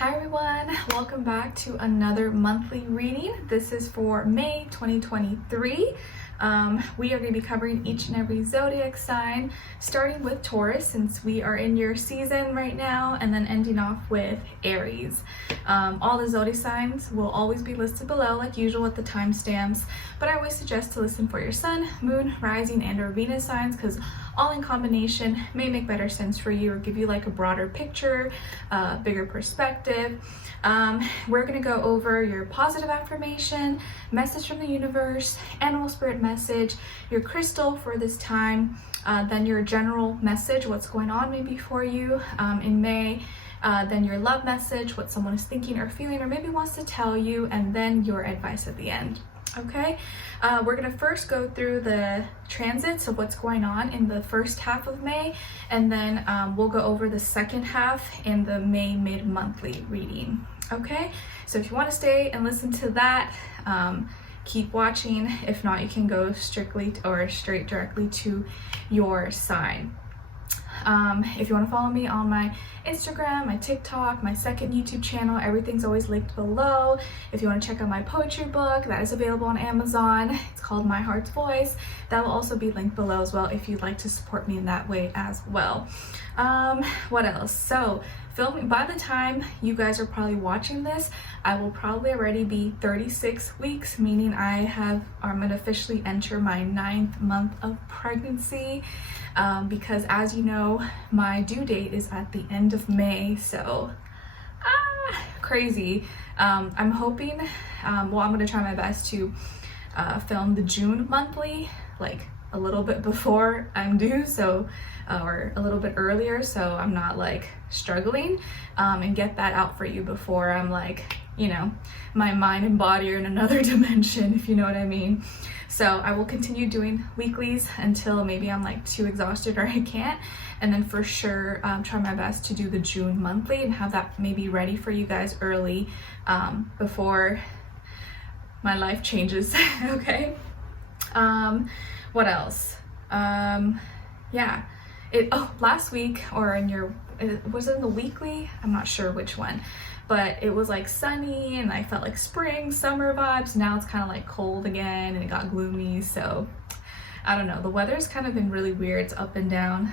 Hi everyone, welcome back to another monthly reading. This is for May 2023. We are going to be covering each and every zodiac sign, starting with Taurus since we are in your season right now, and then ending off with Aries. All the zodiac signs will always be listed below like usual with the timestamps, but I always suggest to listen for your sun, moon, rising, and or Venus signs because all in combination may make better sense for you or give you like a broader picture, bigger perspective. We're going to go over your positive affirmation, message from the universe, animal spirit message, your crystal for this time, then your general message, what's going on maybe for you in May, then your love message, what someone is thinking or feeling or maybe wants to tell you, and then your advice at the end. Okay, we're going to first go through the transits of what's going on in the first half of May, and then we'll go over the second half in the May mid-monthly reading. Okay, so if you want to stay and listen to that, keep watching. If not, you can go straight directly to your sign. If you want to follow me on my Instagram, my TikTok, my second YouTube channel, everything's always linked below. If you want to check out my poetry book, that is available on Amazon. It's called My Heart's Voice. That will also be linked below as well if you'd like to support me in that way as well. What else? So filming, by the time you guys are probably watching this, I will probably already be 36 weeks, meaning I'm gonna officially enter my 9th month of pregnancy, because as you know, my due date is at the end of May, so crazy. I'm hoping, well, I'm gonna try my best to film the June monthly like a little bit before I'm due, so or a little bit earlier, so I'm not like struggling, and get that out for you before I'm like, you know, my mind and body are in another dimension, if you know what I mean. So I will continue doing weeklies until maybe I'm like too exhausted or I can't, and then for sure try my best to do the June monthly and have that maybe ready for you guys early, before my life changes. Okay, what else? Yeah, last week, or was it in the weekly? I'm not sure which one, but it was like sunny and I felt like spring, summer vibes. Now it's kind of like cold again and it got gloomy. So I don't know, the weather's kind of been really weird. It's up and down,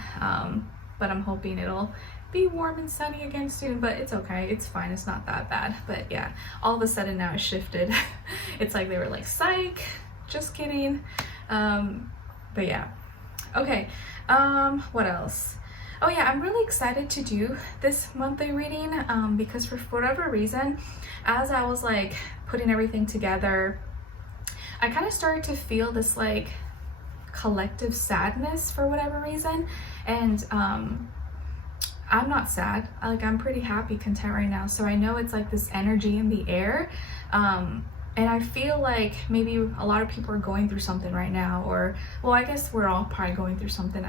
but I'm hoping it'll be warm and sunny again soon, but it's okay, it's fine, it's not that bad. But yeah, all of a sudden now it's shifted. It's like they were like, psych, just kidding. But yeah, okay. What else? Oh yeah, I'm really excited to do this monthly reading, because for whatever reason, as I was like putting everything together, I kind of started to feel this like collective sadness for whatever reason. And I'm not sad, I'm pretty happy, content right now. So I know it's like this energy in the air, and I feel like maybe a lot of people are going through something right now, or, well, I guess we're all probably going through something.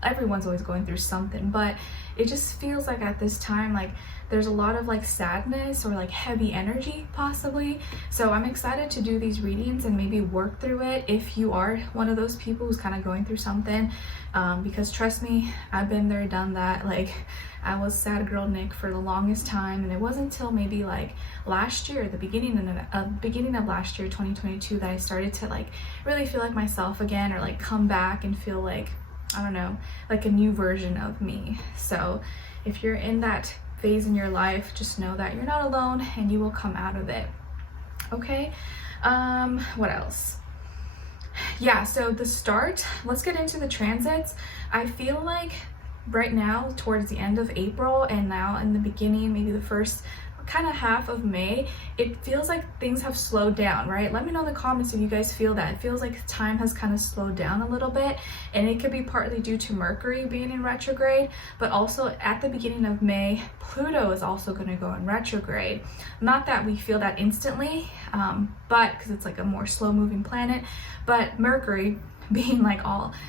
Everyone's always going through something, but it just feels like at this time, like there's a lot of like sadness or like heavy energy possibly. So I'm excited to do these readings and maybe work through it if you are one of those people who's kind of going through something, because trust me, I've been there, done that. Like, I was sad girl Nick for the longest time, and it wasn't until maybe like last year, the beginning of last year, 2022, that I started to like really feel like myself again, or like come back and feel like, I don't know, like a new version of me. So if you're in that phase in your life, just know that you're not alone and you will come out of it. Okay, what else? Yeah, so let's get into the transits. I feel like right now, towards the end of April and now in the beginning, maybe the first kind of half of May, it feels like things have slowed down, right? Let me know in the comments if you guys feel that. It feels like time has kind of slowed down a little bit, and it could be partly due to Mercury being in retrograde, but also at the beginning of May, Pluto is also going to go in retrograde. Not that we feel that instantly, but because it's like a more slow moving planet, but Mercury being like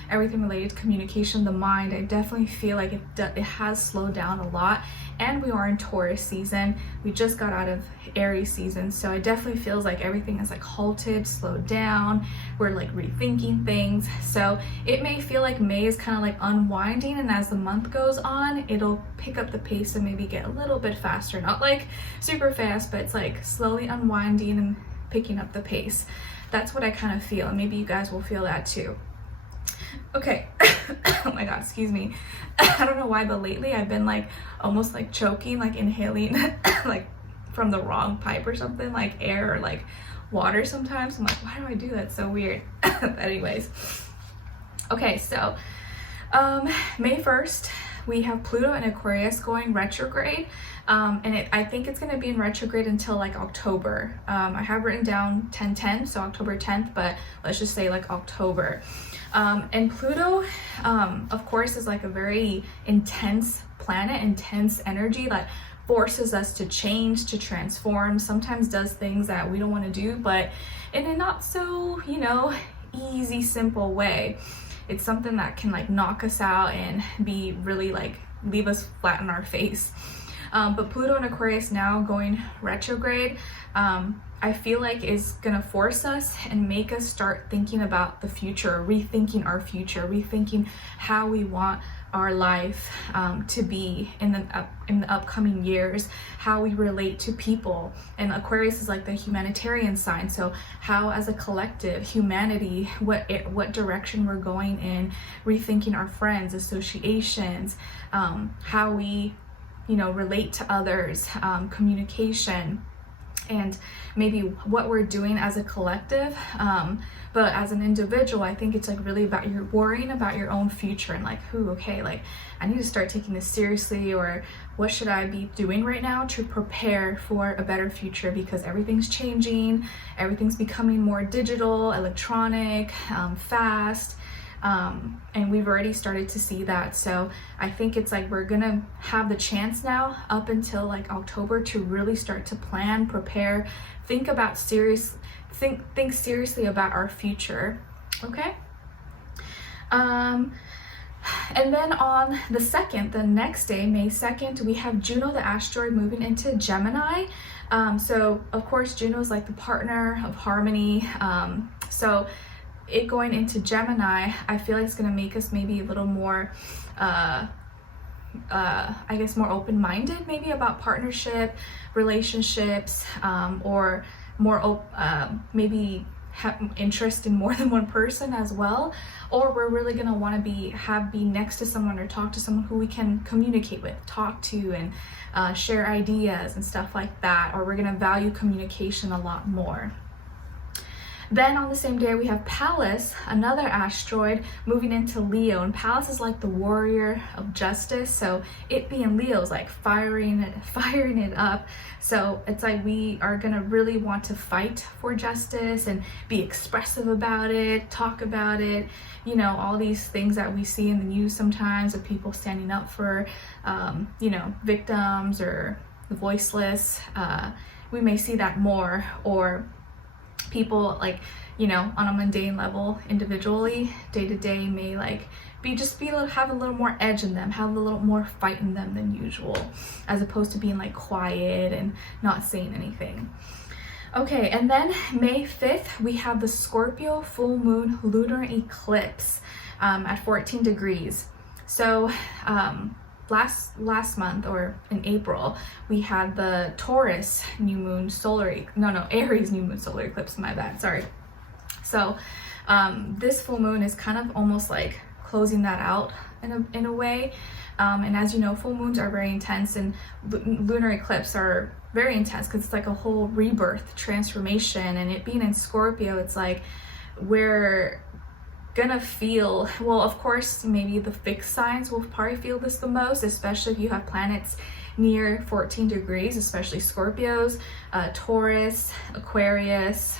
everything related to communication, the mind, I definitely feel like it has slowed down a lot. And we are in Taurus season. We just got out of Aries season, so it definitely feels like everything is like halted, slowed down. We're like rethinking things. So it may feel like May is kind of like unwinding, and as the month goes on, it'll pick up the pace and maybe get a little bit faster. Not like super fast, but it's like slowly unwinding and picking up the pace. That's what I kind of feel, and maybe you guys will feel that too. Okay. Oh my god, excuse me. I don't know why, but lately I've been like almost like choking, like inhaling like from the wrong pipe or something, like air or like water sometimes. I'm like, why do I do that? It's so weird. But anyways, okay, so May 1st we have Pluto in Aquarius going retrograde, and I think it's going to be in retrograde until like October. I have written down 10/10, so October 10th, but let's just say like October. And Pluto, of course, is like a very intense planet, intense energy that forces us to change, to transform, sometimes does things that we don't want to do, but in a not so, you know, easy, simple way. It's something that can like knock us out and be really like leave us flat on our face. But Pluto in Aquarius now going retrograde, I feel like is gonna force us and make us start thinking about the future, rethinking our future, rethinking how we want our life to be in the upcoming years, how we relate to people. And Aquarius is like the humanitarian sign, so how as a collective humanity, what direction we're going in, rethinking our friends, associations, how we, you know, relate to others, communication, and maybe what we're doing as a collective. But as an individual, I think it's like really about your worrying about your own future and like, okay, like I need to start taking this seriously, or what should I be doing right now to prepare for a better future, because everything's changing, everything's becoming more digital, electronic, fast. And we've already started to see that. So I think it's like we're gonna have the chance now up until like October to really start to plan, prepare, think seriously about our future. Okay. And then on the 2nd, the next day, May 2nd, we have Juno, the asteroid, moving into Gemini. So of course Juno is like the partner of harmony. So it going into Gemini, I feel like it's going to make us maybe a little more, I guess, more open-minded, maybe about partnership, relationships, or more, maybe have interest in more than one person as well. Or we're really going to want to be next to someone or talk to someone who we can communicate with, talk to, and share ideas and stuff like that. Or we're going to value communication a lot more. Then on the same day, we have Pallas, another asteroid, moving into Leo. And Pallas is like the warrior of justice. So it being Leo is like firing it up. So it's like we are going to really want to fight for justice and be expressive about it, talk about it. You know, all these things that we see in the news sometimes of people standing up for, you know, victims or the voiceless. We may see that more, or people like, you know, on a mundane level, individually, day to day, may like have a little more edge in them, have a little more fight in them than usual, as opposed to being like quiet and not saying anything. Okay, and then May 5th, we have the Scorpio full moon lunar eclipse at 14 degrees. So last month, or in April, we had the Taurus new moon Aries new moon solar eclipse, my bad, sorry. So this full moon is kind of almost like closing that out in a way. And as you know, full moons are very intense, and lunar eclipse are very intense because it's like a whole rebirth, transformation. And it being in Scorpio, it's like we're gonna feel, well, of course, maybe the fixed signs will probably feel this the most, especially if you have planets near 14 degrees, especially Scorpios, Taurus, Aquarius,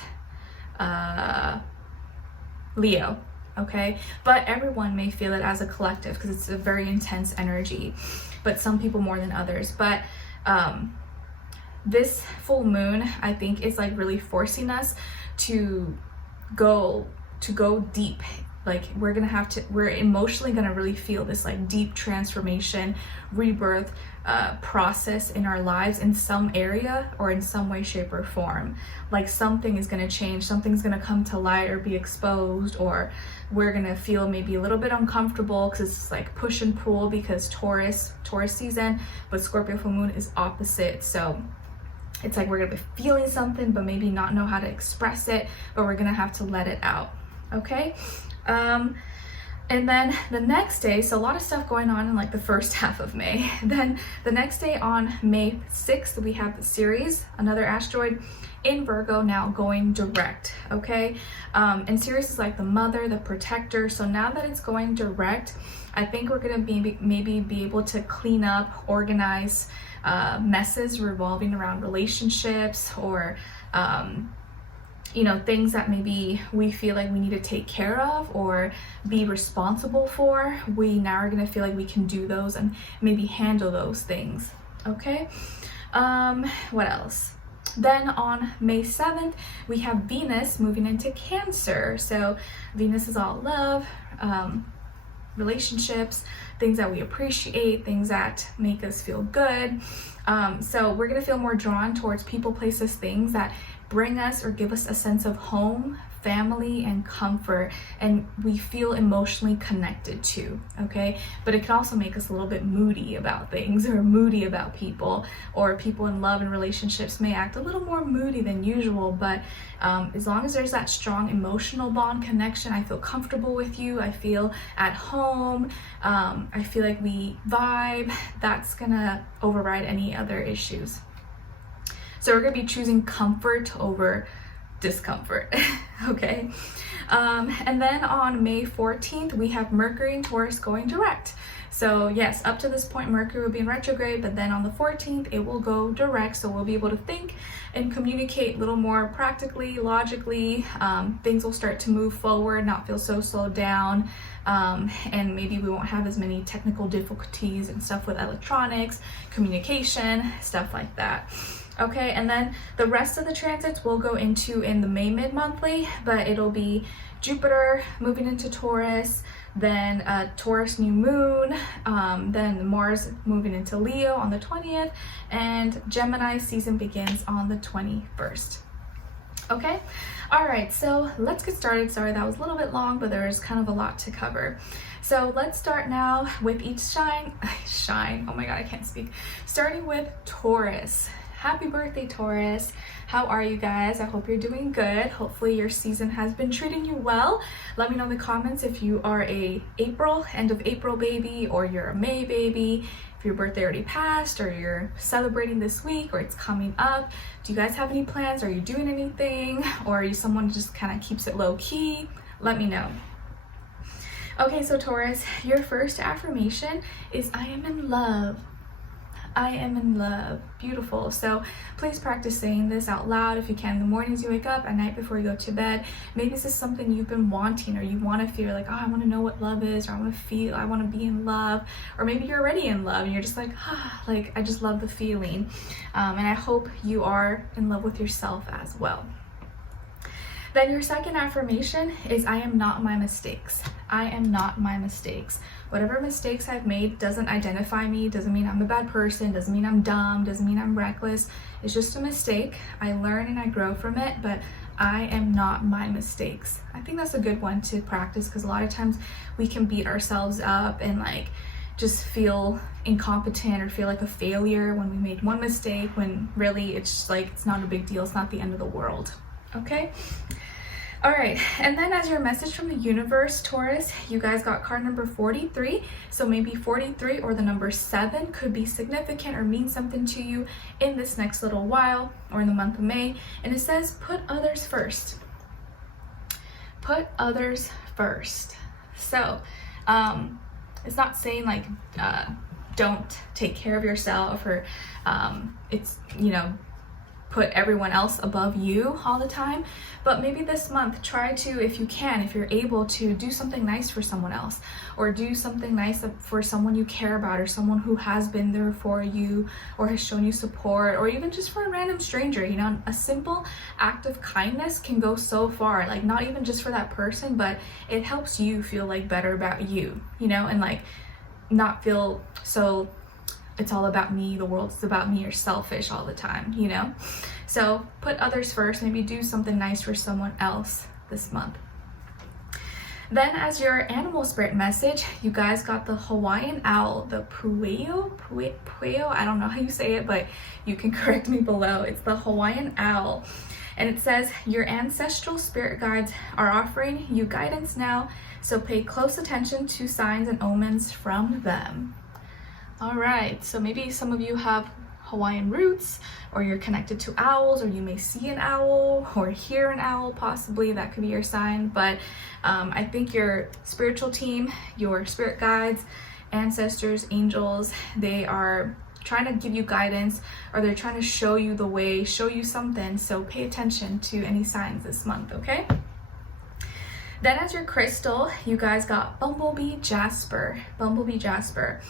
Leo. Okay, but everyone may feel it as a collective because it's a very intense energy, but some people more than others. But this full moon, I think, is like really forcing us to go deep Like we're emotionally gonna really feel this like deep transformation, rebirth process in our lives in some area or in some way, shape, or form. Like something is gonna change, something's gonna come to light or be exposed, or we're gonna feel maybe a little bit uncomfortable because it's like push and pull because Taurus season, but Scorpio full moon is opposite. So it's like we're gonna be feeling something but maybe not know how to express it, but we're gonna have to let it out. Okay. And then the next day, so a lot of stuff going on in like the first half of May. Then the next day on May 6th, we have the Ceres, another asteroid in Virgo, now going direct, okay? And Ceres is like the mother, the protector. So now that it's going direct, I think we're gonna maybe be able to clean up, organize messes revolving around relationships, or you know, things that maybe we feel like we need to take care of or be responsible for. We now are going to feel like we can do those and maybe handle those things. Okay. What else? Then on May 7th, we have Venus moving into Cancer. So Venus is all love, relationships, things that we appreciate, things that make us feel good. So we're going to feel more drawn towards people, places, things that bring us or give us a sense of home, family, and comfort, and we feel emotionally connected to, okay? But it can also make us a little bit moody about things, or moody about people, or people in love and relationships may act a little more moody than usual. But as long as there's that strong emotional bond connection, I feel comfortable with you, I feel at home, I feel like we vibe, that's gonna override any other issues. So we're gonna be choosing comfort over discomfort, okay? And then on May 14th, we have Mercury in Taurus going direct. So yes, up to this point, Mercury will be in retrograde, but then on the 14th, it will go direct. So we'll be able to think and communicate a little more practically, logically. Things will start to move forward, not feel so slowed down. And maybe we won't have as many technical difficulties and stuff with electronics, communication, stuff like that. Okay, and then the rest of the transits we'll go into in the May mid-monthly, but it'll be Jupiter moving into Taurus, then Taurus new moon, then Mars moving into Leo on the 20th, and Gemini season begins on the 21st. Okay, all right, so let's get started. Sorry, that was a little bit long, but there's kind of a lot to cover. So let's start now with each sign, oh my God, I can't speak. Starting with Taurus. Happy birthday, Taurus. How are you guys? I hope you're doing good. Hopefully your season has been treating you well. Let me know in the comments if you are a end of April baby, or you're a May baby, if your birthday already passed, or you're celebrating this week, or it's coming up. Do you guys have any plans? Are you doing anything? Or are you someone who just kind of keeps it low key? Let me know. Okay, so Taurus, your first affirmation is I am in love. I am in love. Beautiful. So please practice saying this out loud if you can, in the mornings you wake up, at night before you go to bed. Maybe this is something you've been wanting, or you want to feel like, oh, I want to know what love is, or I want to be in love, or maybe you're already in love and you're just like, like I just love the feeling. And I hope you are in love with yourself as well. Then your second affirmation is I am not my mistakes. I am not my mistakes. Whatever mistakes I've made doesn't identify me, doesn't mean I'm a bad person, doesn't mean I'm dumb, doesn't mean I'm reckless. It's just a mistake. I learn and I grow from it, but I am not my mistakes. I think that's a good one to practice, because a lot of times we can beat ourselves up and like just feel incompetent or feel like a failure when we made one mistake, when really it's just like, it's not a big deal. It's not the end of the world. Okay. All right, and then as your message from the universe, Taurus, you guys got card number 43. So maybe 43 or the number 7 could be significant or mean something to you in this next little while, or in the month of May. And it says, put others first. Put others first. So it's not saying like don't take care of yourself, or it's, you know, put everyone else above you all the time. But maybe this month, try to, if you can, if you're able to, do something nice for someone else, or do something nice for someone you care about, or someone who has been there for you or has shown you support, or even just for a random stranger. You know, a simple act of kindness can go so far, like not even just for that person, but it helps you feel like better about you, you know, and like not feel so it's all about me, the world's about me, or selfish all the time, you know? So put others first, maybe do something nice for someone else this month. Then as your animal spirit message, you guys got the Hawaiian owl, the Pueo, I don't know how you say it, but you can correct me below. It's the Hawaiian owl. And it says, your ancestral spirit guides are offering you guidance now, so pay close attention to signs and omens from them. All right, so maybe some of you have Hawaiian roots, or you're connected to owls, or you may see an owl or hear an owl, possibly. That could be your sign. But I think your spiritual team, your spirit guides, ancestors, angels, they are trying to give you guidance, or they're trying to show you the way, show you something. So pay attention to any signs this month, okay? Then as your crystal, you guys got Bumblebee Jasper. Bumblebee Jasper.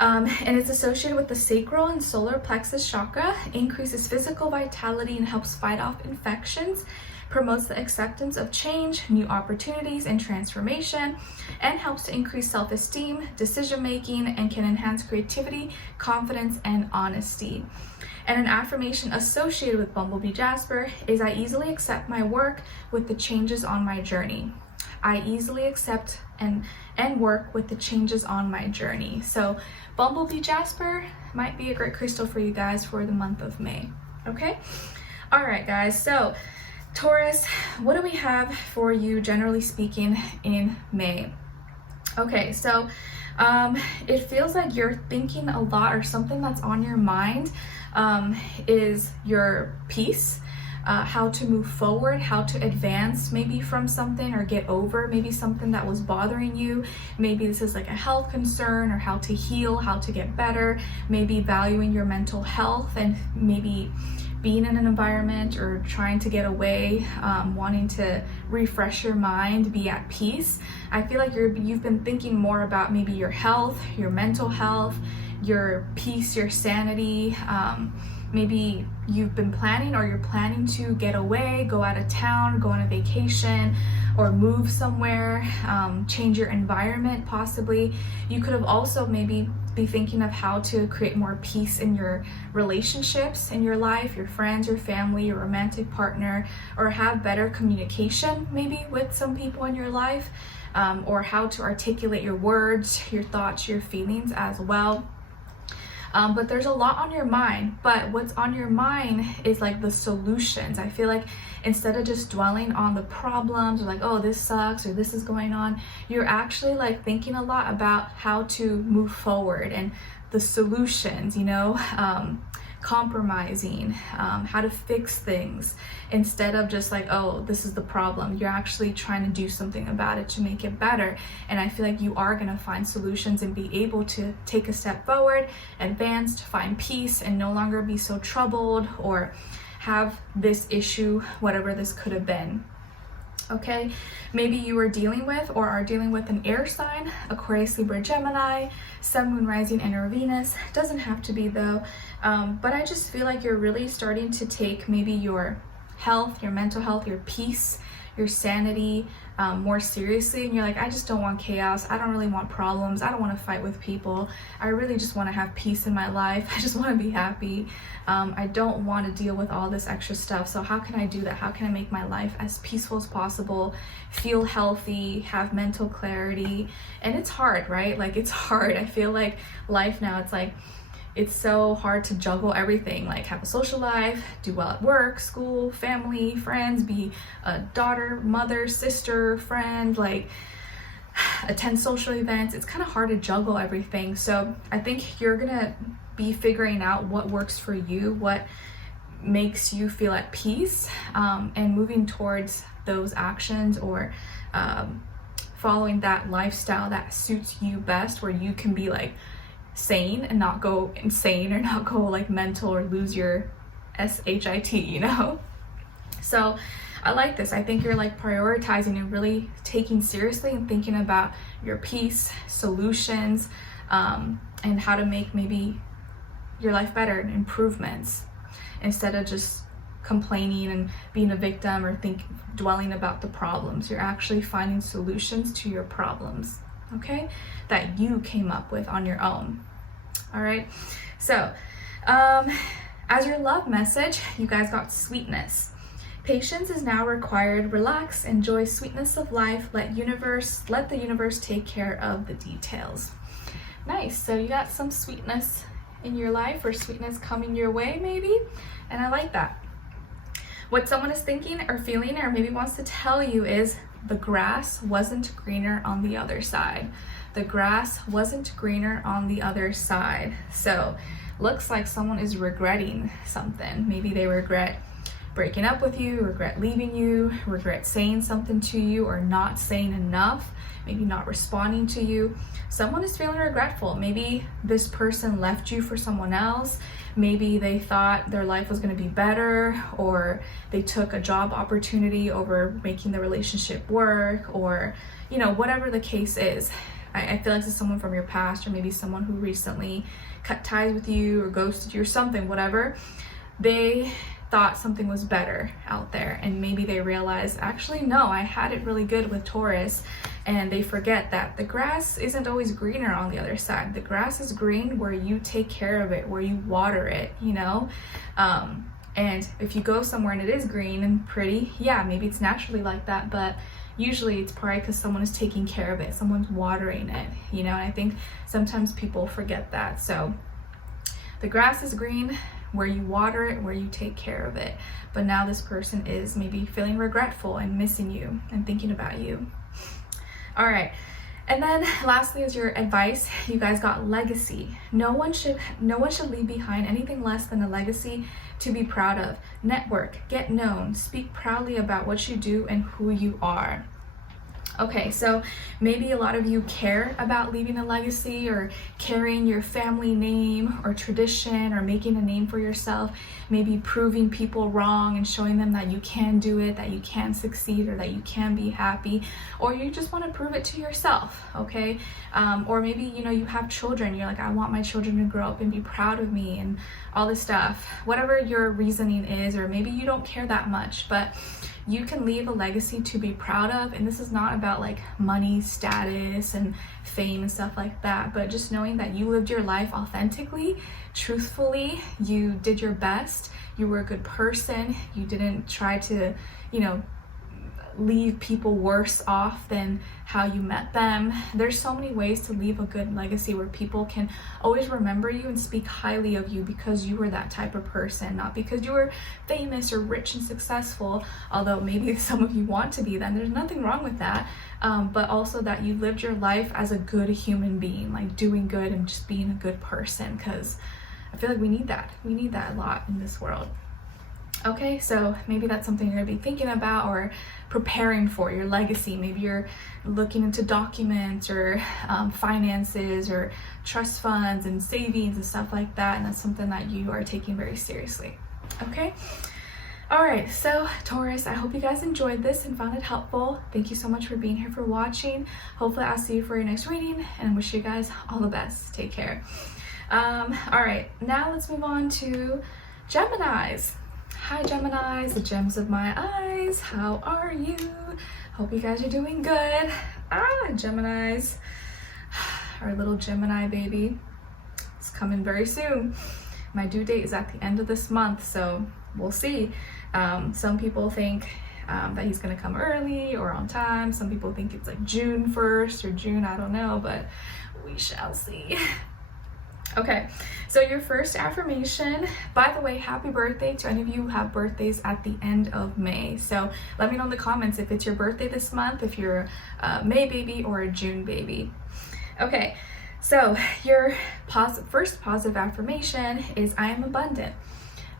And it's associated with the sacral and solar plexus chakra, increases physical vitality and helps fight off infections, promotes the acceptance of change, new opportunities, and transformation, and helps to increase self-esteem, decision-making, and can enhance creativity, confidence, and honesty. And an affirmation associated with Bumblebee Jasper is, I easily accept my work with the changes on my journey. I easily accept and work with the changes on my journey. So Bumblebee Jasper might be a great crystal for you guys for the month of May. Okay? All right, guys. So Taurus, what do we have for you, generally speaking, in May? Okay, so it feels like you're thinking a lot, or something that's on your mind is your peace. How to move forward, how to advance maybe from something, or get over maybe something that was bothering you. Maybe this is like a health concern, or how to heal, how to get better, maybe valuing your mental health, and maybe being in an environment or trying to get away, wanting to refresh your mind, be at peace. I feel like you've been thinking more about maybe your health, your mental health, your peace, your sanity. Maybe you've been planning, or you're planning to get away, go out of town, go on a vacation, or move somewhere, change your environment possibly. You could have also maybe be thinking of how to create more peace in your relationships, in your life, your friends, your family, your romantic partner, or have better communication maybe with some people in your life, or how to articulate your words, your thoughts, your feelings as well. But there's a lot on your mind, but what's on your mind is like the solutions. I feel like instead of just dwelling on the problems, or like, oh, this sucks, or this is going on, you're actually like thinking a lot about how to move forward and the solutions, you know, compromising, how to fix things, instead of just like, oh, this is the problem. You're actually trying to do something about it to make it better. And I feel like you are going to find solutions and be able to take a step forward, advance, to find peace, and no longer be so troubled or have this issue, whatever this could have been. Okay, maybe you were dealing with, or are dealing with, an air sign, Aquarius, Libra, Gemini, Sun, Moon, Rising, and or Venus. Doesn't have to be though, but I just feel like you're really starting to take maybe your health, your mental health, your peace, your sanity more seriously, and you're like, I just don't want chaos, I don't really want problems, I don't want to fight with people, I really just want to have peace in my life, I just want to be happy, I don't want to deal with all this extra stuff. So how can I do that? How can I make my life as peaceful as possible, feel healthy, have mental clarity? And it's hard, right? Like, it's hard. I feel like life now, it's like, it's so hard to juggle everything, like have a social life, do well at work, school, family, friends, be a daughter, mother, sister, friend, like attend social events. It's kind of hard to juggle everything. So I think you're gonna be figuring out what works for you, what makes you feel at peace, and moving towards those actions, or following that lifestyle that suits you best, where you can be like sane and not go insane, or not go like mental, or lose your S-H-I-T, you know? So I like this. I think you're like prioritizing and really taking seriously and thinking about your peace, solutions, and how to make maybe your life better and improvements, instead of just complaining and being a victim or dwelling about the problems. You're actually finding solutions to your problems, okay, that you came up with on your own. All right, so as your love message, you guys got sweetness. Patience is now required. Relax, enjoy sweetness of life. Let the universe take care of the details. Nice. So you got some sweetness in your life, or sweetness coming your way maybe, and I like that. What someone is thinking or feeling or maybe wants to tell you is the grass wasn't greener on the other side. The grass wasn't greener on the other side. So looks like someone is regretting something. Maybe they regret breaking up with you, regret leaving you, regret saying something to you or not saying enough, maybe not responding to you. Someone is feeling regretful. Maybe this person left you for someone else. Maybe they thought their life was going to be better, or they took a job opportunity over making the relationship work, or, you know, whatever the case is. I feel like it's someone from your past, or maybe someone who recently cut ties with you or ghosted you or something, whatever. They thought something was better out there, and maybe they realized, actually no, I had it really good with Taurus, and they forget that the grass isn't always greener on the other side. The grass is green where you take care of it, where you water it, you know. And if you go somewhere and it is green and pretty, yeah, maybe it's naturally like that, but usually it's probably because someone is taking care of it, someone's watering it, you know. And I think sometimes people forget that. So the grass is green where you water it, where you take care of it. But now this person is maybe feeling regretful and missing you and thinking about you. All right, and then lastly is your advice. You guys got legacy. No one should leave behind anything less than a legacy to be proud of. Network, get known, speak proudly about what you do and who you are. Okay, so maybe a lot of you care about leaving a legacy or carrying your family name or tradition or making a name for yourself, maybe proving people wrong and showing them that you can do it, that you can succeed, or that you can be happy, or you just want to prove it to yourself, okay? Or maybe, you know, you have children, you're like, I want my children to grow up and be proud of me and all this stuff. Whatever your reasoning is, or maybe you don't care that much, but you can leave a legacy to be proud of. And this is not about like money, status, and fame and stuff like that, but just knowing that you lived your life authentically, truthfully, you did your best, you were a good person, you didn't try to, you know, leave people worse off than how you met them. There's so many ways to leave a good legacy where people can always remember you and speak highly of you because you were that type of person, not because you were famous or rich and successful, although maybe some of you want to be that, and there's nothing wrong with that, but also that you lived your life as a good human being, like doing good and just being a good person, because I feel like we need that a lot in this world. Okay, so maybe that's something you're gonna be thinking about or preparing for, your legacy. Maybe you're looking into documents or finances or trust funds and savings and stuff like that, and that's something that you are taking very seriously. Okay, all right, so Taurus, I hope you guys enjoyed this and found it helpful. Thank you so much for being here, for watching. Hopefully I'll see you for your next reading, and I wish you guys all the best. Take care. All right, now let's move on to Geminis. Hi Geminis, the gems of my eyes, how are you? Hope you guys are doing good. Geminis, our little Gemini baby is coming very soon. My due date is at the end of this month, so we'll see. Some people think that he's gonna come early or on time. Some people think it's like June 1st or June, I don't know, but we shall see. Okay, so your first affirmation, by the way, happy birthday to any of you who have birthdays at the end of May. So let me know in the comments if it's your birthday this month, if you're a May baby or a June baby. Okay, so your first positive affirmation is I am abundant.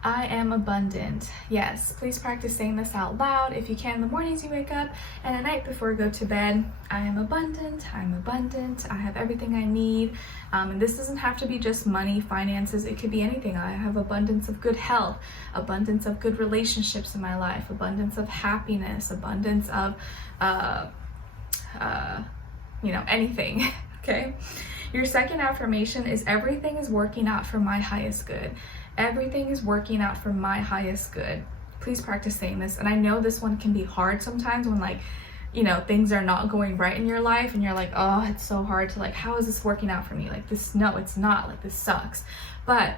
I am abundant. Yes, please practice saying this out loud if you can in the mornings you wake up and at night before you go to bed. I am abundant. I'm abundant. I have everything I need. And this doesn't have to be just money, finances. It could be anything. I have abundance of good health, abundance of good relationships in my life, abundance of happiness, abundance of, anything. Okay. Your second affirmation is everything is working out for my highest good. Everything is working out for my highest good. Please practice saying this. And I know this one can be hard sometimes when things are not going right in your life and you're like, oh, it's so hard to how is this working out for me? No, it's not, this sucks. But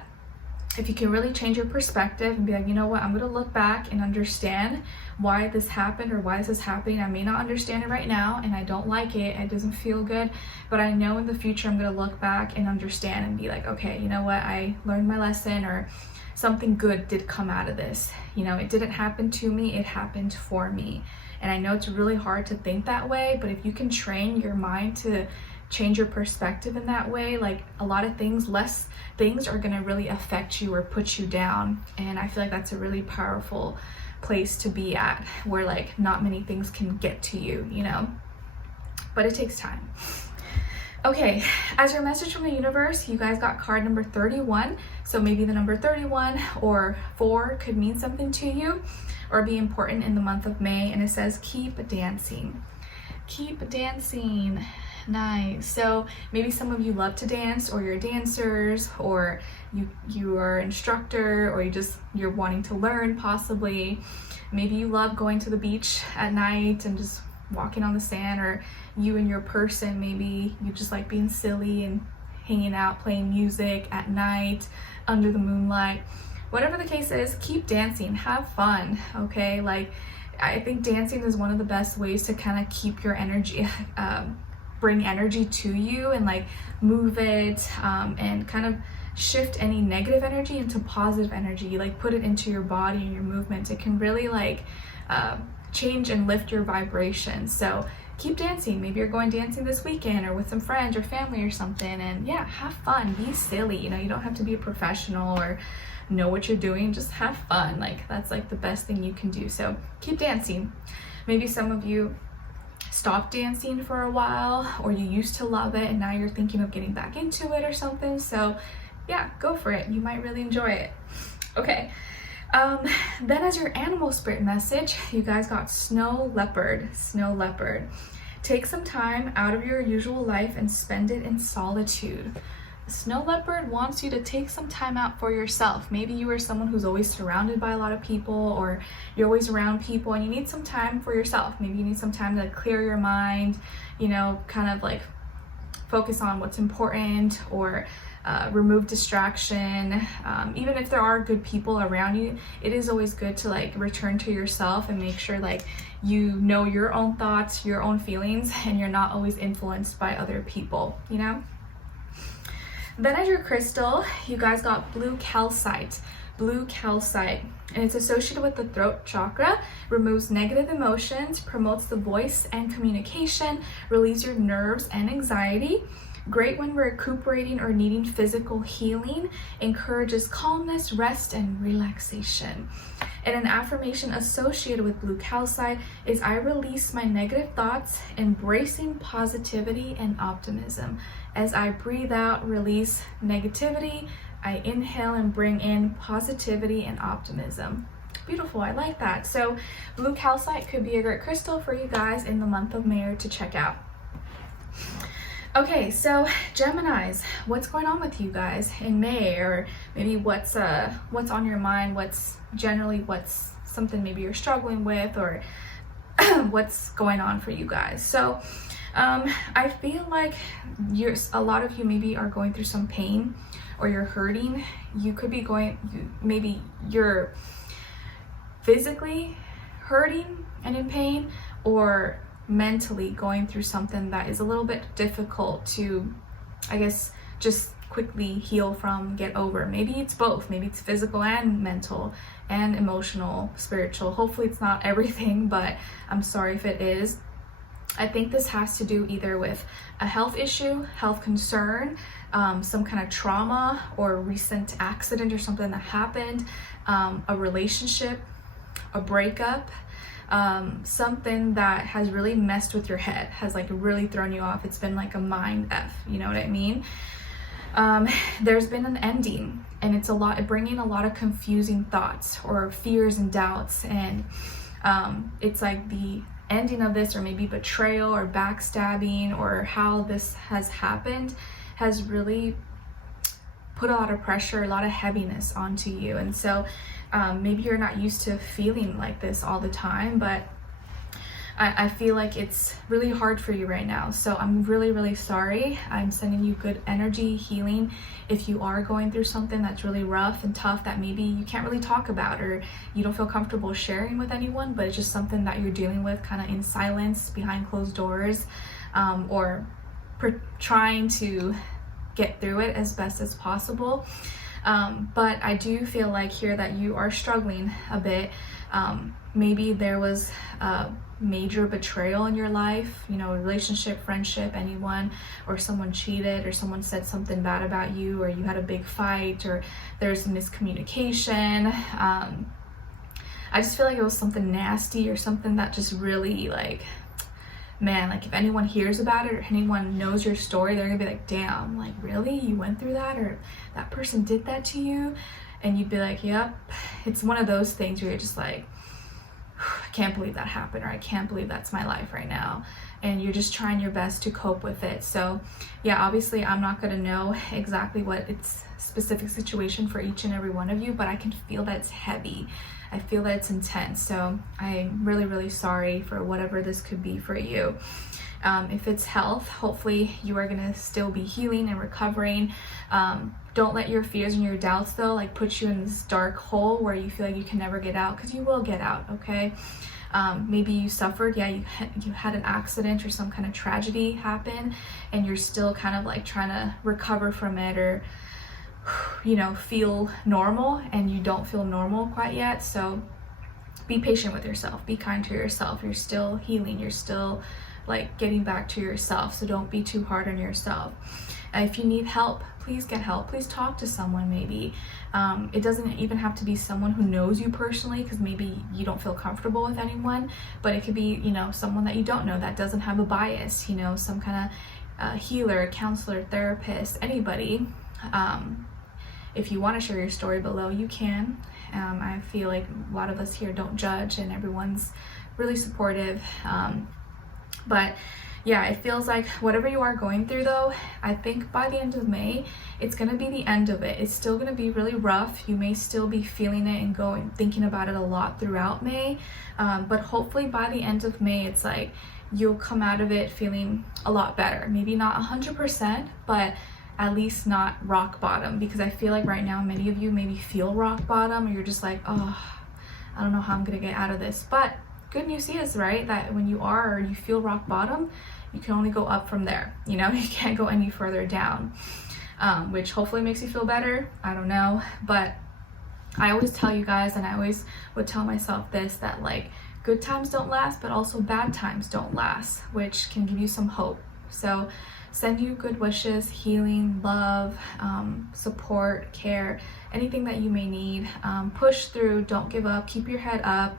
if you can really change your perspective and be like, you know what, I'm going to look back and understand why this happened or why this is happening. I may not understand it right now and I don't like it. It doesn't feel good, but I know in the future I'm going to look back and understand and be like, okay, you know what, I learned my lesson, or something good did come out of this. It didn't happen to me, it happened for me. And I know it's really hard to think that way, but if you can train your mind to change your perspective in that way, a lot of things, less things are going to really affect you or put you down. And I feel like that's a really powerful place to be at, where not many things can get to you, but it takes time. Okay, as your message from the universe, you guys got card number 31. So maybe the number 31 or 4 could mean something to you or be important in the month of May. And it says, keep dancing. Keep dancing. Nice. So maybe some of you love to dance, or you're dancers, or you are an instructor, or you're wanting to learn possibly. Maybe you love going to the beach at night and just walking on the sand, or you and your person, maybe you just like being silly and hanging out, playing music at night under the moonlight. Whatever the case is, keep dancing, have fun, okay? I think dancing is one of the best ways to kind of keep your energy, bring energy to you and move it, and kind of shift any negative energy into positive energy, put it into your body and your movements. It can really change and lift your vibration. So keep dancing. Maybe you're going dancing this weekend or with some friends or family or something, and yeah, have fun, be silly. You don't have to be a professional or know what you're doing, just have fun. That's the best thing you can do. So keep dancing. Maybe some of you stopped dancing for a while, or you used to love it and now you're thinking of getting back into it or something. So yeah, go for it. You might really enjoy it. Okay. Then as your animal spirit message, you guys got snow leopard. Snow leopard. Take some time out of your usual life and spend it in solitude. Snow leopard wants you to take some time out for yourself. Maybe you are someone who's always surrounded by a lot of people, or you're always around people and you need some time for yourself. Maybe you need some time to clear your mind, kind of focus on what's important, or remove distraction. Even if there are good people around you, it is always good to return to yourself and make sure you know your own thoughts, your own feelings, and you're not always influenced by other people, Then as your crystal, you guys got blue calcite. Blue calcite, and it's associated with the throat chakra, removes negative emotions, promotes the voice and communication, relieves your nerves and anxiety. Great when we're recuperating or needing physical healing, encourages calmness, rest, and relaxation. And an affirmation associated with blue calcite is, I release my negative thoughts, embracing positivity and optimism. As I breathe out, release negativity, I inhale and bring in positivity and optimism. Beautiful, I like that. So blue calcite could be a great crystal for you guys in the month of May to check out. Okay, so Geminis, what's going on with you guys in May, or maybe what's on your mind, what's something maybe you're struggling with, or what's going on for you guys. So I feel like a lot of you maybe are going through some pain, or you're hurting. You could be maybe you're physically hurting and in pain, or mentally going through something that is a little bit difficult to, I guess, just quickly heal from, get over. Maybe it's both. Maybe it's physical and mental and emotional, spiritual. Hopefully it's not everything, but I'm sorry if it is. I think this has to do either with a health issue, health concern, some kind of trauma or recent accident or something that happened, a relationship, a breakup, something that has really messed with your head, has like really thrown you off. It's been like a mind F, you know what I mean? There's been an ending, and it's bringing a lot of confusing thoughts or fears and doubts, and it's like the ending of this, or maybe betrayal or backstabbing, or how this has happened has really put a lot of pressure, a lot of heaviness onto you. And so maybe you're not used to feeling like this all the time, but I feel like it's really hard for you right now. So I'm really, really sorry. I'm sending you good energy, healing. If you are going through something that's really rough and tough that maybe you can't really talk about, or you don't feel comfortable sharing with anyone, but it's just something that you're dealing with kind of in silence behind closed doors, or trying to get through it as best as possible. But I do feel like here that you are struggling a bit. Maybe there was major betrayal in your life, you know, relationship, friendship, anyone, or someone cheated, or someone said something bad about you, or you had a big fight, or there's miscommunication. I just feel like it was something nasty, or something that just really, like, man, like if anyone hears about it or anyone knows your story, they're gonna be like, damn, like really, you went through that, or that person did that to you? And you'd be like, yep. It's one of those things where you're just like, I can't believe that happened, or I can't believe that's my life right now. And you're just trying your best to cope with it. So yeah, obviously I'm not going to know exactly what it's specific situation for each and every one of you, but I can feel that it's heavy. I feel that it's intense. So I'm really, really sorry for whatever this could be for you. If it's health, hopefully you are going to still be healing and recovering. Don't let your fears and your doubts though like put you in this dark hole where you feel like you can never get out, because you will get out, okay? Maybe you suffered, yeah, you had an accident or some kind of tragedy happen, and you're still kind of like trying to recover from it, or you know, feel normal, and you don't feel normal quite yet. So be patient with yourself, be kind to yourself. You're still healing, you're still like getting back to yourself, so don't be too hard on yourself. If you need help, please get help. Please talk to someone. Maybe it doesn't even have to be someone who knows you personally, because maybe you don't feel comfortable with anyone, but it could be, you know, someone that you don't know that doesn't have a bias, you know, some kind of healer, counselor, therapist, anybody. If you want to share your story below, you can. I feel like a lot of us here don't judge, and everyone's really supportive. But yeah, it feels like whatever you are going through though, I think by the end of May, it's going to be the end of it. It's still going to be really rough. You may still be feeling it and thinking about it a lot throughout May. But hopefully by the end of May, it's like you'll come out of it feeling a lot better. Maybe not 100%, but at least not rock bottom, because I feel like right now many of you maybe feel rock bottom, or you're just like, oh, I don't know how I'm going to get out of this. But good news is, right, that when you are, or you feel rock bottom, you can only go up from there. You know, you can't go any further down, which hopefully makes you feel better. I don't know, but I always tell you guys, and I always would tell myself this, that like good times don't last, but also bad times don't last, which can give you some hope. So send you good wishes, healing, love, support, care, anything that you may need. Push through, don't give up, keep your head up.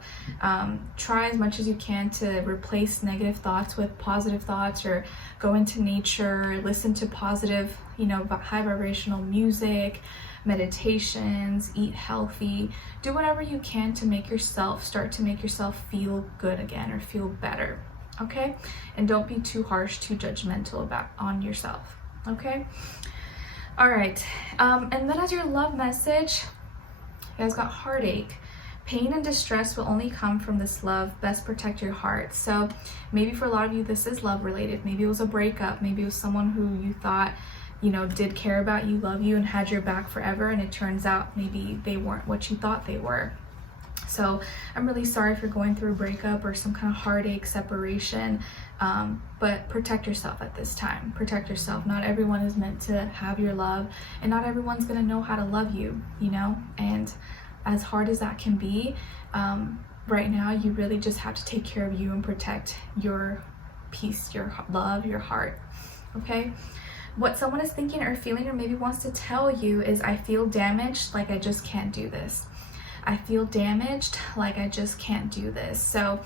Try as much as you can to replace negative thoughts with positive thoughts, or go into nature, listen to positive, you know, high vibrational music, meditations, eat healthy. Do whatever you can to start to make yourself feel good again, or feel better. Okay? And don't be too harsh, too judgmental on yourself. Okay? All right. And then as your love message, you guys got heartache. Pain and distress will only come from this love. Best protect your heart. So maybe for a lot of you, this is love related. Maybe it was a breakup. Maybe it was someone who you thought, you know, did care about you, love you, and had your back forever. And it turns out maybe they weren't what you thought they were. So I'm really sorry if you're going through a breakup or some kind of heartache, separation, but protect yourself at this time. Protect yourself. Not everyone is meant to have your love, and not everyone's going to know how to love you, you know? And as hard as that can be, right now you really just have to take care of you and protect your peace, your love, your heart. Okay? What someone is thinking or feeling or maybe wants to tell you is, I feel damaged, like I just can't do this. I feel damaged, like I just can't do this. So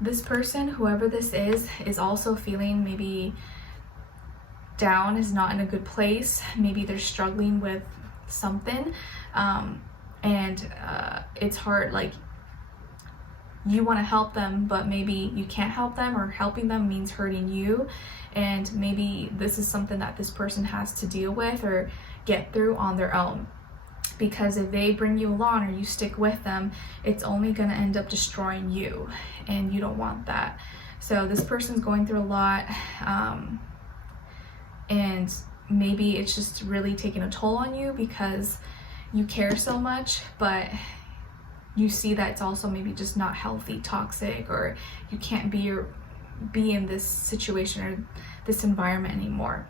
this person, whoever this is also feeling maybe down, is not in a good place. Maybe they're struggling with something, and it's hard, like you want to help them, but maybe you can't help them, or helping them means hurting you. And maybe this is something that this person has to deal with or get through on their own. Because if they bring you along or you stick with them, it's only going to end up destroying you, and you don't want that. So this person's going through a lot, and maybe it's just really taking a toll on you because you care so much, but you see that it's also maybe just not healthy, toxic, or you can't be in this situation or this environment anymore.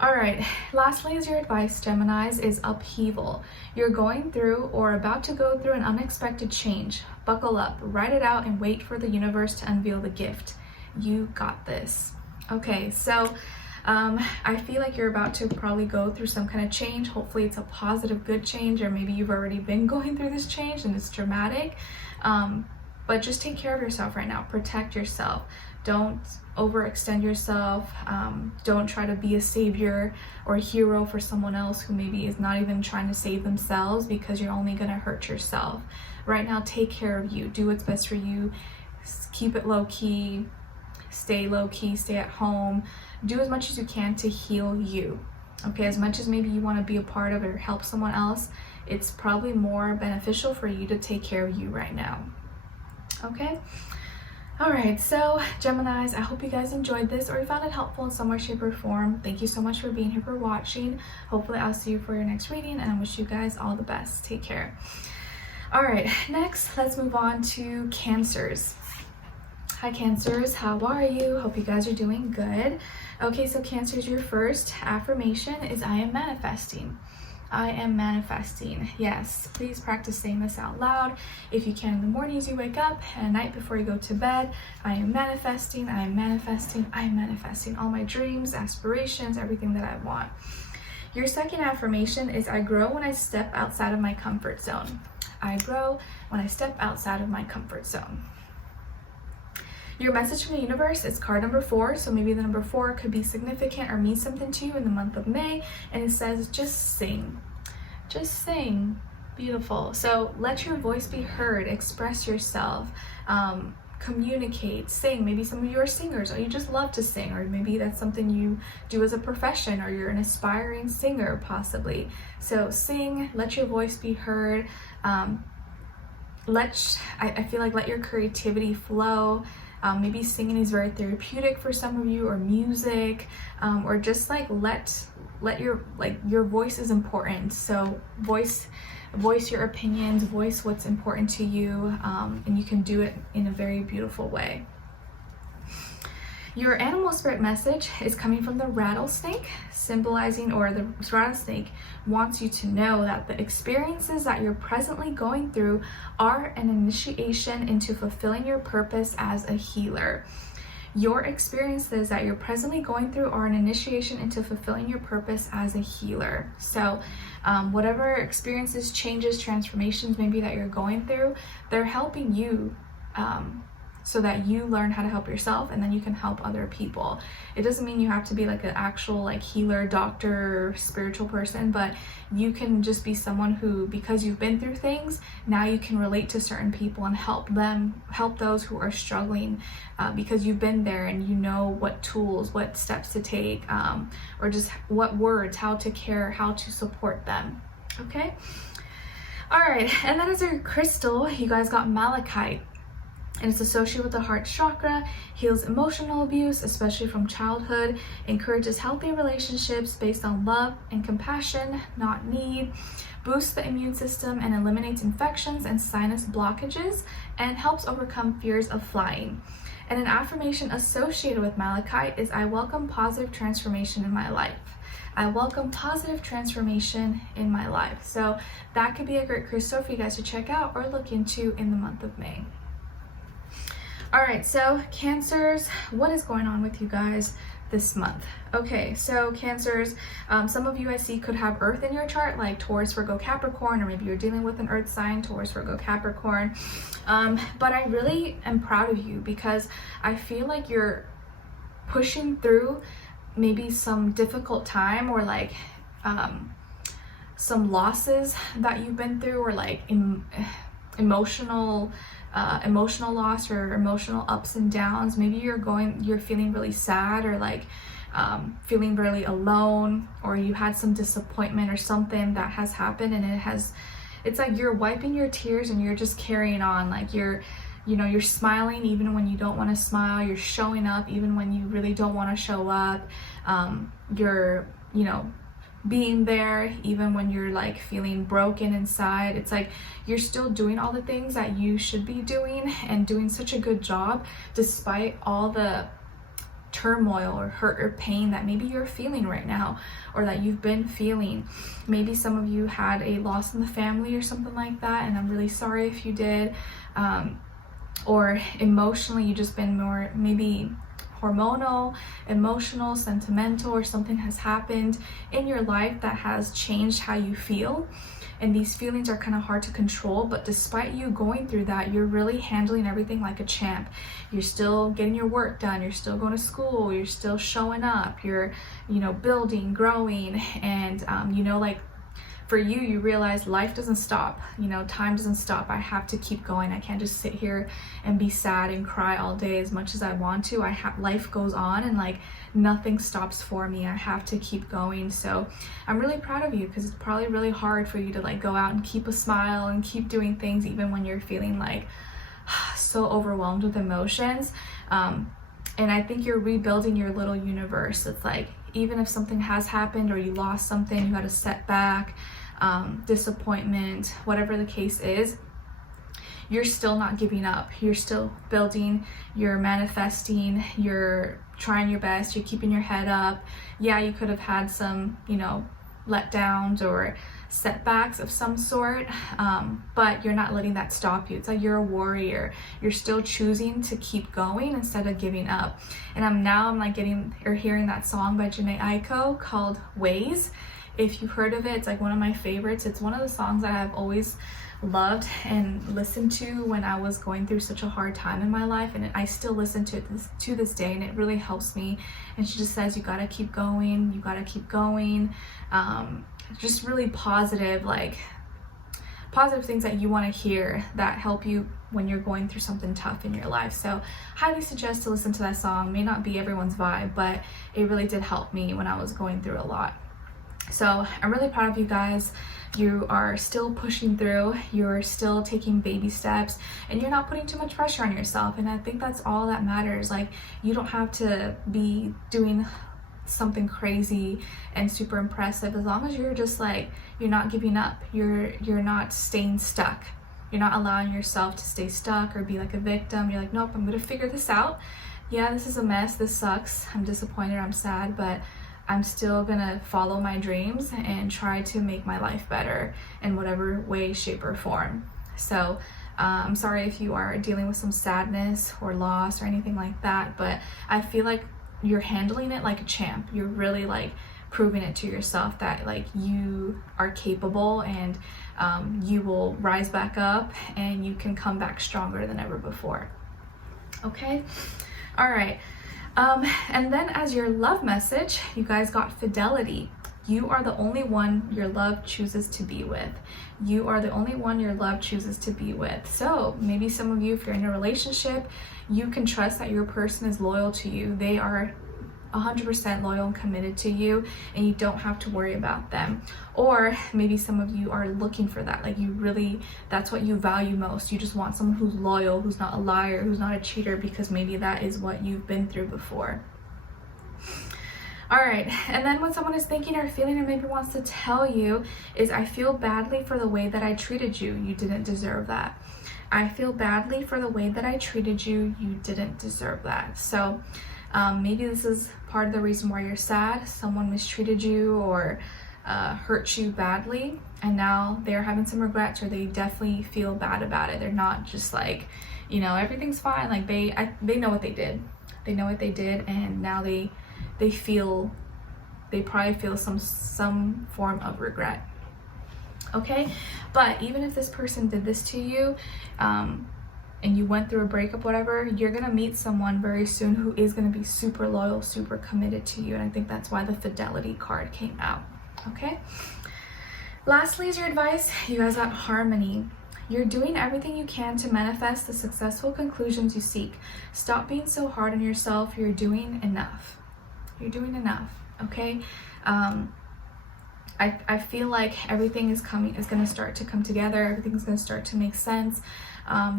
All right, lastly is your advice, Geminis, is upheaval. You're going through or about to go through an unexpected change. Buckle up, write it out, and wait for the universe to unveil the gift. You got this. Okay, so I feel like you're about to probably go through some kind of change. Hopefully it's a positive, good change, or maybe you've already been going through this change and it's dramatic. But just take care of yourself right now. Protect yourself. Don't overextend yourself. Don't try to be a savior or a hero for someone else who maybe is not even trying to save themselves, because you're only going to hurt yourself. Right now, take care of you. Do what's best for you. Keep it low key. Stay low key. Stay at home. Do as much as you can to heal you. Okay, as much as maybe you want to be a part of it or help someone else, it's probably more beneficial for you to take care of you right now. Okay? Alright, so Geminis, I hope you guys enjoyed this or you found it helpful in some way, shape, or form. Thank you so much for being here, for watching. Hopefully I'll see you for your next reading, and I wish you guys all the best. Take care. Alright, next let's move on to Cancers. Hi Cancers, how are you? Hope you guys are doing good. Okay, so Cancers, your first affirmation is, I am manifesting. I am manifesting. Yes, please practice saying this out loud. If you can in the mornings you wake up, and at night before you go to bed. I am manifesting, I am manifesting, I am manifesting all my dreams, aspirations, everything that I want. Your second affirmation is, I grow when I step outside of my comfort zone. I grow when I step outside of my comfort zone. Your message from the universe is card number 4, so maybe the number 4 could be significant or mean something to you in the month of May, and it says, just sing. Just sing. Beautiful. So let your voice be heard, express yourself, communicate, sing. Maybe some of you are singers, or you just love to sing, or maybe that's something you do as a profession, or you're an aspiring singer possibly. So sing, let your voice be heard. I feel like let your creativity flow. Maybe singing is very therapeutic for some of you, or music, or just like let your voice is important. So voice your opinions, voice what's important to you, and you can do it in a very beautiful way. Your animal spirit message is coming from the rattlesnake, symbolizing, or the rattlesnake wants you to know that the experiences that you're presently going through are an initiation into fulfilling your purpose as a healer. Your experiences that you're presently going through are an initiation into fulfilling your purpose as a healer. So whatever experiences, changes, transformations maybe that you're going through, they're helping you so that you learn how to help yourself, and then you can help other people. It doesn't mean you have to be like an actual like healer, doctor, spiritual person, but you can just be someone who, because you've been through things, now you can relate to certain people and help those who are struggling, because you've been there and you know what tools, what steps to take, or just what words, how to care, how to support them. Okay? All right, and then as your crystal, you guys got malachite. And it's associated with the heart chakra, heals emotional abuse, especially from childhood, encourages healthy relationships based on love and compassion, not need, boosts the immune system and eliminates infections and sinus blockages, and helps overcome fears of flying. And an affirmation associated with malachite is, I welcome positive transformation in my life. I welcome positive transformation in my life. So that could be a great crystal for you guys to check out or look into in the month of May. All right, so Cancers, what is going on with you guys? this month. Okay, so Cancers, some of you I see could have Earth in your chart, like Taurus, Virgo, Capricorn, or maybe you're dealing with an Earth sign, Taurus, Virgo, Capricorn. But I really am proud of you because I feel like you're pushing through maybe some difficult time, or like some losses that you've been through, or like emotional loss or emotional ups and downs. Maybe you're feeling really sad, or like feeling really alone, or you had some disappointment or something that has happened, and it's like you're wiping your tears and you're just carrying on. Like you're smiling even when you don't want to smile. You're showing up even when you really don't want to show up. You're being there even when you're like feeling broken inside. It's like you're still doing all the things that you should be doing, and doing such a good job despite all the turmoil or hurt or pain that maybe you're feeling right now, or that you've been feeling. Maybe some of you had a loss in the family or something like that, and I'm really sorry if you did. Or emotionally, you've just been more maybe hormonal, emotional, sentimental, or something has happened in your life that has changed how you feel. And these feelings are kind of hard to control, but despite you going through that, you're really handling everything like a champ. You're still getting your work done, you're still going to school, you're still showing up, you're building, growing, and like for you, you realize life doesn't stop, time doesn't stop. I have to keep going. I can't just sit here and be sad and cry all day as much as I want to. Life goes on, and like nothing stops for me. I have to keep going. So I'm really proud of you, because it's probably really hard for you to like go out and keep a smile and keep doing things even when you're feeling like so overwhelmed with emotions. And I think you're rebuilding your little universe. It's like, even if something has happened, or you lost something, you had a setback, disappointment, whatever the case is, you're still not giving up. You're still building, you're manifesting, you're trying your best, you're keeping your head up. Yeah, you could have had some, letdowns or setbacks of some sort, but you're not letting that stop you. It's like you're a warrior. You're still choosing to keep going instead of giving up. And I'm like hearing that song by Jhené Aiko called Ways. If you've heard of it, it's like one of my favorites. It's one of the songs that I've always loved and listened to when I was going through such a hard time in my life, and I still listen to it to this day, and it really helps me. And she just says, you gotta keep going, you gotta keep going. Just really positive things that you want to hear that help you when you're going through something tough in your life. So highly suggest to listen to that song. May not be everyone's vibe, but it really did help me when I was going through a lot. So I'm really proud of you guys. You are still pushing through, you're still taking baby steps, and you're not putting too much pressure on yourself. And I think that's all that matters. Like, you don't have to be doing something crazy and super impressive, as long as you're just like, you're not giving up, you're not staying stuck, you're not allowing yourself to stay stuck or be like a victim. You're like, nope, I'm gonna figure this out. Yeah, this is a mess, this sucks, I'm disappointed, I'm sad, but I'm still gonna follow my dreams and try to make my life better in whatever way, shape, or form. So I'm sorry if you are dealing with some sadness or loss or anything like that, but I feel like you're handling it like a champ. You're really like proving it to yourself that like you are capable, and you will rise back up, and you can come back stronger than ever before. Okay, all right. And then as your love message, you guys got fidelity. You are the only one your love chooses to be with. You are the only one your love chooses to be with. So maybe some of you, if you're in a relationship, you can trust that your person is loyal to you. They are 100% loyal and committed to you, and you don't have to worry about them. Or maybe some of you are looking for that. Like, you really, that's what you value most. You just want someone who's loyal, who's not a liar, who's not a cheater, because maybe that is what you've been through before. All right, and then what someone is thinking or feeling, or maybe wants to tell you, is, I feel badly for the way that I treated you. You didn't deserve that. I feel badly for the way that I treated you. You didn't deserve that. So maybe this is part of the reason why you're sad. Someone mistreated you or hurt you badly, and now they're having some regrets, or they definitely feel bad about it. They're not just like, everything's fine. Like, they know what they did. They know what they did, and now they they probably feel some form of regret. Okay, but even if this person did this to you, and you went through a breakup, whatever, you're gonna meet someone very soon who is gonna be super loyal, super committed to you. And I think that's why the fidelity card came out. Okay, lastly is your advice. You guys got harmony. You're doing everything you can to manifest the successful conclusions you seek. Stop being so hard on yourself. You're doing enough. You're doing enough. Okay, I feel like everything is gonna start to come together. Everything's gonna start to make sense.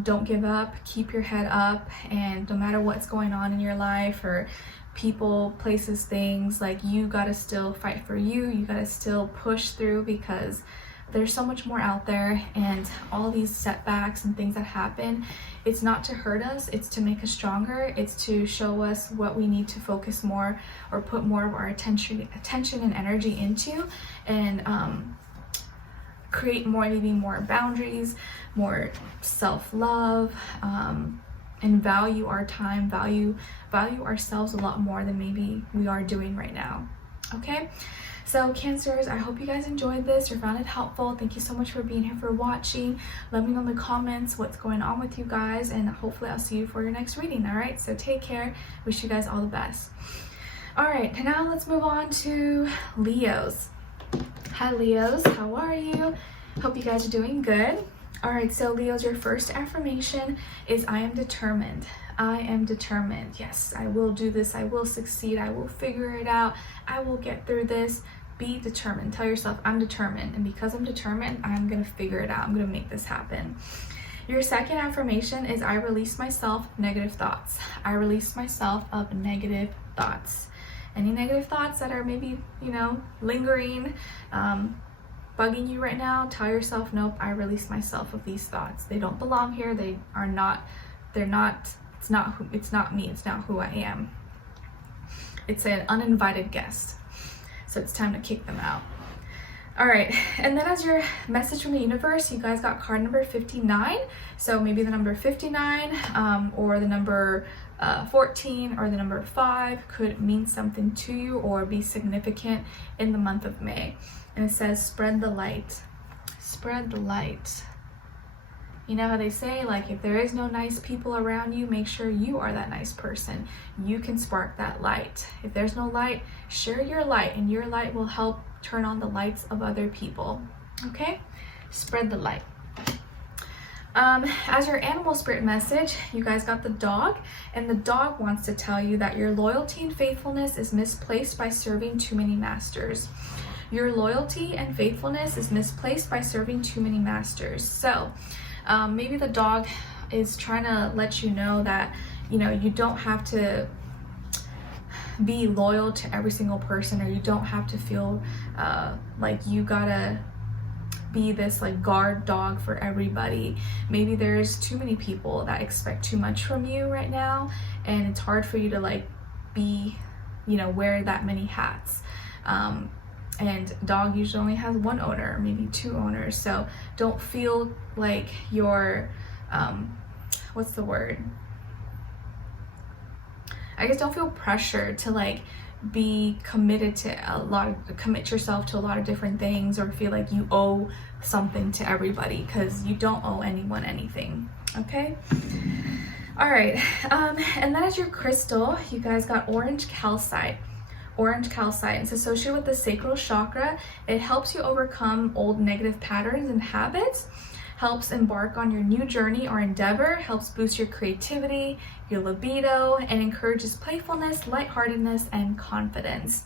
Don't give up, keep your head up, and no matter what's going on in your life or people, places, things, like, you gotta still fight for you. You gotta still push through, because there's so much more out there, and all these setbacks and things that happen, it's not to hurt us, it's to make us stronger. It's to show us what we need to focus more or put more of our attention and energy into, and create maybe more boundaries, more self-love, and value our time, value ourselves a lot more than maybe we are doing right now. Okay, so Cancers, I hope you guys enjoyed this or found it helpful. Thank you so much for being here, for watching. Let me know in the comments what's going on with you guys, and hopefully I'll see you for your next reading. All right, so take care. Wish you guys all the best. All right, now let's move on to Leos. Hi Leos, how are you? Hope you guys are doing good. All right, so Leos, your first affirmation is I am determined. I am determined. Yes, I will do this. I will succeed. I will figure it out. I will get through this. Be determined. Tell yourself, I'm determined. And because I'm determined, I'm going to figure it out. I'm going to make this happen. Your second affirmation is I release myself negative thoughts. I release myself of negative thoughts. Any negative thoughts that are maybe, lingering, bugging you right now, tell yourself, nope, I release myself of these thoughts. They don't belong here. It's not me. It's not who I am. It's an uninvited guest. So it's time to kick them out. All right, and then as your message from the universe, you guys got card number 59. So maybe the number 59 or the number 14 or the number 5 could mean something to you or be significant in the month of May. And it says, spread the light. Spread the light. You know how they say, like, if there is no nice people around you, make sure you are that nice person. You can spark that light. If there's no light, share your light, and your light will help turn on the lights of other people. Okay? Spread the light. As your animal spirit message, you guys got the dog, and the dog wants to tell you that your loyalty and faithfulness is misplaced by serving too many masters. Your loyalty and faithfulness is misplaced by serving too many masters. So maybe the dog is trying to let you know that, you don't have to be loyal to every single person, or you don't have to feel like you gotta be this like guard dog for everybody. Maybe there's too many people that expect too much from you right now, and it's hard for you to like be, wear that many hats. And dog usually only has one owner, maybe two owners. So don't feel like you're, what's the word? I guess don't feel pressured to like be committed to commit yourself to a lot of different things, or feel like you owe something to everybody, because you don't owe anyone anything. Okay? All right. And then as your crystal, you guys got orange calcite. Orange calcite. It's associated with the sacral chakra. It helps you overcome old negative patterns and habits, helps embark on your new journey or endeavor, helps boost your creativity, your libido, and encourages playfulness, lightheartedness, and confidence.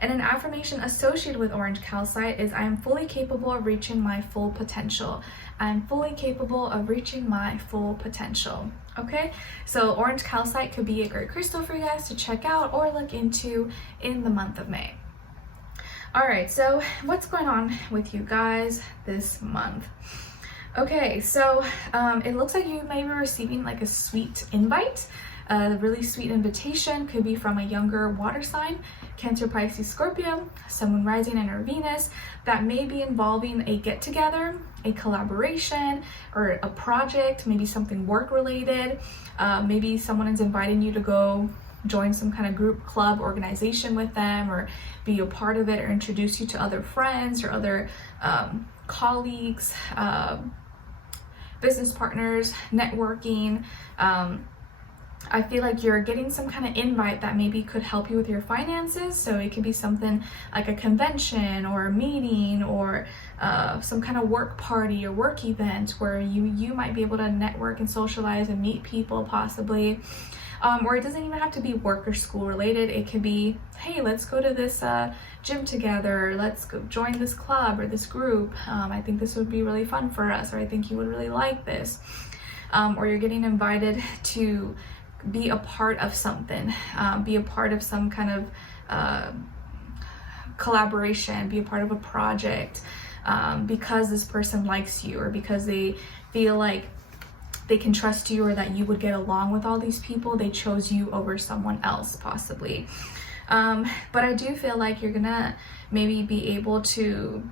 And an affirmation associated with orange calcite is I am fully capable of reaching my full potential. I am fully capable of reaching my full potential. Okay, so orange calcite could be a great crystal for you guys to check out or look into in the month of May. All right, so what's going on with you guys this month? Okay, so it looks like you may be receiving like a sweet invite. A really sweet invitation could be from a younger water sign, Cancer, Pisces, Scorpio, someone rising in or Venus, that may be involving a get-together, a collaboration, or a project, maybe something work-related. Maybe someone is inviting you to go join some kind of group, club, organization with them, or be a part of it, or introduce you to other friends or other colleagues, business partners, networking. I feel like you're getting some kind of invite that maybe could help you with your finances. So it could be something like a convention or a meeting, or some kind of work party or work event where you might be able to network and socialize and meet people possibly. Or it doesn't even have to be work or school related. It could be, hey, let's go to this gym together. Let's go join this club or this group. I think this would be really fun for us, or I think you would really like this. Or you're getting invited to be a part of something, be a part of some kind of collaboration, be a part of a project, because this person likes you, or because they feel like they can trust you, or that you would get along with all these people. They chose you over someone else possibly. But I do feel like you're gonna maybe be able to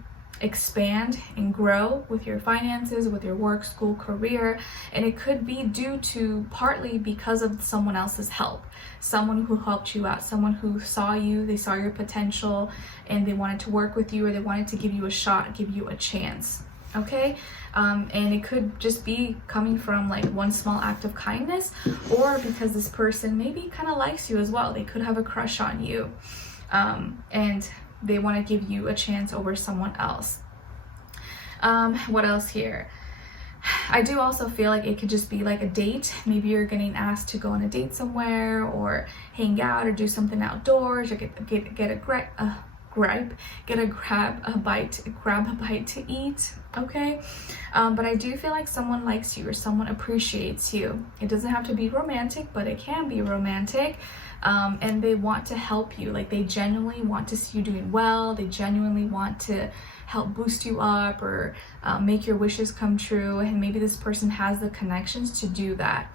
expand and grow with your finances, with your work, school, career, and it could be due to partly because of someone else's help, someone who helped you out, someone who saw you, they saw your potential, and they wanted to work with you, or they wanted to give you a shot, give you a chance. Okay, and it could just be coming from like one small act of kindness, or because this person maybe kind of likes you as well. They could have a crush on you, and they want to give you a chance over someone else. What else here? I do also feel like it could just be like a date. Maybe you're getting asked to go on a date somewhere, or hang out, or do something outdoors, or grab a bite to eat. Okay, but I do feel like someone likes you, or someone appreciates you. It doesn't have to be romantic, but it can be romantic. And they want to help you. Like, they genuinely want to see you doing well. They genuinely want to help boost you up, or make your wishes come true. And maybe this person has the connections to do that.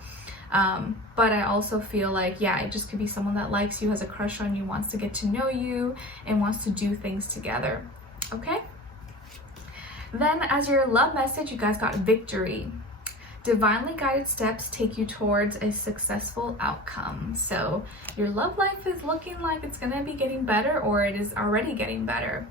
But I also feel like, yeah, it just could be someone that likes you, has a crush on you, wants to get to know you, and wants to do things together. Okay? Then as your love message, you guys got victory. Divinely guided steps take you towards a successful outcome. So your love life is looking like it's going to be getting better, or it is already getting better.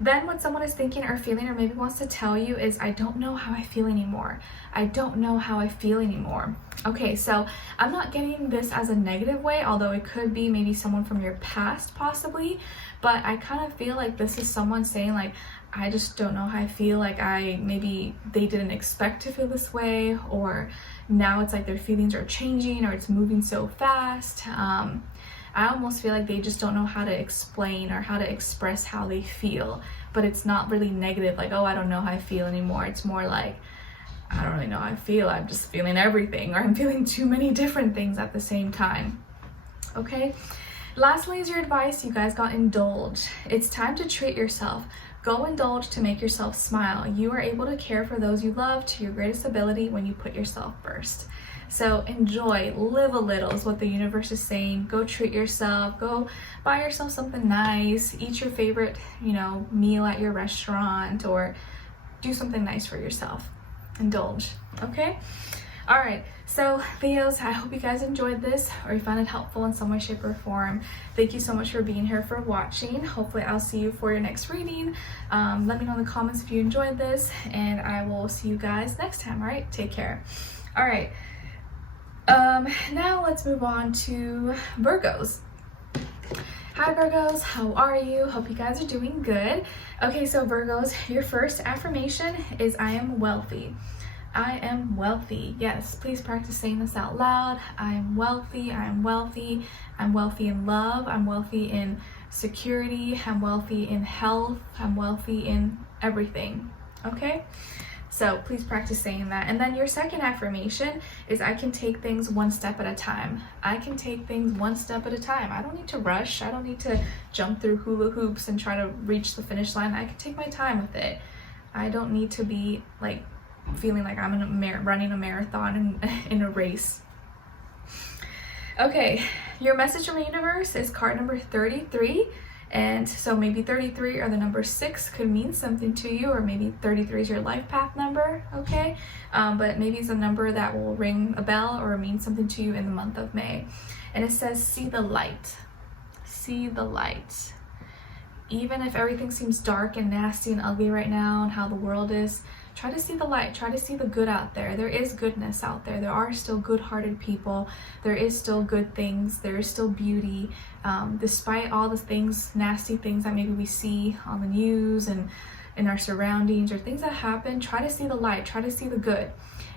Then what someone is thinking or feeling, or maybe wants to tell you, is, I don't know how I feel anymore. I don't know how I feel anymore. Okay, so I'm not getting this as a negative way, although it could be maybe someone from your past possibly, but I kind of feel like this is someone saying like, I just don't know how I feel. Like, maybe they didn't expect to feel this way, or now it's like their feelings are changing, or it's moving so fast. I almost feel like they just don't know how to explain or how to express how they feel, but it's not really negative, like, oh, I don't know how I feel anymore. It's more like, I don't really know how I feel. I'm just feeling everything, or I'm feeling too many different things at the same time. Okay. Lastly is your advice. You guys got indulge. It's time to treat yourself. Go indulge to make yourself smile. You are able to care for those you love to your greatest ability when you put yourself first. So enjoy, live a little is what the universe is saying. Go treat yourself, go buy yourself something nice, eat your favorite, meal at your restaurant, or do something nice for yourself. Indulge, okay? All right, so Leos, I hope you guys enjoyed this, or you found it helpful in some way, shape, or form. Thank you so much for being here, for watching. Hopefully I'll see you for your next reading. Let me know in the comments if you enjoyed this, and I will see you guys next time. All right, take care. All right, now let's move on to Virgos. Hi Virgos, how are you? Hope you guys are doing good. Okay, so Virgos, your first affirmation is, I am wealthy. I am wealthy. Yes, please practice saying this out loud. I am wealthy. I am wealthy. I'm wealthy in love. I'm wealthy in security. I'm wealthy in health. I'm wealthy in everything. Okay? So please practice saying that. And then your second affirmation is, I can take things one step at a time. I can take things one step at a time. I don't need to rush. I don't need to jump through hula hoops and try to reach the finish line. I can take my time with it. I don't need to be like feeling like I'm running a marathon in a race. Okay, your message from the universe is card number 33, And so maybe 33 or the number 6 could mean something to you, or maybe 33 is your life path number, okay? But maybe it's a number that will ring a bell or mean something to you in the month of May. And it says, see the light. See the light. Even if everything seems dark and nasty and ugly right now and how the world is, try to see the light. Try to see the good out there. There is goodness out there. There are still good-hearted people. There is still good things. There is still beauty. Despite all the things, nasty things that maybe we see on the news and in our surroundings or things that happen, try to see the light. Try to see the good.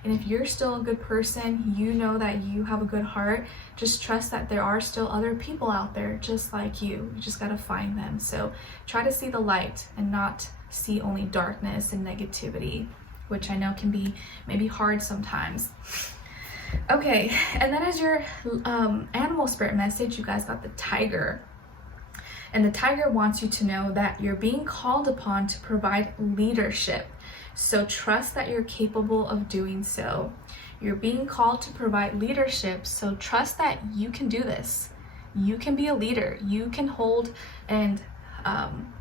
And if you're still a good person, you know that you have a good heart, just trust that there are still other people out there just like you. You just got to find them. So try to see the light and not see only darkness and negativity, which I know can be maybe hard sometimes. Okay, and then as your animal spirit message, you guys got the tiger. And the tiger wants you to know that you're being called upon to provide leadership. So trust that you're capable of doing so. You're being called to provide leadership, so trust that you can do this. You can be a leader. You can hold and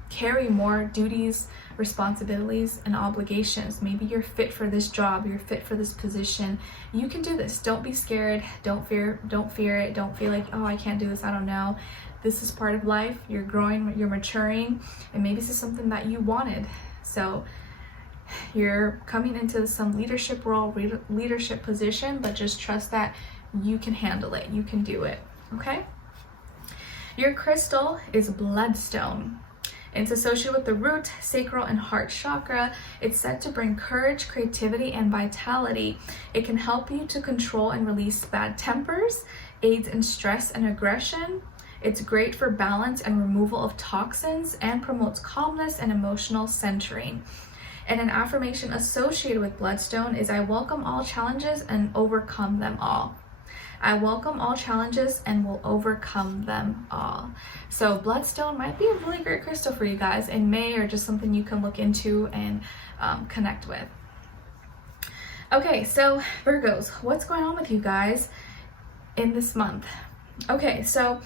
carry more duties, responsibilities, and obligations. Maybe you're fit for this job. You're fit for this position. You can do this. Don't be scared. Don't fear it. Don't feel like, oh, I can't do this. I don't know. This is part of life. You're growing, you're maturing, and maybe this is something that you wanted. So you're coming into some leadership role, leadership position, but just trust that you can handle it. You can do it, okay? Your crystal is bloodstone. It's associated with the root, sacral, and heart chakra. It's said to bring courage, creativity, and vitality. It can help you to control and release bad tempers, aids in stress and aggression. It's great for balance and removal of toxins, and promotes calmness and emotional centering. And an affirmation associated with bloodstone is, I welcome all challenges and overcome them all. I welcome all challenges and will overcome them all. So bloodstone might be a really great crystal for you guys in May, or just something you can look into and connect with. Okay, so Virgos, what's going on with you guys in this month? Okay, so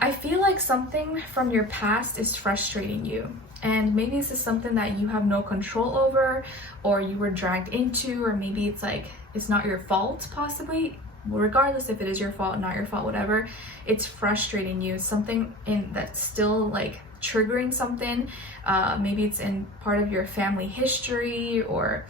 I feel like something from your past is frustrating you. And maybe this is something that you have no control over, or you were dragged into, or maybe it's like it's not your fault, possibly. Regardless if it is your fault, not your fault, whatever, it's frustrating you. It's something that's still like triggering something. Maybe it's in part of your family history or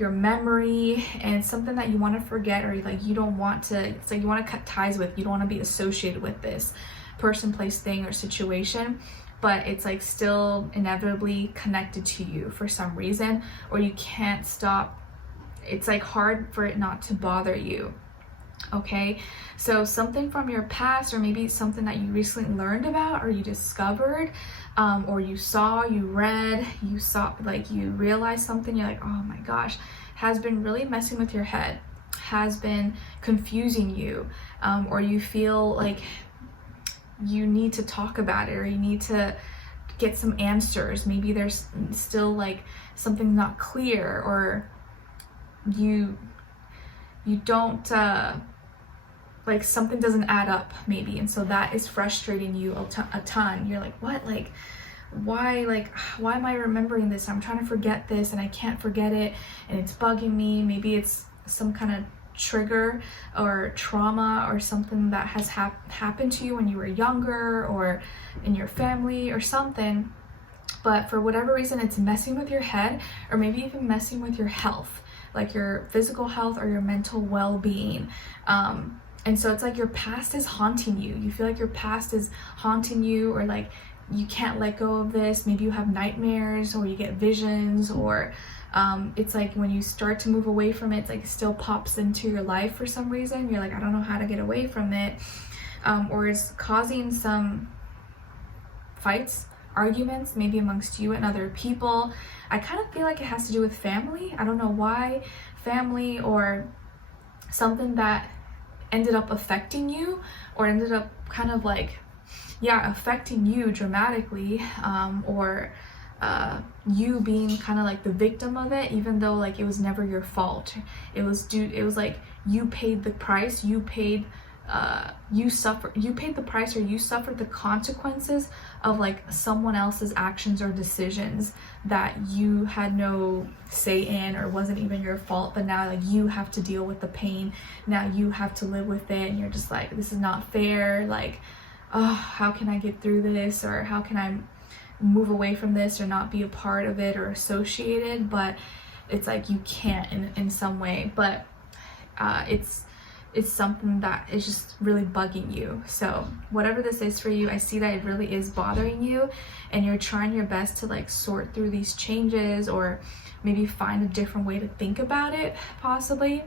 your memory, and it's something that you want to forget, or like you don't want to, it's like you want to cut ties with, you don't want to be associated with this person, place, thing, or situation, but it's like still inevitably connected to you for some reason, or you can't stop. It's like hard for it not to bother you. Okay, so something from your past, or maybe something that you recently learned about, or you discovered, or you saw, you read, you saw, like you realized something, you're like, oh my gosh, has been really messing with your head, has been confusing you, or you feel like you need to talk about it, or you need to get some answers. Maybe there's still like something not clear, or you don't like something doesn't add up maybe, and so that is frustrating you a ton. You're like, what, like why am I remembering this? I'm trying to forget this and I can't forget it, and it's bugging me. Maybe it's some kind of trigger or trauma or something that has happened to you when you were younger, or in your family or something, but for whatever reason it's messing with your head, or maybe even messing with your health, like your physical health or your mental well-being. And so it's like your past is haunting you. You feel like your past is haunting you, or like you can't let go of this. Maybe you have nightmares, or you get visions, or it's like when you start to move away from it, it's like it still pops into your life for some reason. You're like, I don't know how to get away from it. Or it's causing some fights, arguments, maybe amongst you and other people. I kind of feel like it has to do with family. I don't know why. Family, or something that ended up affecting you, or ended up kind of like, yeah, affecting you dramatically, or you being kind of like the victim of it, even though like it was never your fault. It was like you paid the price, you paid you paid the price, or you suffered the consequences of like someone else's actions or decisions that you had no say in, or wasn't even your fault, but now like you have to deal with the pain. Now you have to live with it, and you're just like, this is not fair. Like, oh, how can I get through this, or how can I move away from this, or not be a part of it or associated? But it's like you can't in some way, but it's something that is just really bugging you. So whatever this is for you, I see that it really is bothering you, and you're trying your best to like sort through these changes, or maybe find a different way to think about it possibly.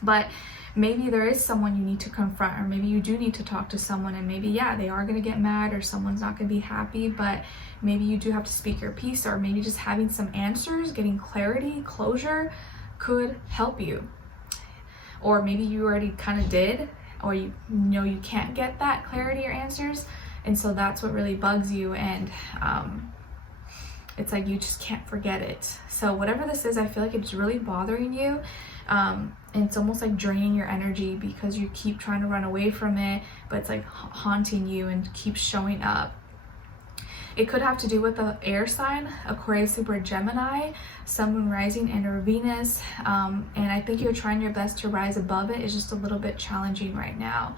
But maybe there is someone you need to confront, or maybe you do need to talk to someone, and maybe, yeah, they are going to get mad, or someone's not going to be happy, but maybe you do have to speak your piece, or maybe just having some answers, getting clarity, closure could help you. Or maybe you already kind of did, or you know you can't get that clarity or answers, and so that's what really bugs you, and it's like you just can't forget it. So whatever this is, I feel like it's really bothering you, and it's almost like draining your energy, because you keep trying to run away from it, but it's like haunting you and keeps showing up. It could have to do with the air sign, Aquarius, Libra, Gemini, Sun, Moon, Rising, and or Venus. And I think you're trying your best to rise above it. It's just a little bit challenging right now.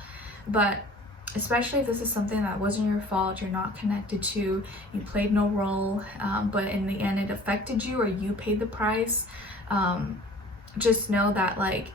But especially if this is something that wasn't your fault, you're not connected to, you played no role, but in the end it affected you, or you paid the price, just know that like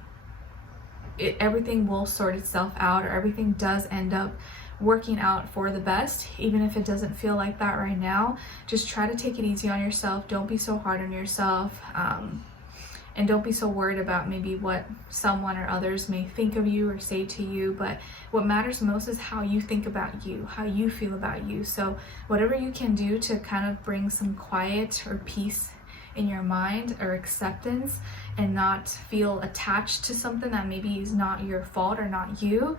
everything will sort itself out, or everything does end up working out for the best, even if it doesn't feel like that right now. Just try to take it easy on yourself. Don't be so hard on yourself, and don't be so worried about maybe what someone or others may think of you or say to you. But what matters most is how you think about you, how you feel about you. So whatever you can do to kind of bring some quiet or peace in your mind, or acceptance, and not feel attached to something that maybe is not your fault or not you,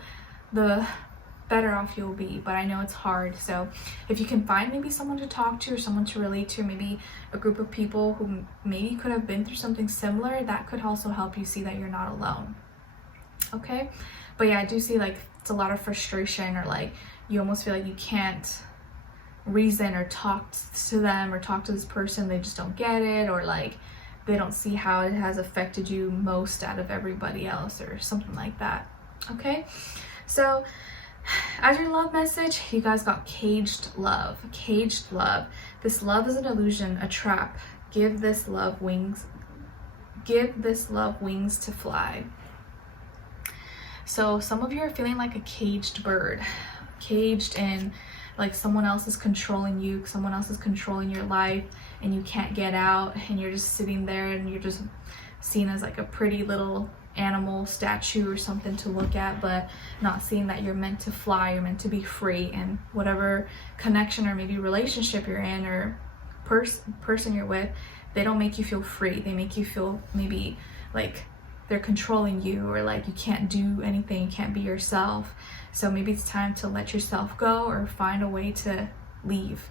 the better off you'll be. But I know it's hard, so if you can find maybe someone to talk to, or someone to relate to, maybe a group of people who maybe could have been through something similar, that could also help you see that you're not alone. Okay, but yeah, I do see like it's a lot of frustration, or like you almost feel like you can't reason or talk to them, or talk to this person, they just don't get it, or like they don't see how it has affected you most out of everybody else, or something like that. Okay, so as your love message, you guys got caged love. Caged love. This love is an illusion, a trap. Give this love wings. Give this love wings to fly. So some of you are feeling like a caged bird. Caged in like someone else is controlling you, someone else is controlling your life, and you can't get out, and you're just sitting there, and you're just seen as like a pretty little animal statue or something to look at, but not seeing that you're meant to fly, you're meant to be free. And whatever connection or maybe relationship you're in, or person you're with, they don't make you feel free. They make you feel maybe like they're controlling you, or like you can't do anything, you can't be yourself. So maybe it's time to let yourself go, or find a way to leave.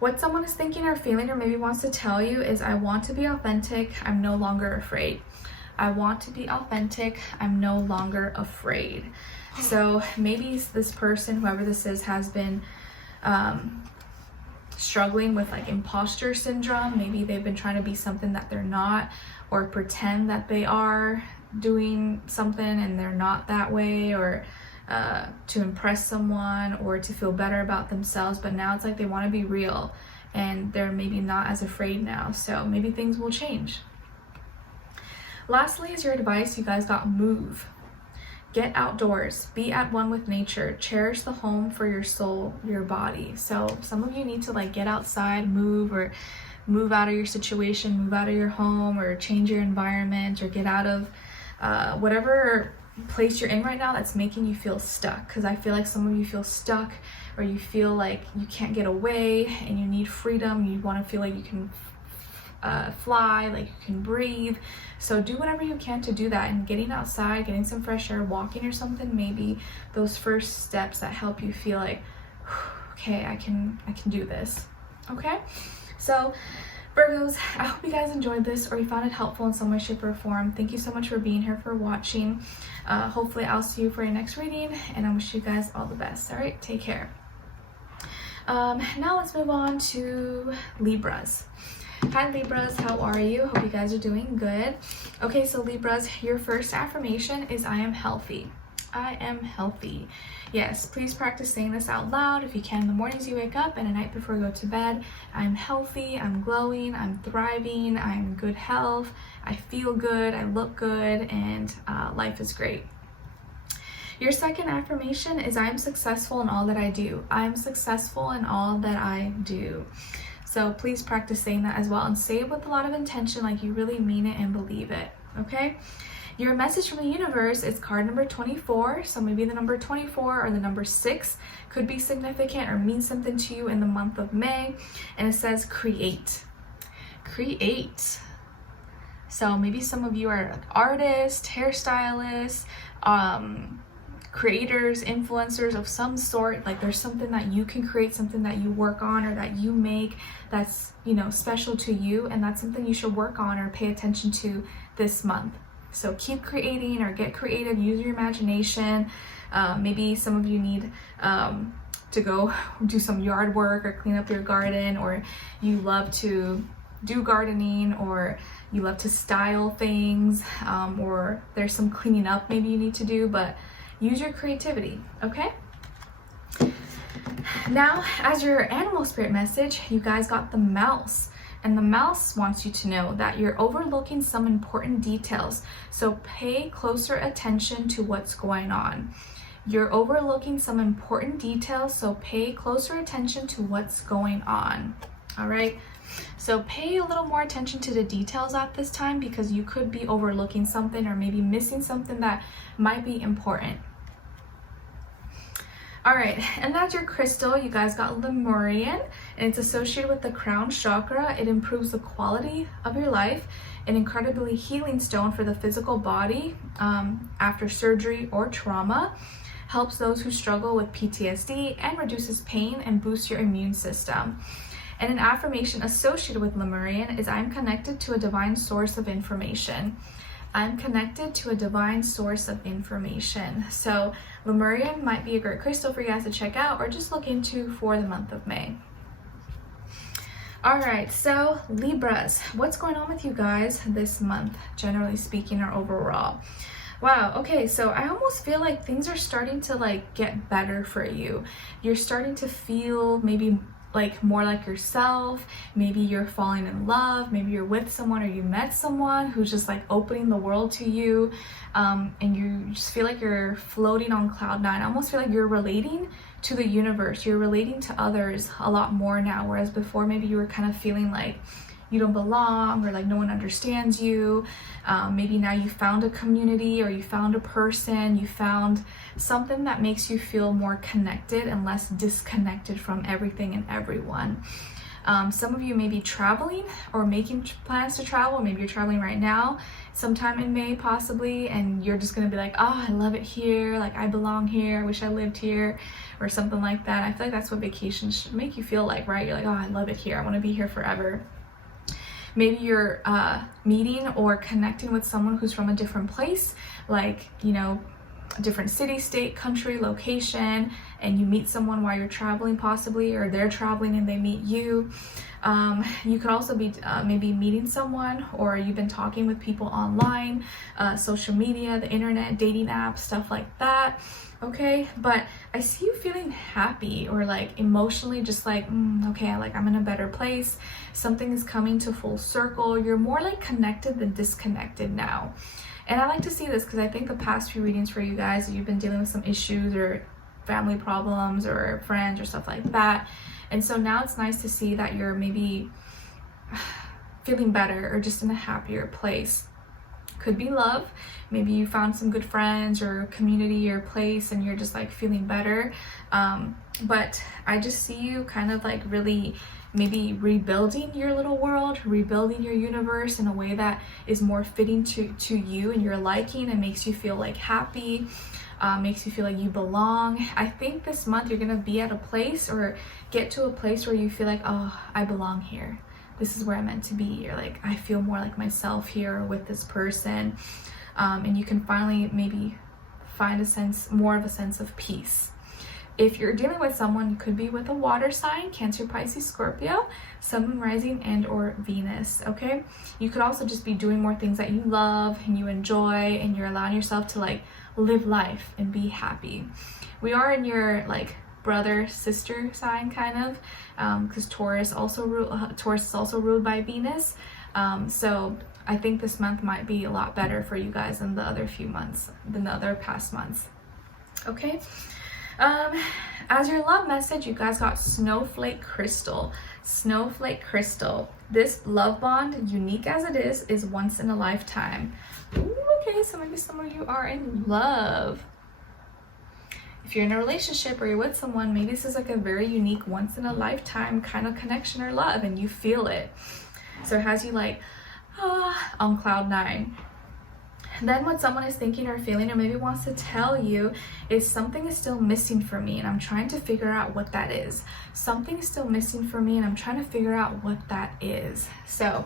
What someone is thinking or feeling, or maybe wants to tell you, is I want to be authentic, I'm no longer afraid. I want to be authentic, I'm no longer afraid. So maybe this person, whoever this is, has been struggling with like imposter syndrome. Maybe they've been trying to be something that they're not, or pretend that they are doing something and they're not that way, or to impress someone, or to feel better about themselves. But now it's like they want to be real, and they're maybe not as afraid now. So maybe things will change. Lastly, is your advice, you guys got move. Get outdoors, be at one with nature, cherish the home for your soul, your body. So some of you need to like get outside, move, or move out of your situation, move out of your home, or change your environment, or get out of whatever place you're in right now that's making you feel stuck. Because I feel like some of you feel stuck, or you feel like you can't get away, and you need freedom. You want to feel like you can fly, like you can breathe. So do whatever you can to do that, and getting outside, getting some fresh air, walking or something, maybe those first steps that help you feel like, okay, I can do this. Okay, so Virgos, I hope you guys enjoyed this or you found it helpful in some way, shape, or form. Thank you so much for being here, for watching. Hopefully I'll see you for your next reading, and I wish you guys all the best. All right, take care. Now let's move on to Libras. Hi Libras, how are you? Hope you guys are doing good. Okay, so Libras, your first affirmation is I am healthy. I am healthy. Yes, please practice saying this out loud if you can in the mornings you wake up and at night before you go to bed. I'm healthy, I'm glowing, I'm thriving, I'm in good health, I feel good, I look good, and life is great. Your second affirmation is I am successful in all that I do. I am successful in all that I do. So please practice saying that as well, and say it with a lot of intention, like you really mean it and believe it, okay? Your message from the universe is card number 24. So maybe the number 24 or the number 6 could be significant or mean something to you in the month of May. And it says create. Create. So maybe some of you are artists, hairstylists, creators, influencers of some sort. Like there's something that you can create, something that you work on or that you make that's, you know, special to you, and that's something you should work on or pay attention to this month. So keep creating or get creative, use your imagination. Maybe some of you need to go do some yard work or clean up your garden, or you love to do gardening, or you love to style things, or there's some cleaning up maybe you need to do, but use your creativity, okay? Now, as your animal spirit message, you guys got the mouse. And the mouse wants you to know that you're overlooking some important details. So pay closer attention to what's going on. You're overlooking some important details, so pay closer attention to what's going on. All right? So pay a little more attention to the details at this time, because you could be overlooking something or maybe missing something that might be important. All right, and that's your crystal. You guys got Lemurian, and it's associated with the crown chakra. It improves the quality of your life. An incredibly healing stone for the physical body after surgery or trauma. Helps those who struggle with PTSD and reduces pain and boosts your immune system. And an affirmation associated with Lemurian is I'm connected to a divine source of information. I'm connected to a divine source of information. So Lemurian might be a great crystal for you guys to check out or just look into for the month of May. All right, so Libras, what's going on with you guys this month, generally speaking, or overall? Wow, okay, so I almost feel like things are starting to like get better for you. You're starting to feel maybe like more like yourself. Maybe you're falling in love, maybe you're with someone or you met someone who's just like opening the world to you, and you just feel like you're floating on cloud nine. I almost feel like you're relating to the universe, you're relating to others a lot more now, whereas before maybe you were kind of feeling like you don't belong, or like no one understands you. Maybe now you found a community, or you found a person, you found something that makes you feel more connected and less disconnected from everything and everyone. Some of you may be traveling or making plans to travel. Maybe you're traveling right now, sometime in May possibly, and you're just gonna be like, oh, I love it here, like I belong here, I wish I lived here, or something like that. I feel like that's what vacations should make you feel like, right? You're like, oh, I love it here, I want to be here forever. Maybe you're meeting or connecting with someone who's from a different place, like, you know, a different city, state, country, location, and you meet someone while you're traveling possibly, or they're traveling and they meet you. You could also be maybe meeting someone, or you've been talking with people online, social media, the internet, dating apps, stuff like that. Okay, but I see you feeling happy, or like emotionally just like, okay, like I'm in a better place. Something is coming to full circle. You're more like connected than disconnected now. And I like to see this because I think the past few readings for you guys, you've been dealing with some issues or family problems or friends or stuff like that. And so now it's nice to see that you're maybe feeling better or just in a happier place. Could be love. Maybe you found some good friends or community or place and you're just like feeling better. But I just see you kind of like really maybe rebuilding your little world, rebuilding your universe in a way that is more fitting to you and your liking, and makes you feel like happy, makes you feel like you belong. I think this month you're gonna be at a place or get to a place where you feel like, oh, I belong here. this is where I'm meant to be, or like I feel more like myself here with this person. And you can finally maybe find more of a sense of peace. If you're dealing with someone, you could be with a water sign, Cancer, Pisces, Scorpio, Sun, Moon, Rising, and or Venus, okay? You could also just be doing more things that you love and you enjoy, and you're allowing yourself to like live life and be happy. We are in your like brother sister sign kind of, because Taurus is also ruled by Venus. So I think this month might be a lot better for you guys than the other past months. Okay. As your love message, you guys got Snowflake Crystal. Snowflake Crystal. This love bond, unique as it is once in a lifetime. Ooh, okay, so maybe some of you are in love. If you're in a relationship or you're with someone, maybe this is like a very unique once in a lifetime kind of connection or love, and you feel it. So it has you like on cloud 9. Then what someone is thinking or feeling or maybe wants to tell you is something is still missing for me and I'm trying to figure out what that is. Something is still missing for me and I'm trying to figure out what that is. So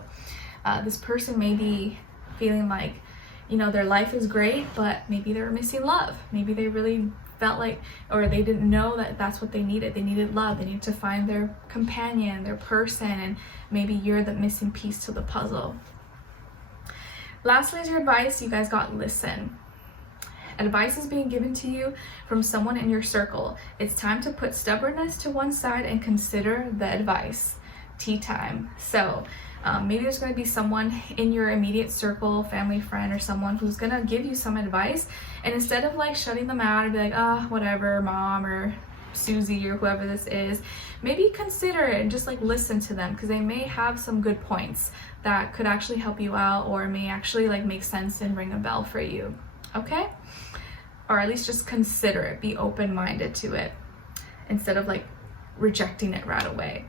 this person may be feeling like, you know, their life is great, but maybe they're missing love. Maybe they really felt like, or they didn't know that that's what they needed. They needed love. They needed to find their companion, their person, and maybe you're the missing piece to the puzzle. Lastly, as your advice, you guys got listen. Advice is being given to you from someone in your circle. It's time to put stubbornness to one side and consider the advice. Tea time. So maybe there's going to be someone in your immediate circle, family, friend, or someone who's going to give you some advice. And instead of like shutting them out and be like, whatever, mom or Susie or whoever this is, maybe consider it and just like listen to them, because they may have some good points that could actually help you out, or may actually like make sense and ring a bell for you. Okay? Or at least just consider it, be open-minded to it instead of like rejecting it right away.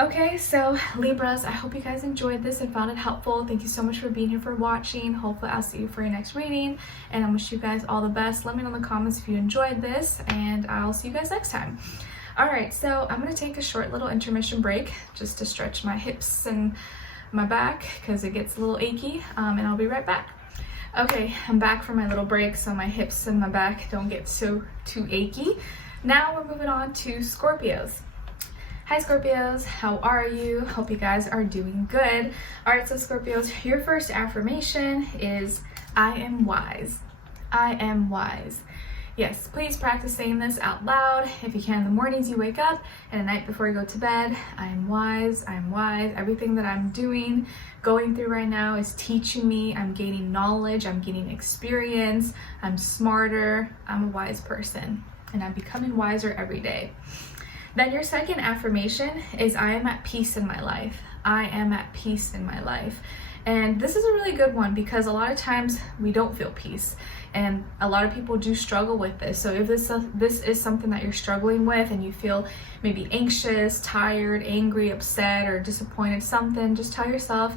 Okay, so Libras, I hope you guys enjoyed this and found it helpful. Thank you so much for being here, for watching. Hopefully I'll see you for your next reading, and I wish you guys all the best. Let me know in the comments if you enjoyed this, and I'll see you guys next time. All right, so I'm gonna take a short little intermission break just to stretch my hips and my back because it gets a little achy, and I'll be right back. Okay, I'm back from my little break so my hips and my back don't get too achy. Now we're moving on to Scorpios. Hi Scorpios, how are you? Hope you guys are doing good. All right, so Scorpios, your first affirmation is I am wise. I am wise. Yes, please practice saying this out loud if you can in the mornings you wake up and at night before you go to bed. I am wise. I am wise. Everything that I'm going through right now is teaching me. I'm gaining knowledge. I'm gaining experience. I'm smarter. I'm a wise person, and I'm becoming wiser every day. Then your second affirmation is I am at peace in my life. I am at peace in my life. And this is a really good one because a lot of times we don't feel peace, and a lot of people do struggle with this. So if this is something that you're struggling with and you feel maybe anxious, tired, angry, upset, or disappointed, something, just tell yourself,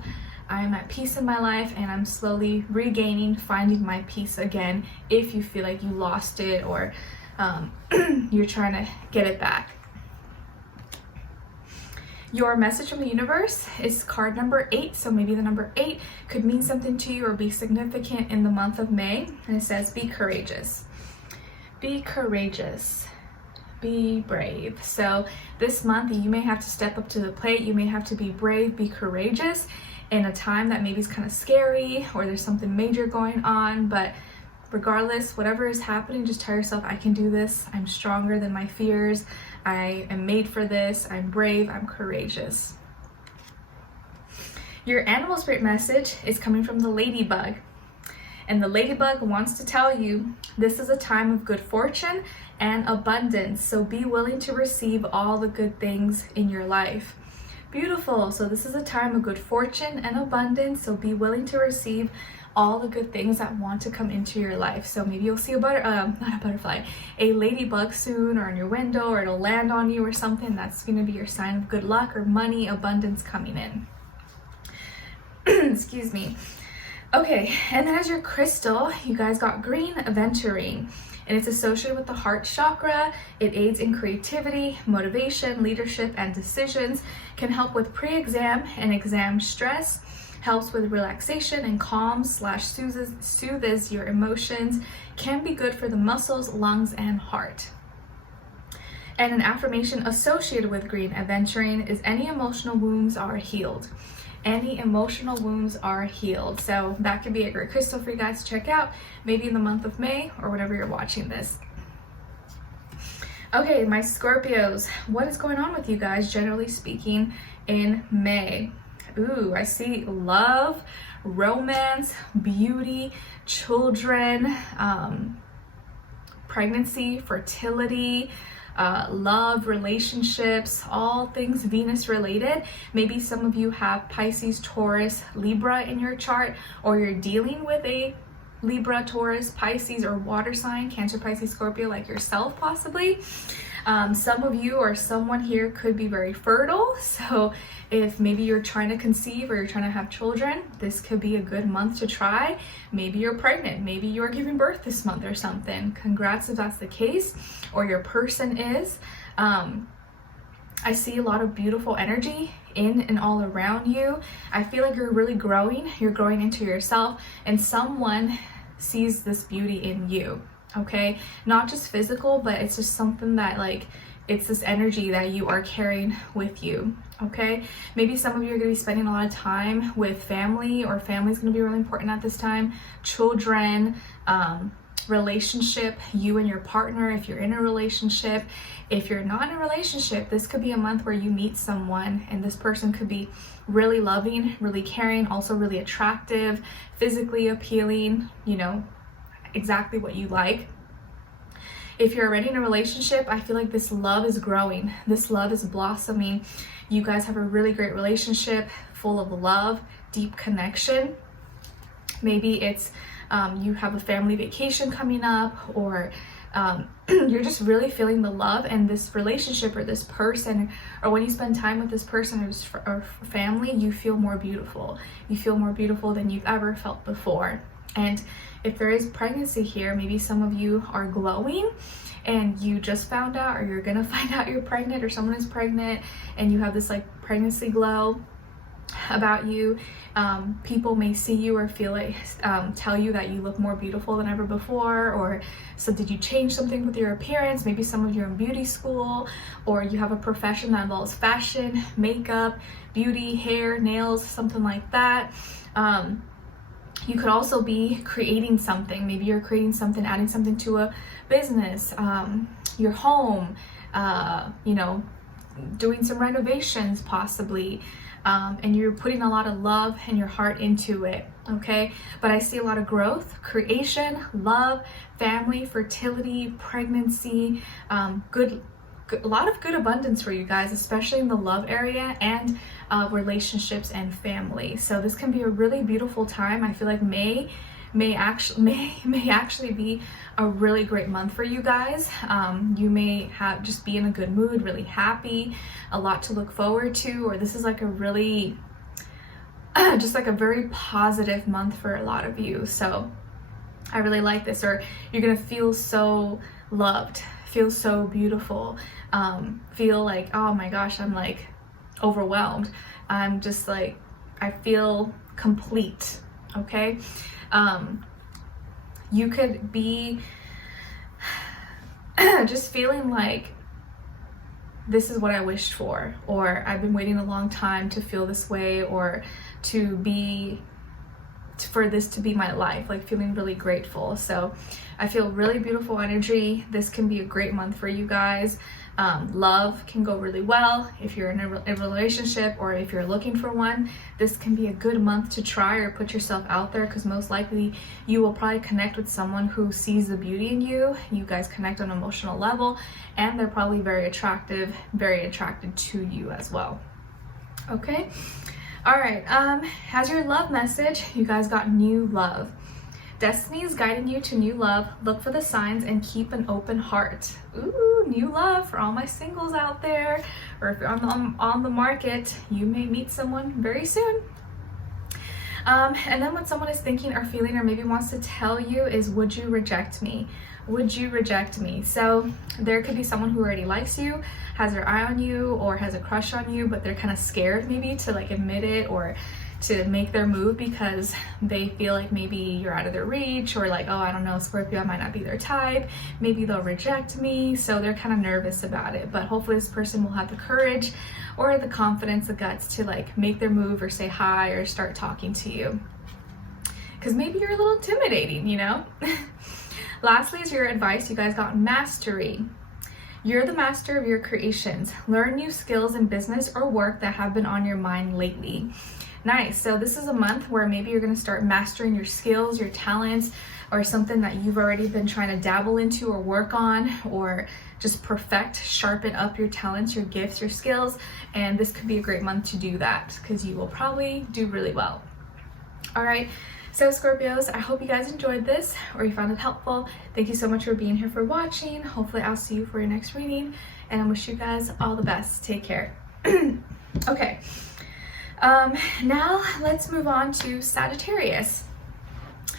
I am at peace in my life and I'm slowly finding my peace again if you feel like you lost it or you're trying to get it back. Your message from the universe is card number 8. So maybe the number 8 could mean something to you or be significant in the month of May. And it says, be courageous. Be courageous. Be brave. So this month you may have to step up to the plate. You may have to be brave, be courageous in a time that maybe is kind of scary or there's something major going on. But regardless, whatever is happening, just tell yourself, I can do this. I'm stronger than my fears. I am made for this. I'm brave. I'm courageous. Your animal spirit message is coming from the ladybug. And the ladybug wants to tell you this is a time of good fortune and abundance. So be willing to receive all the good things in your life. Beautiful. So this is a time of good fortune and abundance. So be willing to receive all the good things that want to come into your life. So maybe you'll see a ladybug soon, or in your window, or it'll land on you or something. That's going to be your sign of good luck or money, abundance coming in. Excuse me. Okay, and then as your crystal, you guys got green aventurine. and it's associated with the heart chakra. It aids in creativity, motivation, leadership, and decisions, can help with pre-exam and exam stress, helps with relaxation and calm / soothes your emotions, can be good for the muscles, lungs, and heart. And an affirmation associated with green aventurine is any emotional wounds are healed. Any emotional wounds are healed. So that could be a great crystal for you guys to check out, maybe in the month of May or whenever you're watching this. Okay, my Scorpios, what is going on with you guys, generally speaking, in May? Ooh, I see love, romance, beauty, children, pregnancy, fertility, love, relationships, all things Venus related. Maybe some of you have Pisces, Taurus, Libra in your chart, or you're dealing with a Libra, Taurus, Pisces, or water sign, Cancer, Pisces, Scorpio, like yourself possibly. Some of you or someone here could be very fertile. So if maybe you're trying to conceive or you're trying to have children, this could be a good month to try. Maybe you're pregnant, maybe you're giving birth this month or something. Congrats if that's the case, or your person is. I see a lot of beautiful energy in and all around you. I feel like you're really growing. You're growing into yourself, and someone sees this beauty in you. Okay, not just physical, but it's just something that, like, it's this energy that you are carrying with you. Okay, maybe some of you are going to be spending a lot of time with family, or family is going to be really important at this time. Children, relationship, you and your partner, if you're in a relationship. If you're not in a relationship, this could be a month where you meet someone, and this person could be really loving, really caring, also really attractive, physically appealing, you know, exactly what you like. If you're already in a relationship, I feel like this love is growing. This love is blossoming. You guys have a really great relationship full of love, deep connection. Maybe it's you have a family vacation coming up, or you're just really feeling the love in this relationship or this person, or when you spend time with this person or family, you feel more beautiful. You feel more beautiful than you've ever felt before. And if there is pregnancy here, maybe some of you are glowing and you just found out, or you're gonna find out you're pregnant, or someone is pregnant and you have this like pregnancy glow about you. People may see you or feel like tell you that you look more beautiful than ever before, or so did you change something with your appearance? Maybe some of you are in beauty school, or you have a profession that involves fashion, makeup, beauty, hair, nails, something like that. You could also be creating something. Maybe you're creating something, adding something to a business, your home, you know, doing some renovations possibly, and you're putting a lot of love and your heart into it, okay? But I see a lot of growth, creation, love, family, fertility, pregnancy, a lot of good abundance for you guys, especially in the love area, and relationships and family. So this can be a really beautiful time. I feel like May actually be a really great month for you guys. You may just be in a good mood, really happy, a lot to look forward to, or this is like a really just like a very positive month for a lot of you. So I really like this. Or you're gonna feel so loved, feel so beautiful, feel like, oh my gosh, I'm like overwhelmed. I'm just like, I feel complete, okay? You could be just feeling like this is what I wished for, or I've been waiting a long time to feel this way, or for this to be my life, like feeling really grateful. So I feel really beautiful energy. This can be a great month for you guys. Love can go really well if you're in a relationship, or if you're looking for one. This can be a good month to try or put yourself out there, because most likely you will probably connect with someone who sees the beauty in you. You guys connect on an emotional level, and they're probably very attracted to you as well. Okay, all right, as your love message, you guys got new love. Destiny is guiding you to new love. Look for the signs and keep an open heart. Ooh, new love for all my singles out there, or if you're on the market, you may meet someone very soon. And then what someone is thinking or feeling or maybe wants to tell you is, would you reject me? Would you reject me? So there could be someone who already likes you, has their eye on you, or has a crush on you, but they're kind of scared maybe to like admit it or to make their move because they feel like maybe you're out of their reach, or like, oh, I don't know, Scorpio, I might not be their type. Maybe they'll reject me. So they're kind of nervous about it, but hopefully this person will have the courage or the confidence, the guts to like make their move or say hi or start talking to you. Because maybe you're a little intimidating, you know? Lastly is your advice. You guys got mastery. You're the master of your creations. Learn new skills in business or work that have been on your mind lately. Nice. So this is a month where maybe you're going to start mastering your skills, your talents, or something that you've already been trying to dabble into or work on, or just perfect, sharpen up your talents, your gifts, your skills. And this could be a great month to do that because you will probably do really well. All right. So Scorpios, I hope you guys enjoyed this or you found it helpful. Thank you so much for being here, for watching. Hopefully I'll see you for your next reading, and I wish you guys all the best. Take care. Okay. Now let's move on to Sagittarius.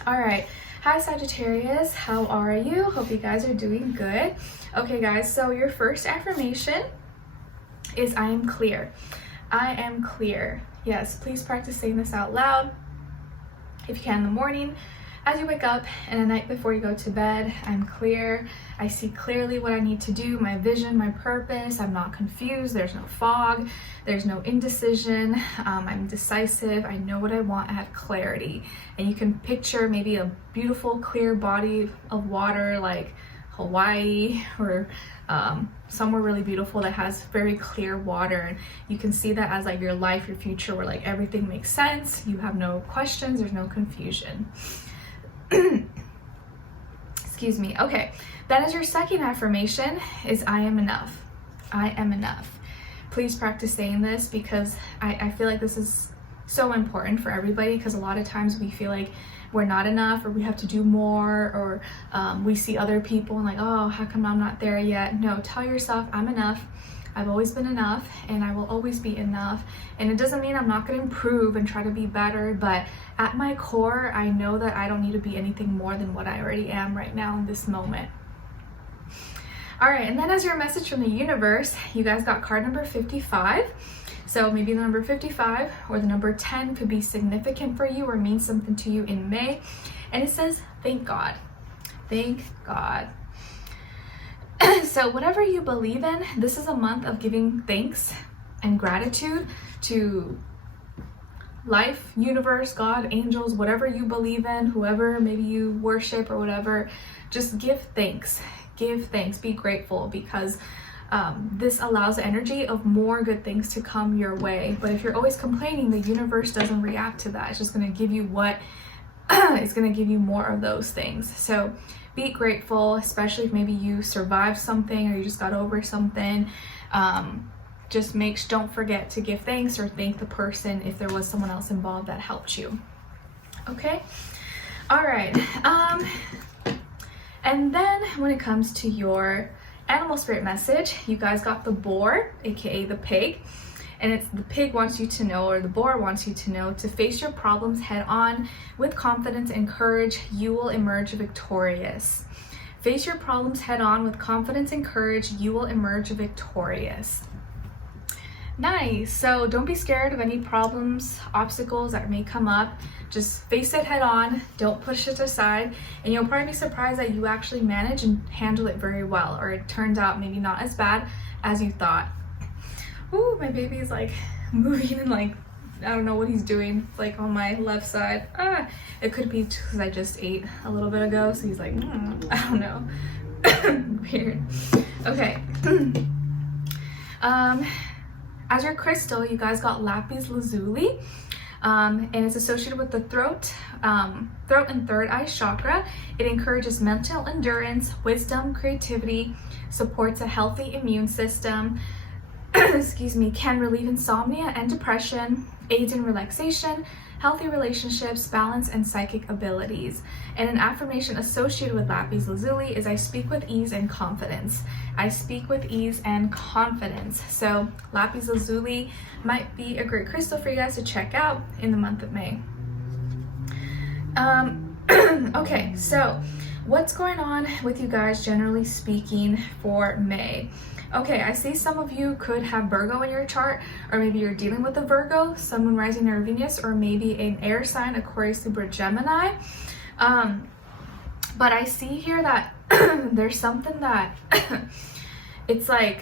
All right. Hi Sagittarius, how are you? Hope you guys are doing good. Okay guys, so your first affirmation is I am clear. I am clear. Yes, please practice saying this out loud. If you can in the morning, as you wake up, and the night before you go to bed. I'm clear. I see clearly what I need to do, my vision, my purpose. I'm not confused. There's no fog. There's no indecision. I'm decisive. I know what I want. I have clarity. And you can picture maybe a beautiful, clear body of water like Hawaii or somewhere really beautiful that has very clear water, and you can see that as like your life, your future, where like everything makes sense. You have no questions. There's no confusion. Excuse me. Okay, that is your second affirmation, is I am enough. I am enough. Please practice saying this because I feel like this is so important for everybody, because a lot of times we feel like we're not enough, or we have to do more, or we see other people and like, oh, how come I'm not there yet? No, tell yourself I'm enough. I've always been enough, and I will always be enough. And it doesn't mean I'm not going to improve and try to be better, but at my core, I know that I don't need to be anything more than what I already am right now in this moment. All right, and then as your message from the universe, you guys got card number 55. So maybe the number 55 or the number 10 could be significant for you or mean something to you in May. And it says, thank God. Thank God. So whatever you believe in, this is a month of giving thanks and gratitude to life, universe, God, angels, whatever you believe in, whoever maybe you worship or whatever. Just give thanks. Give thanks. Be grateful, because this allows the energy of more good things to come your way. But if you're always complaining, the universe doesn't react to that. It's just going to give you what it's going to give you more of those things. So be grateful, especially if maybe you survived something or you just got over something. Don't forget to give thanks or thank the person if there was someone else involved that helped you. Okay. All right. And then when it comes to your animal spirit message, you guys got the boar, aka the pig, and it's the pig wants you to know, or the boar wants you to know, to face your problems head on with confidence and courage. You will emerge victorious. Face your problems head on with confidence and courage. You will emerge victorious. Nice. So don't be scared of any problems, obstacles that may come up. Just face it head on. Don't push it aside. And you'll probably be surprised that you actually manage and handle it very well, or it turns out maybe not as bad as you thought. Ooh, my baby's like moving and like, I don't know what he's doing, like on my left side. It could be because I just ate a little bit ago, so he's like, I don't know. Weird. Okay. As your crystal, you guys got lapis lazuli, and it's associated with the throat and third eye chakra. It encourages mental endurance, wisdom, creativity, supports a healthy immune system, excuse me, can relieve insomnia and depression, aids in relaxation, healthy relationships, balance, and psychic abilities. And an affirmation associated with lapis lazuli is I speak with ease and confidence. I speak with ease and confidence. So lapis lazuli might be a great crystal for you guys to check out in the month of May. Okay, so what's going on with you guys generally speaking for May? Okay, I see some of you could have Virgo in your chart, or maybe you're dealing with a Virgo, Sun, Moon, Rising, or Venus, or maybe an air sign, Aquarius, Libra, Gemini. But I see here that there's something that it's like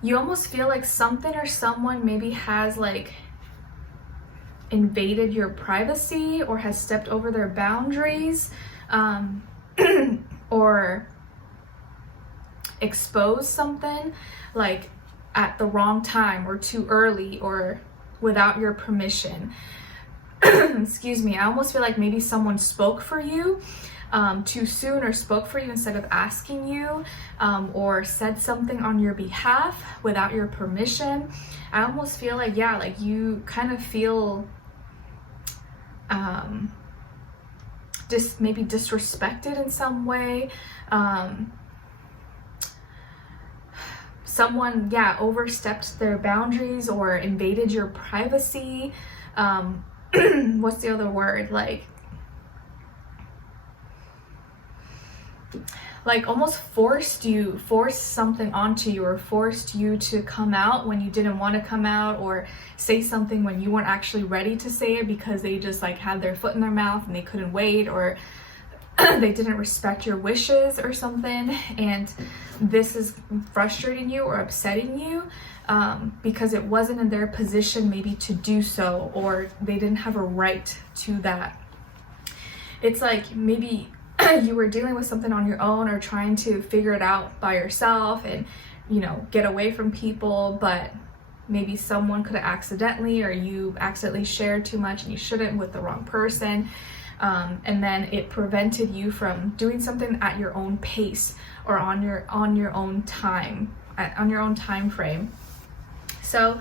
you almost feel like something or someone maybe has like invaded your privacy or has stepped over their boundaries, or exposed something like at the wrong time or too early or without your permission. Excuse me, I almost feel like maybe someone spoke for you too soon, or spoke for you instead of asking you, or said something on your behalf without your permission. I almost feel like, yeah, like you kind of feel just maybe disrespected in some way. Someone, yeah, overstepped their boundaries or invaded your privacy. What's the other word? Like almost forced something onto you, or forced you to come out when you didn't want to come out, or say something when you weren't actually ready to say it because they just like had their foot in their mouth and they couldn't wait, or they didn't respect your wishes or something, and this is frustrating you or upsetting you because it wasn't in their position maybe to do so, or they didn't have a right to that. It's like maybe you were dealing with something on your own, or trying to figure it out by yourself and, you know, get away from people, but maybe someone could have accidentally, or you accidentally shared too much and you shouldn't with the wrong person. And then it prevented you from doing something at your own pace, or on your own time, on your own time frame. So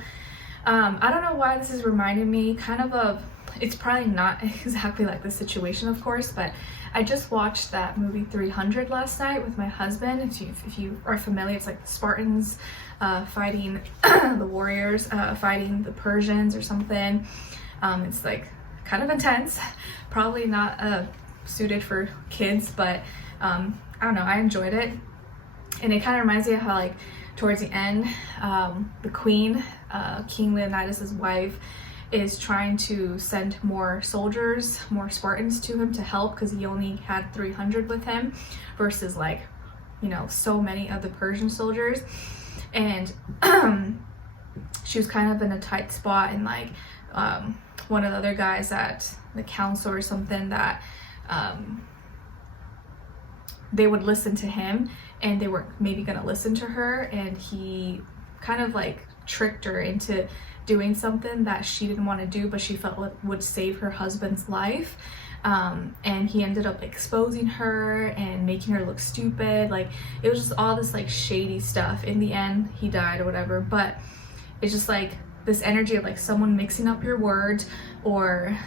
I don't know why this is reminding me kind of it's probably not exactly like the situation, of course, but I just watched that movie 300 last night with my husband. If you are familiar, it's like the Spartans fighting the warriors, fighting the Persians or something. It's like kind of intense, probably not suited for kids, but I don't know, I enjoyed it. And it kind of reminds me of how, like, towards the end, the queen, King Leonidas's wife, is trying to send more soldiers, more Spartans to him to help, because he only had 300 with him versus, like, you know, so many of the Persian soldiers. And she was kind of in a tight spot, and like one of the other guys at the council or something, that they would listen to him and they weren't maybe gonna listen to her, and he kind of like tricked her into doing something that she didn't want to do, but she felt would save her husband's life. And he ended up exposing her and making her look stupid. Like, it was just all this like shady stuff. In the end, he died or whatever, but it's just like this energy of like someone mixing up your words, or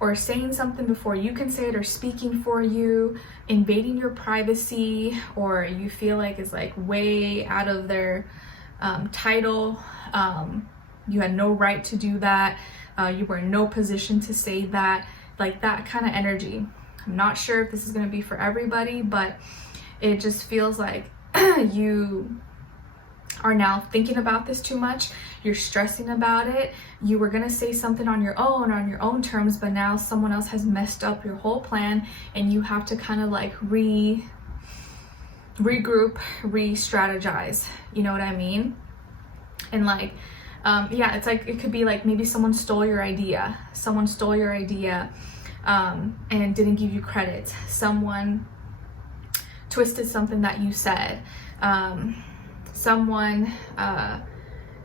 or saying something before you can say it, or speaking for you, invading your privacy, or you feel like it's like way out of their title. You had no right to do that. You were in no position to say that, like that kind of energy. I'm not sure if this is going to be for everybody, but it just feels like you are now thinking about this too much. You're stressing about it. You were gonna say something on your own terms, but now someone else has messed up your whole plan, and you have to kind of like regroup, re-strategize. You know what I mean? And like, yeah, it's like, it could be like maybe someone stole your idea. And didn't give you credit. Someone twisted something that you said. Someone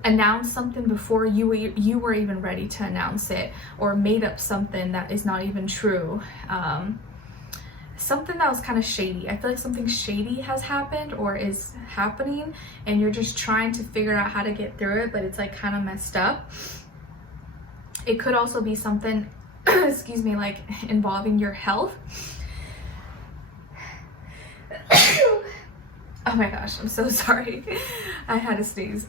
announced something before you were even ready to announce it, or made up something that is not even true. Something that was kind of shady. I feel like something shady has happened or is happening, and you're just trying to figure out how to get through it, but it's like kind of messed up. It could also be something excuse me, like involving your health. Oh my gosh, I'm so sorry. I had to sneeze.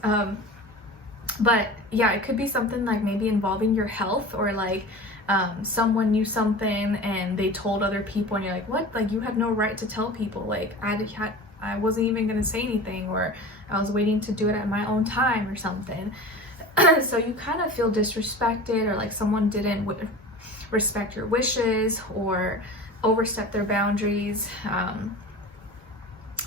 But yeah, it could be something like maybe involving your health, or like someone knew something and they told other people and you're like, what? Like, you had no right to tell people. Like, I wasn't even gonna say anything, or I was waiting to do it at my own time or something. So you kind of feel disrespected, or like someone didn't respect your wishes or overstep their boundaries.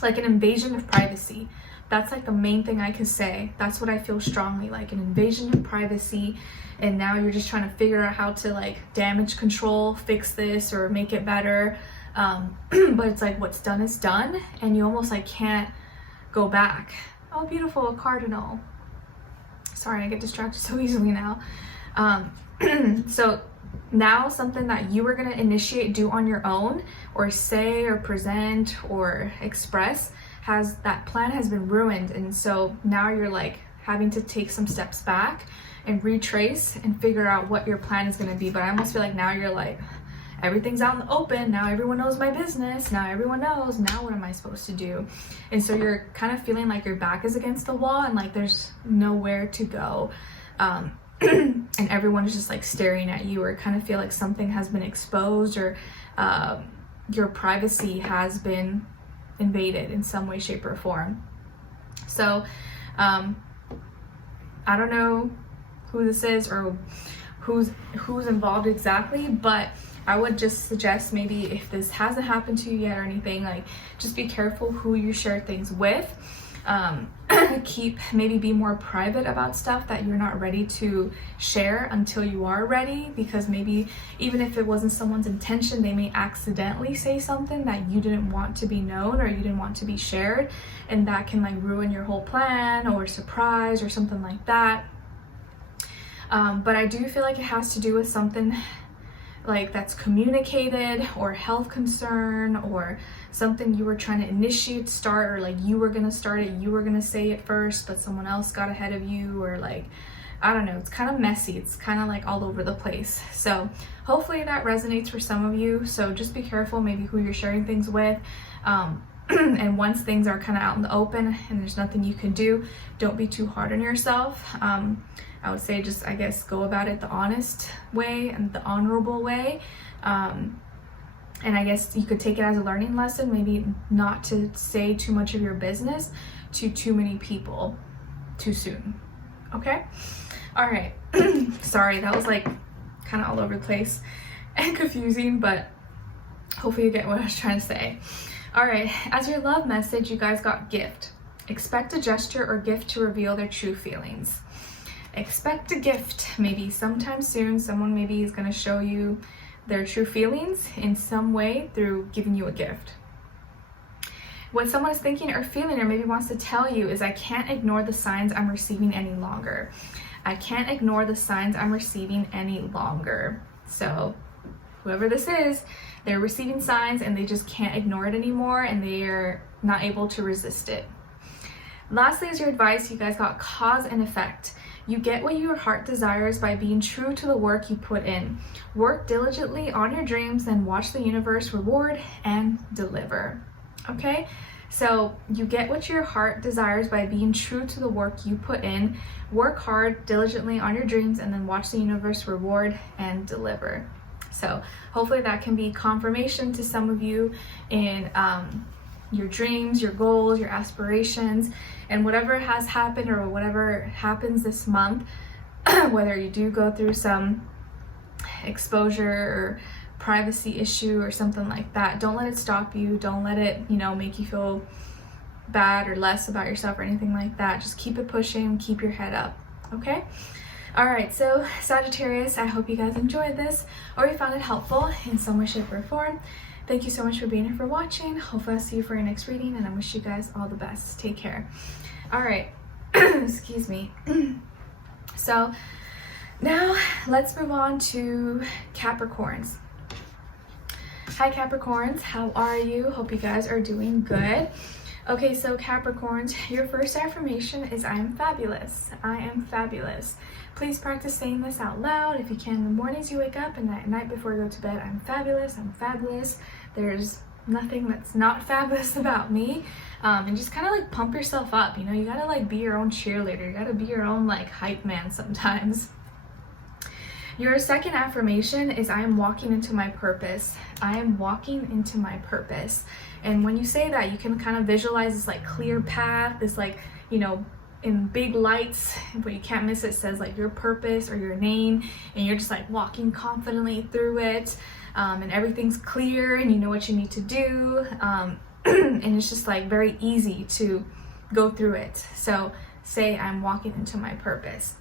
Like an invasion of privacy. That's like the main thing I could say. That's what I feel strongly, like an invasion of privacy. And now you're just trying to figure out how to like damage control, fix this, or make it better. But it's like, what's done is done, and you almost like can't go back. Oh, beautiful, a cardinal. Sorry, I get distracted so easily now. So now something that you were going to initiate, do on your own, or say or present or express, that plan has been ruined. And so now you're like having to take some steps back and retrace and figure out what your plan is going to be. But I almost feel like now you're like, everything's out in the open, now everyone knows my business, now everyone knows, now what am I supposed to do? And so you're kind of feeling like your back is against the wall and like there's nowhere to go. And everyone is just like staring at you, or kind of feel like something has been exposed, or your privacy has been invaded in some way, shape, or form. So I don't know who this is or who's involved exactly, but I would just suggest, maybe if this hasn't happened to you yet or anything, like just be careful who you share things with. Be more private about stuff that you're not ready to share until you are ready, because maybe even if it wasn't someone's intention, they may accidentally say something that you didn't want to be known or you didn't want to be shared, and that can like ruin your whole plan or surprise or something like that. But I do feel like it has to do with something like that's communicated, or health concern, or something you were trying to initiate, start, or like you were gonna start it, you were gonna say it first, but someone else got ahead of you, or like, I don't know, it's kind of messy, it's kind of like all over the place. So hopefully that resonates for some of you. So just be careful maybe who you're sharing things with. And once things are kind of out in the open and there's nothing you can do, don't be too hard on yourself. I would say just, I guess, go about it the honest way and the honorable way. And I guess you could take it as a learning lesson, maybe not to say too much of your business to too many people too soon. Okay? All right. Sorry, that was like kind of all over the place and confusing, but hopefully you get what I was trying to say. All right, as your love message, you guys got gift. Expect a gesture or gift to reveal their true feelings. Expect a gift, maybe sometime soon. Someone maybe is going to show you their true feelings in some way through giving you a gift. What someone is thinking or feeling or maybe wants to tell you is, I can't ignore the signs I'm receiving any longer. I can't ignore the signs I'm receiving any longer. So whoever this is, they're receiving signs and they just can't ignore it anymore, and they are not able to resist it. Lastly is your advice. You guys got cause and effect. You get what your heart desires by being true to the work you put in. Work diligently on your dreams and watch the universe reward and deliver. Okay? So you get what your heart desires by being true to the work you put in. Work hard diligently on your dreams and then watch the universe reward and deliver. So hopefully that can be confirmation to some of you in your dreams, your goals, your aspirations, and whatever has happened or whatever happens this month, whether you do go through some exposure or privacy issue or something like that, don't let it stop you. Don't let it, make you feel bad or less about yourself or anything like that. Just keep it pushing, keep your head up, okay? All right, so Sagittarius, I hope you guys enjoyed this or you found it helpful in some way, shape, or form. Thank you so much for being here, for watching. Hopefully I'll see you for your next reading, and I wish you guys all the best. Take care. All right, excuse me. So now let's move on to Capricorns. Hi Capricorns, how are you? Hope you guys are doing good. Okay, so Capricorns, your first affirmation is I am fabulous. I am fabulous. Please practice saying this out loud if you can in the mornings you wake up, and at night before you go to bed. I'm fabulous. I'm fabulous. There's nothing that's not fabulous about me. And just kind of like pump yourself up, you know, you gotta like be your own cheerleader, you gotta be your own like hype man sometimes. Your second affirmation is, I am walking into my purpose. I am walking into my purpose. And when you say that, you can kind of visualize this like clear path, this like, you know, in big lights, but you can't miss it, says like your purpose or your name, and you're just like walking confidently through it, and everything's clear and you know what you need to do, and it's just like very easy to go through it. So say, I'm walking into my purpose.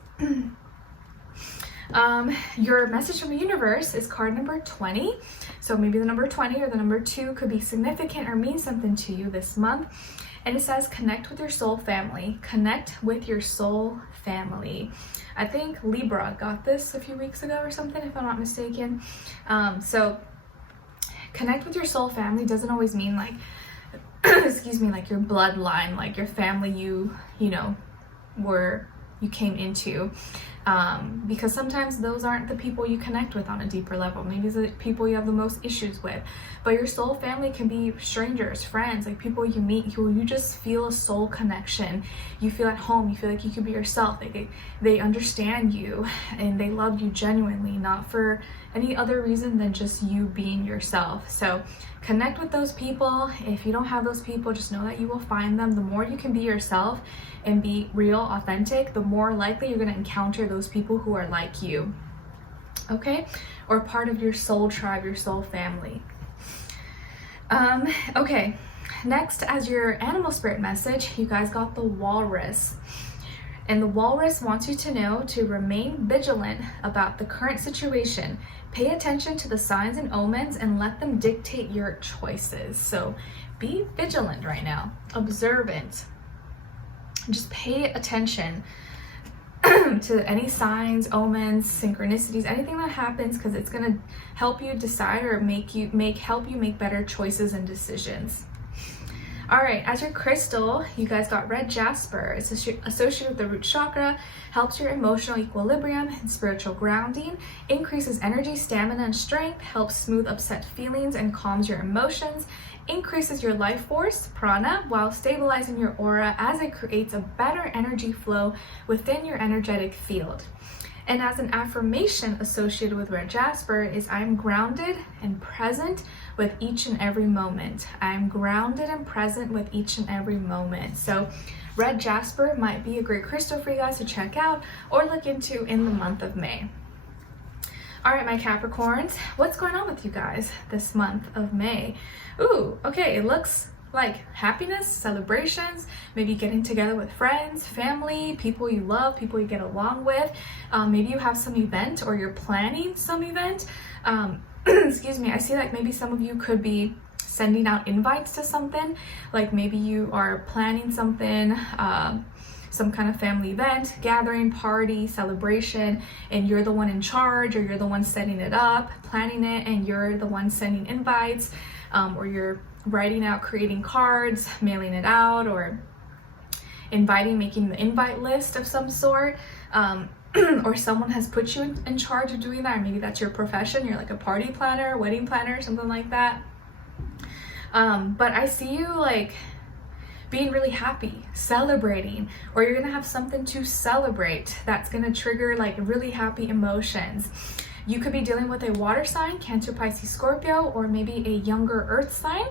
Your message from the universe is card number 20. So maybe the number 20 or the number 2 could be significant or mean something to you this month. And it says, connect with your soul family. Connect with your soul family. I think Libra got this a few weeks ago or something, if I'm not mistaken. So connect with your soul family doesn't always mean like, excuse me, like your bloodline, like your family you know, you came into. Because sometimes those aren't the people you connect with on a deeper level. Maybe it's the people you have the most issues with. But your soul family can be strangers, friends, like people you meet who you just feel a soul connection. You feel at home, you feel like you could be yourself. They understand you and they love you genuinely, not for any other reason than just you being yourself. So connect with those people. If you don't have those people, just know that you will find them. The more you can be yourself and be real, authentic, the more likely you're going to encounter those people who are like you, okay? Or part of your soul tribe, your soul family. Okay, next, as your animal spirit message, you guys got the walrus. And the walrus wants you to know to remain vigilant about the current situation. Pay attention to the signs and omens and let them dictate your choices. So be vigilant right now, observant. Just pay attention to any signs, omens, synchronicities, anything that happens, because it's going to help you decide or help you make better choices and decisions. All right, as your crystal, you guys got red jasper. It's associated with the root chakra, helps your emotional equilibrium and spiritual grounding, increases energy, stamina, and strength, helps smooth upset feelings and calms your emotions, increases your life force, prana, while stabilizing your aura as it creates a better energy flow within your energetic field. And as an affirmation associated with red jasper is, I'm grounded and present with each and every moment. I'm grounded and present with each and every moment. So red jasper might be a great crystal for you guys to check out or look into in the month of May. All right, my Capricorns, what's going on with you guys this month of May? Ooh, okay, it looks like happiness, celebrations, maybe getting together with friends, family, people you love, people you get along with. Maybe you have some event or you're planning some event. Excuse me, I see like maybe some of you could be sending out invites to something. Like maybe you are planning something, some kind of family event, gathering, party, celebration, and you're the one in charge, or you're the one setting it up, planning it, and you're the one sending invites, or you're writing out, creating cards, mailing it out, or inviting, making the invite list of some sort, or someone has put you in charge of doing that, or maybe that's your profession, you're like a party planner, wedding planner, something like that. But I see you like being really happy, celebrating, or you're gonna have something to celebrate that's gonna trigger like really happy emotions. You could be dealing with a water sign, Cancer, Pisces, Scorpio, or maybe a younger earth sign,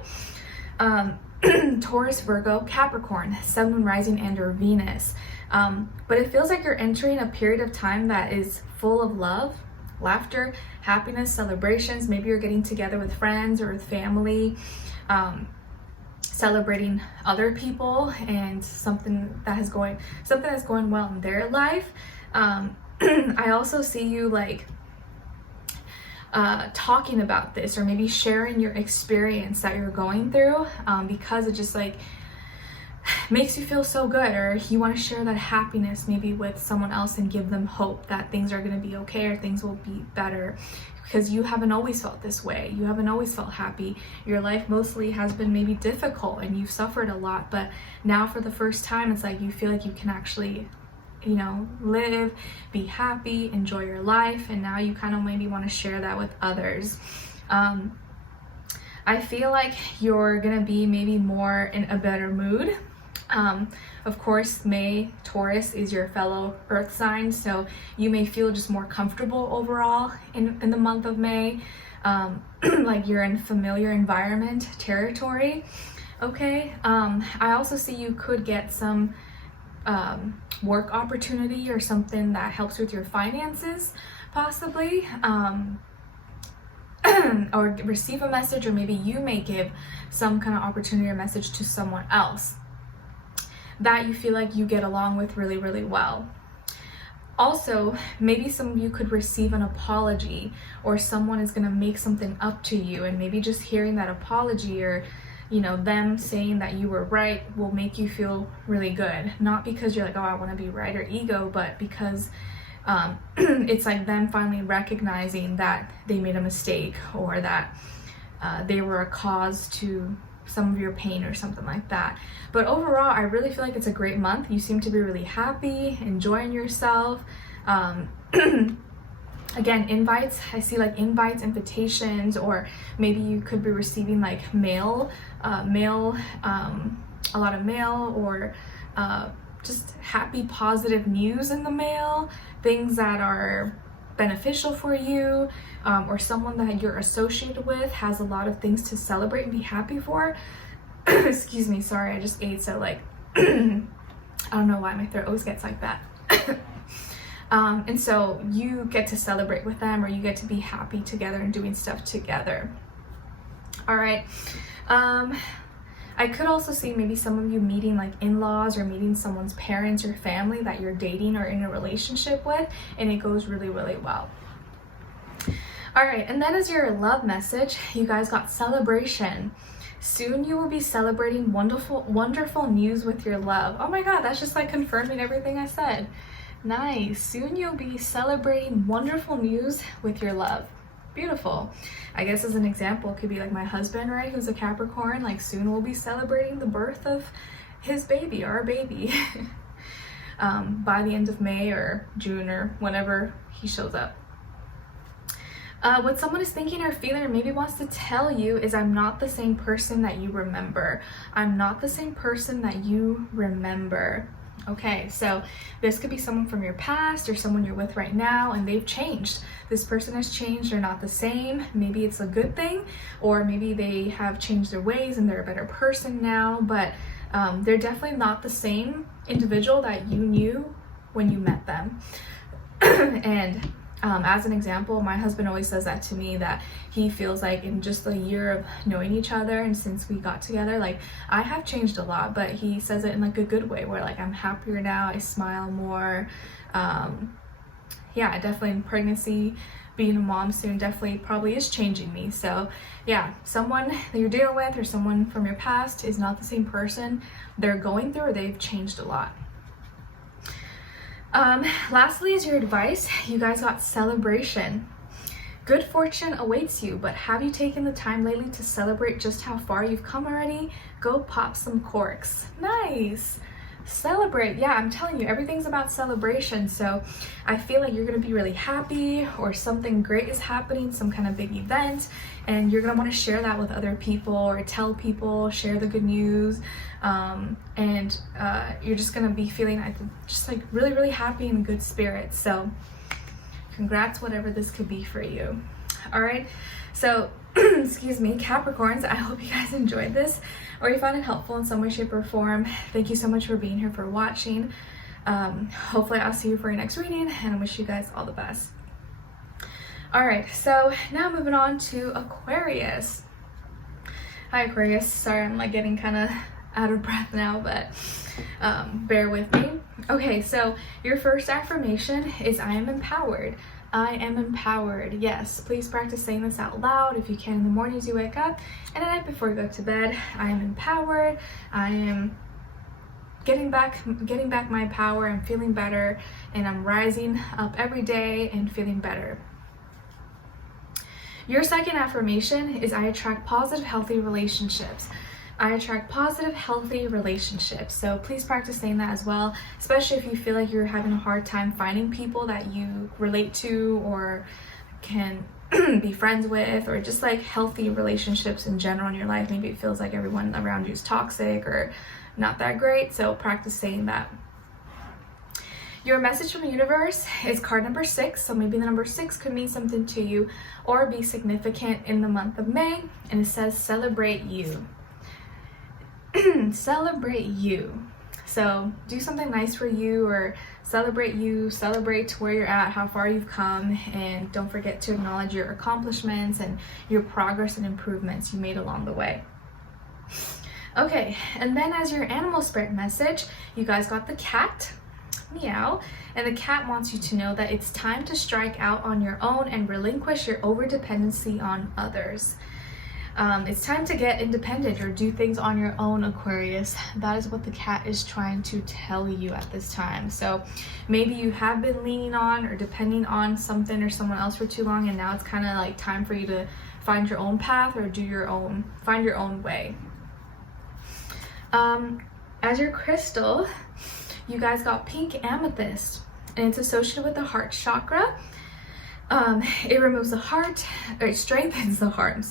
Taurus, Virgo, Capricorn, Sun, Moon, Rising, and or Venus. But it feels like you're entering a period of time that is full of love, laughter, happiness, celebrations. Maybe you're getting together with friends or with family, celebrating other people and something that's going well in their life. I also see you like talking about this, or maybe sharing your experience that you're going through, because it just like makes you feel so good, or you want to share that happiness maybe with someone else and give them hope that things are going to be okay or things will be better, because you haven't always felt this way. You haven't always felt happy. Your life mostly has been maybe difficult and you've suffered a lot, but now for the first time it's like you feel like you can actually, you know, live, be happy, enjoy your life, and now you kind of maybe want to share that with others. I feel like you're gonna be maybe more in a better mood. Of course, May, Taurus is your fellow earth sign, so you may feel just more comfortable overall in the month of May. Like you're in familiar environment, territory. Okay, I also see you could get some work opportunity or something that helps with your finances, possibly. Or receive a message, or maybe you may give some kind of opportunity or message to someone else that you feel like you get along with really, really well. Also, maybe some of you could receive an apology, or someone is going to make something up to you, and maybe just hearing that apology, or you know, them saying that you were right, will make you feel really good. Not because you're like, oh, I want to be right, or ego, but because it's like them finally recognizing that they made a mistake, or that they were a cause to some of your pain or something like that. But overall, I really feel like it's a great month. You seem to be really happy, enjoying yourself. Again, invites, I see like invites, invitations, or maybe you could be receiving like mail, a lot of mail, or just happy, positive news in the mail, things that are beneficial for you, or someone that you're associated with has a lot of things to celebrate and be happy for. Excuse me, sorry, I just ate, so like, I don't know why my throat always gets like that. And so you get to celebrate with them, or you get to be happy together and doing stuff together. All right. I could also see maybe some of you meeting like in-laws, or meeting someone's parents or family that you're dating or in a relationship with, and it goes really, really well. All right, and then as your love message, you guys got celebration. Soon you will be celebrating wonderful news with your love. Oh my God, that's just like confirming everything I said. Nice. Soon you'll be celebrating wonderful news with your love. Beautiful. I guess as an example, it could be like my husband, right, who's a Capricorn. Like soon we'll be celebrating the birth of his baby, our baby, by the end of May or June, or whenever he shows up. What someone is thinking or feeling, or maybe wants to tell you, is I'm not the same person that you remember. I'm not the same person that you remember. Okay, so this could be someone from your past, or someone you're with right now, and they've changed. This person has changed, they're not the same. Maybe it's a good thing, or maybe they have changed their ways and they're a better person now, but they're definitely not the same individual that you knew when you met them. And as an example, my husband always says that to me, that he feels like in just a year of knowing each other, and since we got together, like I have changed a lot, but he says it in like a good way, where like I'm happier now, I smile more. Yeah, definitely in pregnancy, being a mom soon definitely probably is changing me. So yeah, someone that you're dealing with, or someone from your past, is not the same person they're going through, or they've changed a lot. Lastly is your advice. You guys got celebration. Good fortune awaits you, but have you taken the time lately to celebrate just how far you've come already? Go pop some corks. Nice. Celebrate. Yeah, I'm telling you, everything's about celebration. So I feel like you're going to be really happy, or something great is happening, some kind of big event, and you're going to want to share that with other people, or tell people, share the good news. And you're just going to be feeling just like really, really happy and good spirits. So congrats, whatever this could be for you. All right. So excuse me, Capricorns, I hope you guys enjoyed this, or you found it helpful in some way, shape, or form. Thank you so much for being here, for watching. Hopefully I'll see you for your next reading, and I wish you guys all the best. All right, so now moving on to Aquarius. Hi Aquarius, sorry I'm like getting kind of out of breath now, but bear with me. Okay, so your first affirmation is I am empowered. I am empowered. Yes, please practice saying this out loud if you can in the mornings you wake up, and at night before you go to bed. I am empowered. I am getting back my power. I'm feeling better, and I'm rising up every day and feeling better. Your second affirmation is I attract positive, healthy relationships. I attract positive, healthy relationships. So please practice saying that as well, especially if you feel like you're having a hard time finding people that you relate to or can be friends with, or just like healthy relationships in general in your life. Maybe it feels like everyone around you is toxic or not that great, so practice saying that. Your message from the universe is card number 6, so maybe the number 6 could mean something to you or be significant in the month of May, and it says celebrate you. Celebrate you. So do something nice for you, or celebrate you, celebrate where you're at, how far you've come, and don't forget to acknowledge your accomplishments and your progress and improvements you made along the way. Okay, and then as your animal spirit message, you guys got the cat. Meow. And the cat wants you to know that it's time to strike out on your own and relinquish your overdependency on others. It's time to get independent or do things on your own, Aquarius. That is what the cat is trying to tell you at this time. So maybe you have been leaning on or depending on something or someone else for too long, and now it's kind of like time for you to find your own path or find your own way. As your crystal, you guys got pink amethyst, and it's associated with the heart chakra. It removes the heart, or it strengthens the heart,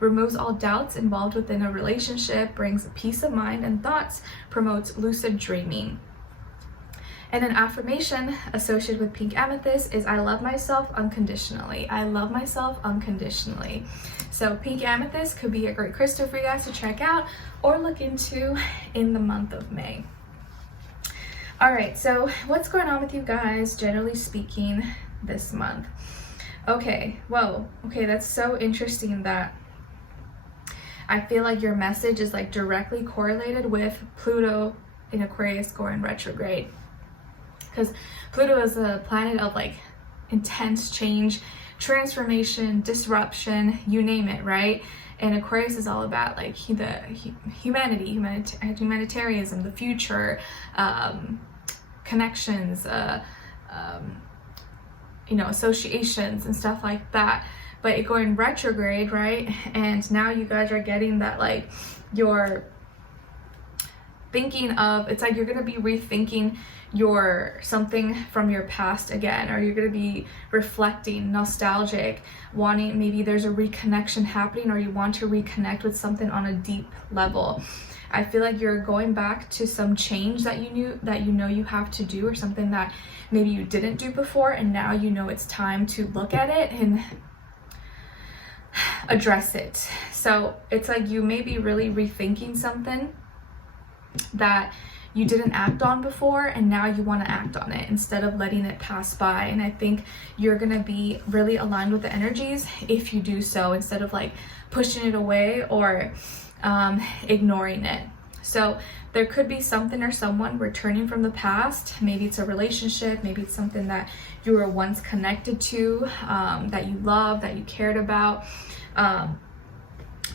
removes all doubts involved within a relationship, brings peace of mind and thoughts, promotes lucid dreaming. And an affirmation associated with pink amethyst is I love myself unconditionally. I love myself unconditionally. So pink amethyst could be a great crystal for you guys to check out or look into in the month of May. All right, so what's going on with you guys, generally speaking, this month? Okay, whoa, okay, that's so interesting that I feel like your message is like directly correlated with Pluto in Aquarius going retrograde. Because Pluto is a planet of like intense change, transformation, disruption, you name it, right? And Aquarius is all about like the humanitarianism, the future, connections, associations and stuff like that. But it going retrograde, right? And now you guys are getting that like you're thinking of, it's like you're going to be rethinking something from your past again, or you're going to be reflecting, nostalgic, wanting, maybe there's a reconnection happening, or you want to reconnect with something on a deep level. I feel like you're going back to some change that you know you have to do, or something that maybe you didn't do before, and now you know it's time to look at it and address it. So it's like you may be really rethinking something that you didn't act on before, and now you want to act on it instead of letting it pass by. And I think you're going to be really aligned with the energies if you do so, instead of like pushing it away or ignoring it. So there could be something or someone returning from the past. Maybe it's a relationship, maybe it's something that you were once connected to, that you loved, that you cared about,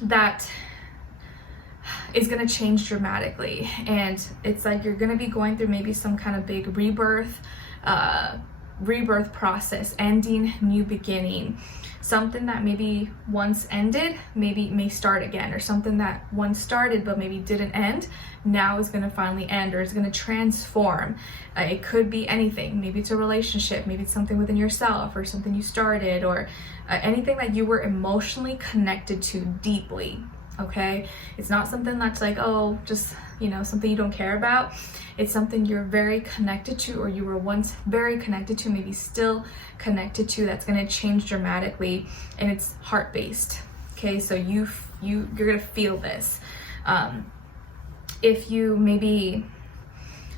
that is going to change dramatically. And it's like you're going to be going through maybe some kind of big rebirth process, ending, new beginning. Something that maybe once ended, maybe may start again, or something that once started but maybe didn't end, now is going to finally end, or is going to transform. It could be anything. Maybe it's a relationship, maybe it's something within yourself, or something you started, or anything that you were emotionally connected to deeply. Okay, it's not something that's like, oh, just something you don't care about. It's something you're very connected to, or you were once very connected to, maybe still connected to, that's going to change dramatically, and it's heart-based. Okay, so you're going to feel this. If you maybe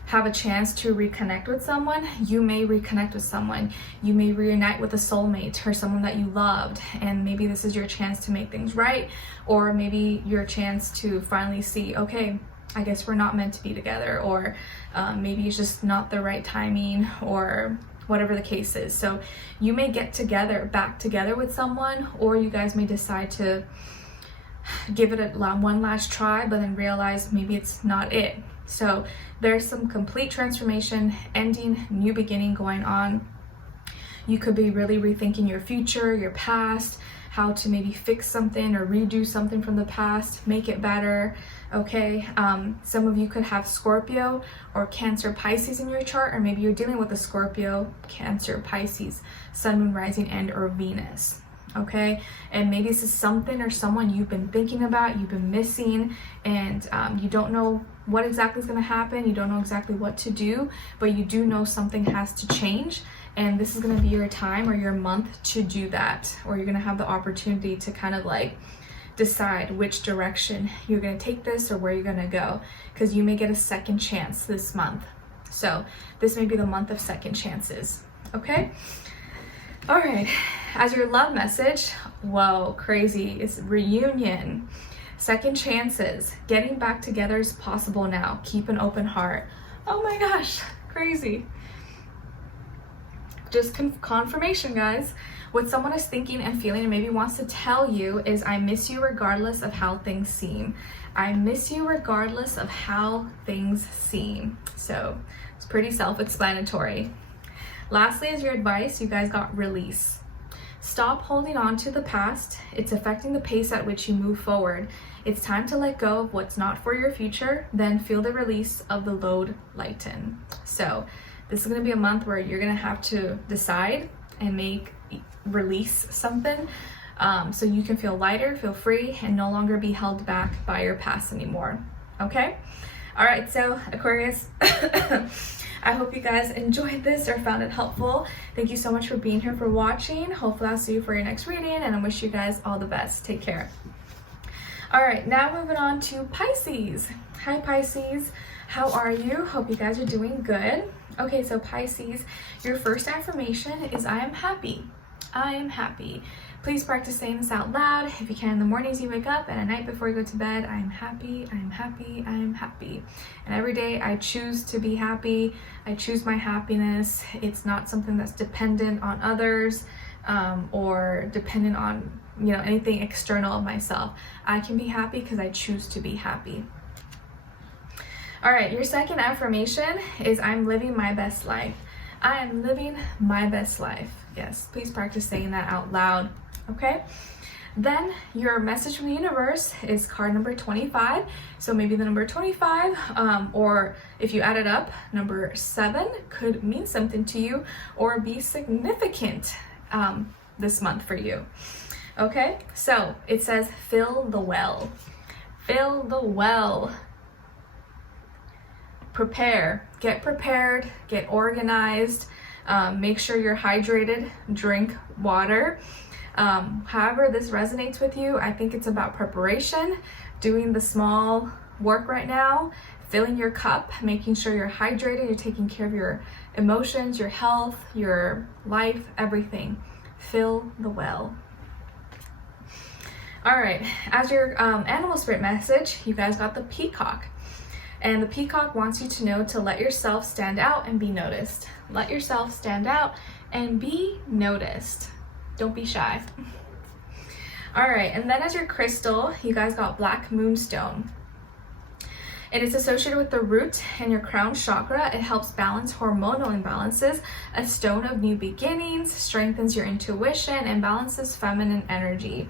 have a chance to reconnect with someone, you may reconnect with someone. You may reunite with a soulmate or someone that you loved, and maybe this is your chance to make things right, or maybe your chance to finally see, okay, I guess we're not meant to be together, or maybe it's just not the right timing, or whatever the case is. So you may get back together with someone, or you guys may decide to give it one last try, but then realize maybe it's not it. So there's some complete transformation, ending, new beginning going on. You could be really rethinking your future, your past, how to maybe fix something or redo something from the past, make it better. Okay, some of you could have Scorpio or Cancer, Pisces in your chart, or maybe you're dealing with a Scorpio, Cancer, Pisces, Sun, Moon, Rising, and or Venus. okay? And maybe this is something or someone you've been thinking about, you've been missing, and you don't know what exactly is going to happen, you don't know exactly what to do, but you do know something has to change, and this is going to be your time or your month to do that, or you're going to have the opportunity to kind of like decide which direction you're going to take this or where you're going to go, because you may get a second chance this month. So this may be the month of second chances, okay? All right, as your love message, whoa, crazy, it's reunion, second chances, getting back together is possible now, keep an open heart. Oh my gosh, crazy. Just confirmation, guys. What someone is thinking and feeling and maybe wants to tell you is, I miss you regardless of how things seem. I miss you regardless of how things seem. So it's pretty self-explanatory. Lastly, as your advice, you guys got release. Stop holding on to the past. It's affecting the pace at which you move forward. It's time to let go of what's not for your future, then feel the release of the load lighten. So this is going to be a month where you're going to have to decide and release something, so you can feel lighter, feel free, and no longer be held back by your past anymore. Okay? All right, so Aquarius, I hope you guys enjoyed this or found it helpful. Thank you so much for being here, for watching. Hopefully I'll see you for your next reading, and I wish you guys all the best. Take care. All right, now moving on to Pisces. Hi Pisces, how are you? Hope you guys are doing good. Okay, so Pisces, your first affirmation is, I am happy. I am happy. Please practice saying this out loud if you can in the mornings you wake up and at night before you go to bed. I am happy, I am happy, I am happy. And every day I choose to be happy. I choose my happiness. It's not something that's dependent on others or dependent on, you know, anything external of myself. I can be happy because I choose to be happy. All right, your second affirmation is, I'm living my best life. I am living my best life. Yes, please practice saying that out loud. Okay, then your message from the universe is card number 25. So maybe the number 25, or if you add it up, number 7 could mean something to you or be significant this month for you. Okay, so it says, fill the well. Fill the well. Prepare, get prepared, get organized, make sure you're hydrated, drink water. However this resonates with you, I think it's about preparation, doing the small work right now, filling your cup, making sure you're hydrated, you're taking care of your emotions, your health, your life, everything. Fill the well. All right, as your animal spirit message, you guys got the peacock. And the peacock wants you to know to let yourself stand out and be noticed. Let yourself stand out and be noticed. Don't be shy. All right, and then as your crystal, you guys got black moonstone. It is associated with the root and your crown chakra. It helps balance hormonal imbalances. A stone of new beginnings, strengthens your intuition, and balances feminine energy.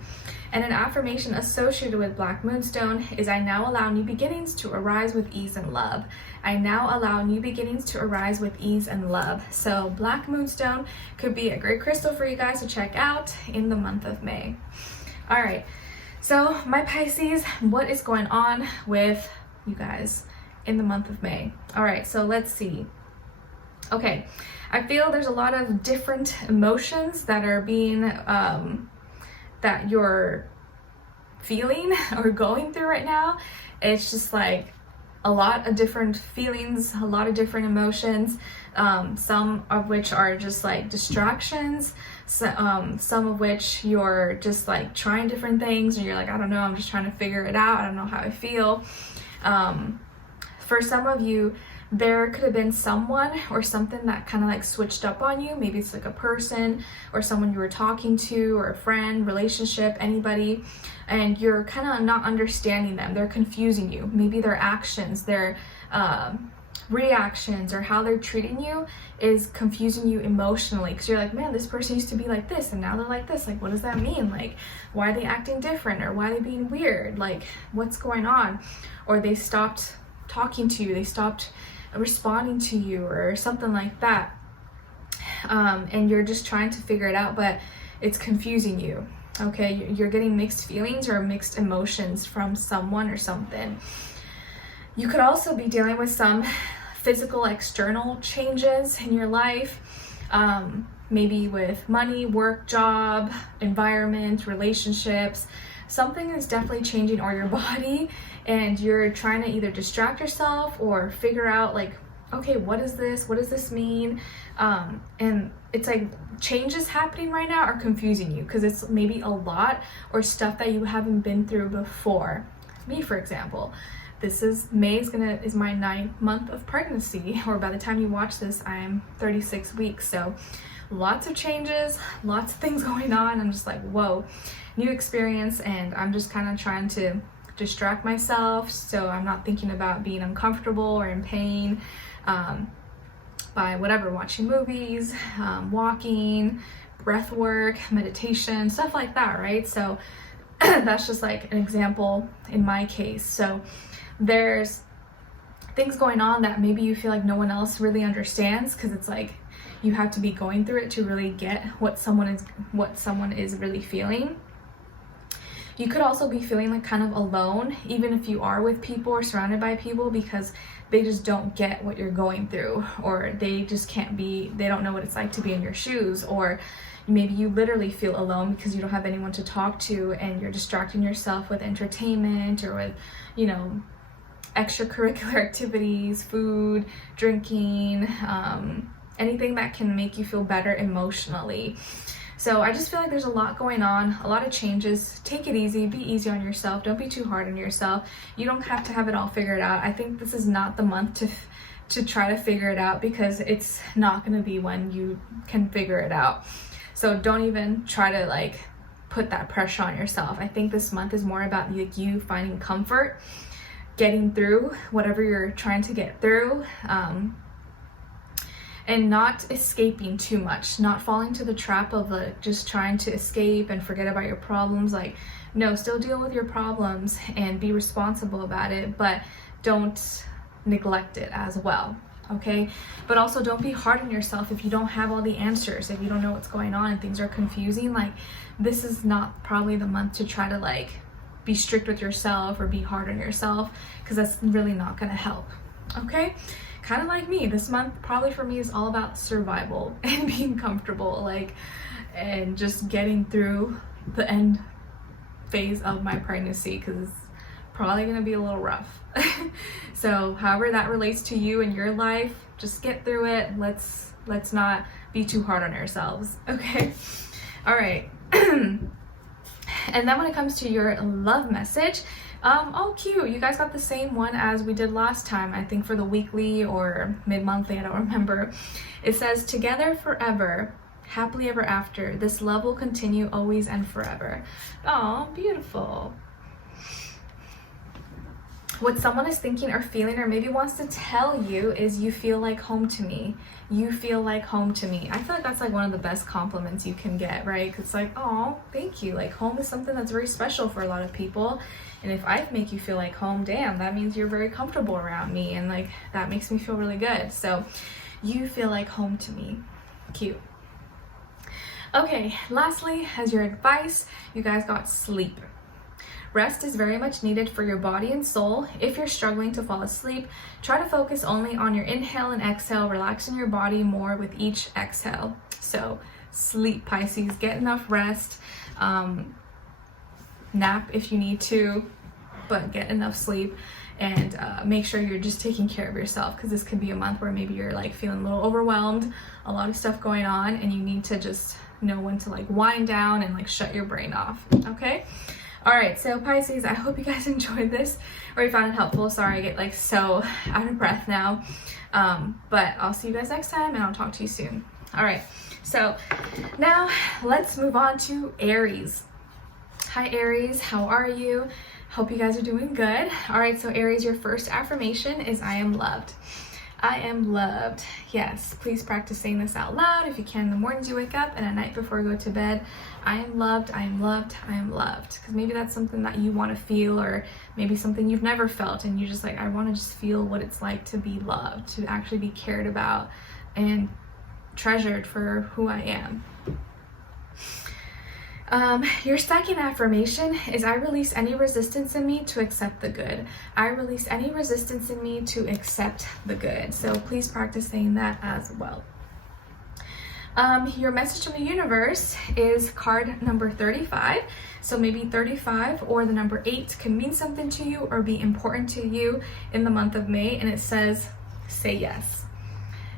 And an affirmation associated with black moonstone is, I now allow new beginnings to arise with ease and love. I now allow new beginnings to arise with ease and love. So black moonstone could be a great crystal for you guys to check out in the month of May. All right, so my Pisces, what is going on with you guys in the month of May? All right, so let's see. Okay, I feel there's a lot of different emotions that are being that you're feeling or going through right now. It's just like a lot of different feelings, a lot of different emotions, some of which are just like distractions, some of which you're just like trying different things and you're like, I don't know, I'm just trying to figure it out, I don't know how I feel. For some of you, there could have been someone or something that kind of like switched up on you. Maybe it's like a person or someone you were talking to, or a friend, relationship, anybody, and you're kind of not understanding them. They're confusing you. Maybe their actions, their reactions, or how they're treating you is confusing you emotionally, because you're like, man, this person used to be like this and now they're like this. Like, what does that mean? Like, why are they acting different, or why are they being weird? Like, what's going on? Or they stopped talking to you, they stopped responding to you, or something like that, and you're just trying to figure it out. But it's confusing you. Okay, you're getting mixed feelings or mixed emotions from someone or something. You could also be dealing with some physical external changes in your life, maybe with money, work, job, environment, relationships. Something is definitely changing, or your body, and you're trying to either distract yourself or figure out like, okay, what is this? What does this mean? And it's like changes happening right now are confusing you because it's maybe a lot or stuff that you haven't been through before. Me, for example, May is my 9th month of pregnancy, or by the time you watch this, I'm 36 weeks. So lots of changes, lots of things going on. I'm just like, whoa, new experience, and I'm just kind of trying to distract myself so I'm not thinking about being uncomfortable or in pain by whatever, watching movies, walking, breath work, meditation, stuff like that, right? So that's just like an example in my case. So there's things going on that maybe you feel like no one else really understands, because it's like you have to be going through it to really get what someone is really feeling. You could also be feeling like kind of alone, even if you are with people or surrounded by people, because they just don't get what you're going through, or they just they don't know what it's like to be in your shoes, or maybe you literally feel alone because you don't have anyone to talk to and you're distracting yourself with entertainment or with, you know, extracurricular activities, food, drinking, anything that can make you feel better emotionally. So I just feel like there's a lot going on, a lot of changes. Take it easy, be easy on yourself. Don't be too hard on yourself. You don't have to have it all figured out. I think this is not the month to try to figure it out, because it's not going to be when you can figure it out. So don't even try to like put that pressure on yourself. I think this month is more about like you finding comfort, getting through whatever you're trying to get through, and not escaping too much, not falling to the trap of like just trying to escape and forget about your problems. Like, no, still deal with your problems and be responsible about it, but don't neglect it as well, okay? But also don't be hard on yourself if you don't have all the answers, if you don't know what's going on and things are confusing. Like, this is not probably the month to try to like be strict with yourself or be hard on yourself, because that's really not gonna help, okay? Kind of like me, this month probably for me is all about survival and being comfortable, like, and just getting through the end phase of my pregnancy, because it's probably gonna be a little rough. So however that relates to you in your life, just get through it. Let's not be too hard on ourselves, okay? All right. And then when it comes to your love message, oh cute, you guys got the same one as we did last time, I think for the weekly or mid-monthly, I don't remember. It says, together forever, happily ever after, this love will continue always and forever. Oh, beautiful. What someone is thinking or feeling or maybe wants to tell you is, you feel like home to me. You feel like home to me. I feel like that's like one of the best compliments you can get, right? It's like, oh, thank you. Like, home is something that's very special for a lot of people. And if I make you feel like home, damn, that means you're very comfortable around me. And like, that makes me feel really good. So you feel like home to me. Cute. Okay, lastly, as your advice, you guys got sleep. Rest is very much needed for your body and soul. If you're struggling to fall asleep, try to focus only on your inhale and exhale, relaxing your body more with each exhale. So sleep, Pisces, get enough rest, nap if you need to, but get enough sleep, and make sure you're just taking care of yourself, because this could be a month where maybe you're like feeling a little overwhelmed, a lot of stuff going on, and you need to just know when to like wind down and like shut your brain off, okay? All right, so Pisces, I hope you guys enjoyed this or you found it helpful. Sorry, I get like so out of breath now, but I'll see you guys next time and I'll talk to you soon. All right, so now let's move on to Aries. Hi Aries, how are you? Hope you guys are doing good. All right, so Aries, your first affirmation is, I am loved. I am loved. Yes, please practice saying this out loud if you can in the mornings you wake up and at night before you go to bed. I am loved, I am loved, I am loved. Because maybe that's something that you want to feel, or maybe something you've never felt and you're just like, I want to just feel what it's like to be loved, to actually be cared about and treasured for who I am. Your second affirmation is, I release any resistance in me to accept the good. I release any resistance in me to accept the good. So please practice saying that as well. Your message from the universe is card number 35. So maybe 35 or the number 8 can mean something to you or be important to you in the month of May. And it says, say yes.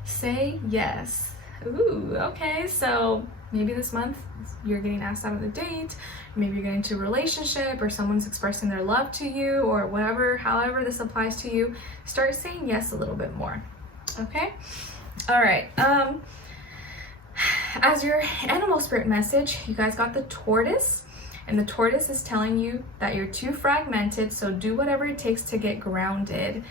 Say yes. Ooh, okay. So maybe this month you're getting asked out on a date, maybe you're getting into a relationship, or someone's expressing their love to you, or whatever, however this applies to you. Start saying yes a little bit more. Okay? All right. As your animal spirit message, you guys got the tortoise, and the tortoise is telling you that you're too fragmented, so do whatever it takes to get grounded.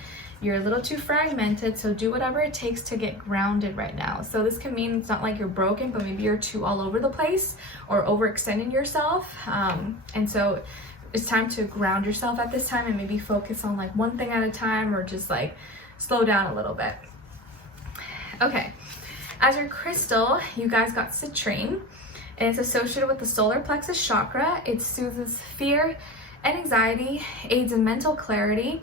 You're a little too fragmented, so do whatever it takes to get grounded right now. So this can mean it's not like you're broken, but maybe you're too all over the place or overextending yourself. And so it's time to ground yourself at this time and maybe focus on like one thing at a time, or just like slow down a little bit. Okay, as your crystal, you guys got citrine, and it's associated with the solar plexus chakra. It soothes fear and anxiety, aids in mental clarity,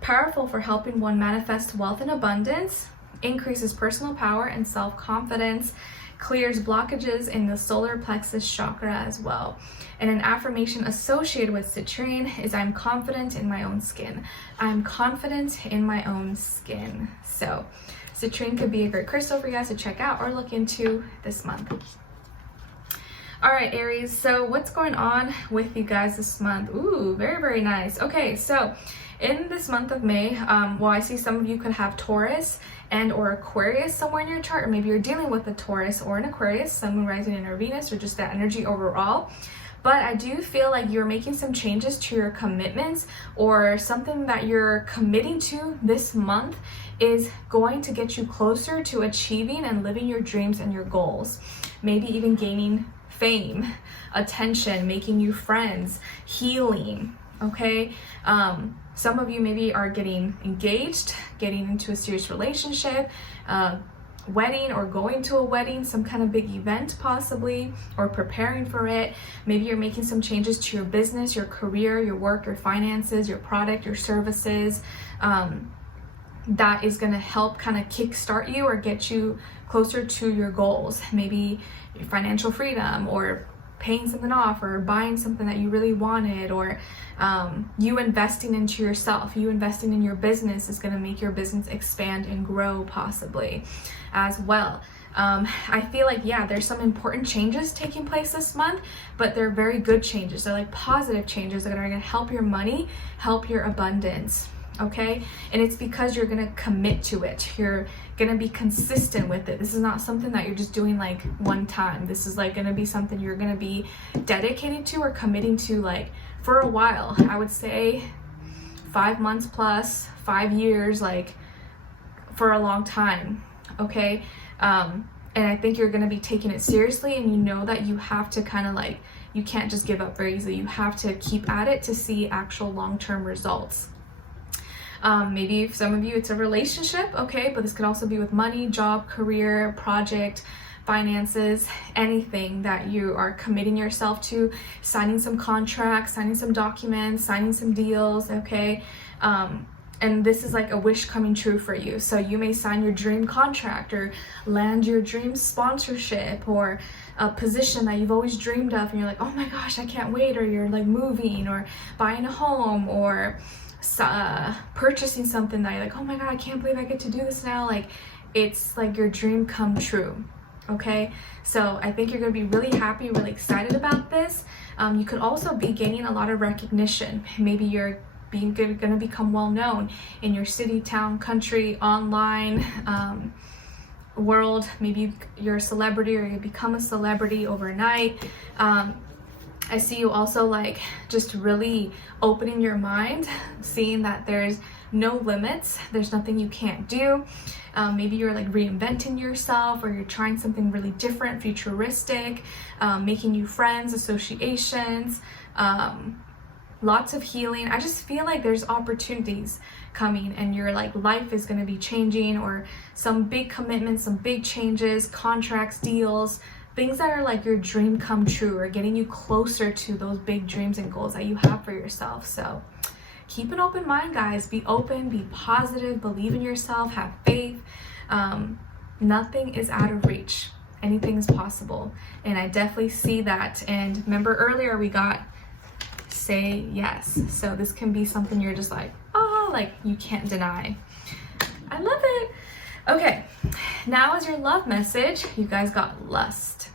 powerful for helping one manifest wealth and abundance, increases personal power and self-confidence, clears blockages in the solar plexus chakra as well. And an affirmation associated with citrine is, I'm confident in my own skin. I'm confident in my own skin. So citrine could be a great crystal for you guys to check out or look into this month. All right, Aries, so what's going on with you guys this month? Ooh, very, very nice. Okay, so in this month of May, well, I see some of you could have Taurus and or Aquarius somewhere in your chart, or maybe you're dealing with a Taurus or an Aquarius, Sun, Moon, Rising, and or Venus, or just that energy overall. But I do feel like you're making some changes to your commitments, or something that you're committing to this month is going to get you closer to achieving and living your dreams and your goals. Maybe even gaining fame, attention, making new friends, healing, okay? Some of you maybe are getting engaged, getting into a serious relationship, wedding, or going to a wedding, some kind of big event possibly, or preparing for it. Maybe you're making some changes to your business, your career, your work, your finances, your product, your services. That is going to help kind of kickstart you or get you closer to your goals. Maybe financial freedom, or paying something off, or buying something that you really wanted, or you investing into yourself, you investing in your business is going to make your business expand and grow possibly as well. I feel like, yeah, there's some important changes taking place this month, but they're very good changes. They're like positive changes that are going to help your money, help your abundance. Okay, and it's because you're gonna commit to it. You're gonna be consistent with it. This is not something that you're just doing like one time. This is like gonna be something you're gonna be dedicated to or committing to like for a while. I would say 5 months plus, 5 years, like for a long time. Okay, and I think you're gonna be taking it seriously, and you know that you have to kind of like, you can't just give up very easily. You have to keep at it to see actual long-term results. Maybe for some of you it's a relationship, okay, but this could also be with money, job, career, project, finances, anything that you are committing yourself to, signing some contracts, signing some documents, signing some deals, okay? And this is like a wish coming true for you. So you may sign your dream contract, or land your dream sponsorship, or a position that you've always dreamed of, and you're like, oh my gosh, I can't wait, or you're like moving, or buying a home, or purchasing something that you're like, oh my god, I can't believe I get to do this now. Like, it's like your dream come true. Okay, so I think you're gonna be really happy, really excited about this. You could also be gaining a lot of recognition. Maybe you're gonna become well known in your city, town, country, online, world. Maybe you're a celebrity, or you become a celebrity overnight. I see you also like just really opening your mind, seeing that there's no limits, there's nothing you can't do. Maybe you're like reinventing yourself, or you're trying something really different, futuristic, making new friends, associations, lots of healing. I just feel like there's opportunities coming, and your like life is going to be changing, or some big commitments, some big changes, contracts, deals, things that are like your dream come true or getting you closer to those big dreams and goals that you have for yourself. So keep an open mind, guys. Be open, be positive, believe in yourself, have faith. Nothing is out of reach. Anything is possible. And I definitely see that. And remember earlier we got say yes. So this can be something you're just like, oh, like you can't deny. I love it. Okay, now as your love message, you guys got lust.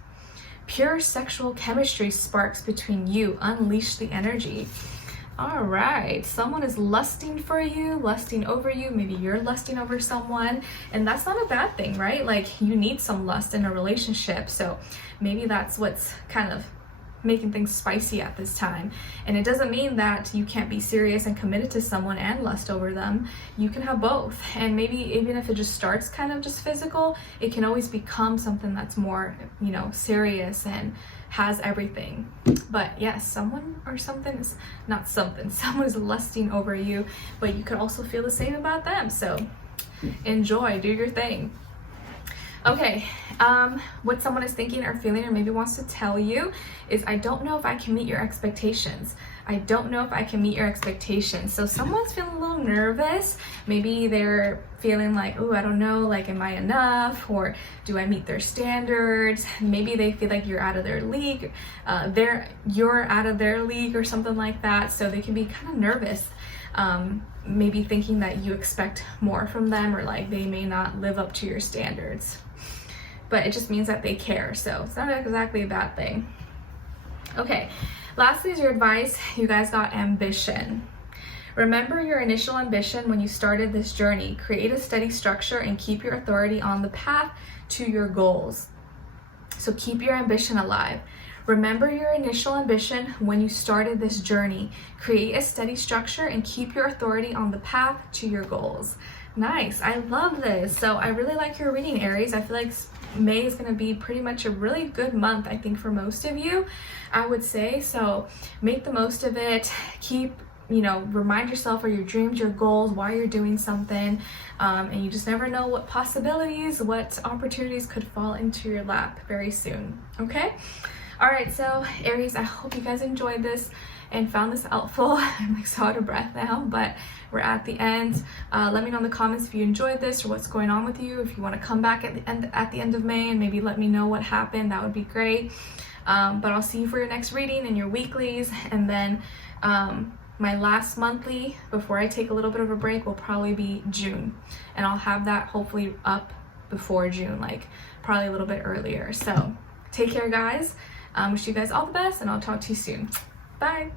Pure sexual chemistry sparks between you. Unleash the energy. All right, someone is lusting for you, lusting over you. Maybe you're lusting over someone, and that's not a bad thing, right? Like, you need some lust in a relationship. So maybe that's what's kind of making things spicy at this time. And it doesn't mean that you can't be serious and committed to someone and lust over them. You can have both. And maybe even if it just starts kind of just physical, it can always become something that's more, you know, serious and has everything. But yes, someone or something is not something. Someone is lusting over you, but you could also feel the same about them. So enjoy, do your thing. Okay, what someone is thinking or feeling or maybe wants to tell you is, I don't know if I can meet your expectations. I don't know if I can meet your expectations. So someone's feeling a little nervous. Maybe they're feeling like, oh, I don't know, like, am I enough? Or do I meet their standards? Maybe they feel like you're out of their league. You're out of their league or something like that. So they can be kind of nervous. Maybe thinking that you expect more from them, or like they may not live up to your standards. But it just means that they care. So it's not exactly a bad thing. Okay, lastly is your advice. You guys got ambition. Remember your initial ambition when you started this journey. Create a steady structure and keep your authority on the path to your goals. So keep your ambition alive. Remember your initial ambition when you started this journey. Create a steady structure and keep your authority on the path to your goals. Nice, I love this. So I really like your reading, Aries. I feel like May is going to be pretty much a really good month, I think, for most of you, I would say. So make the most of it. Keep, you know, remind yourself of your dreams, your goals, why you're doing something. And you just never know what possibilities, what opportunities could fall into your lap very soon. Okay? All right, so Aries, I hope you guys enjoyed this and found this helpful. I'm like so out of breath now, but we're at the end. Let me know in the comments if you enjoyed this or what's going on with you. If you want to come back at the end of May and maybe let me know what happened, that would be great. But I'll see you for your next reading and your weeklies, and then my last monthly before I take a little bit of a break will probably be June, and I'll have that hopefully up before June, like probably a little bit earlier. So take care, guys. Wish you guys all the best, and I'll talk to you soon. Bye.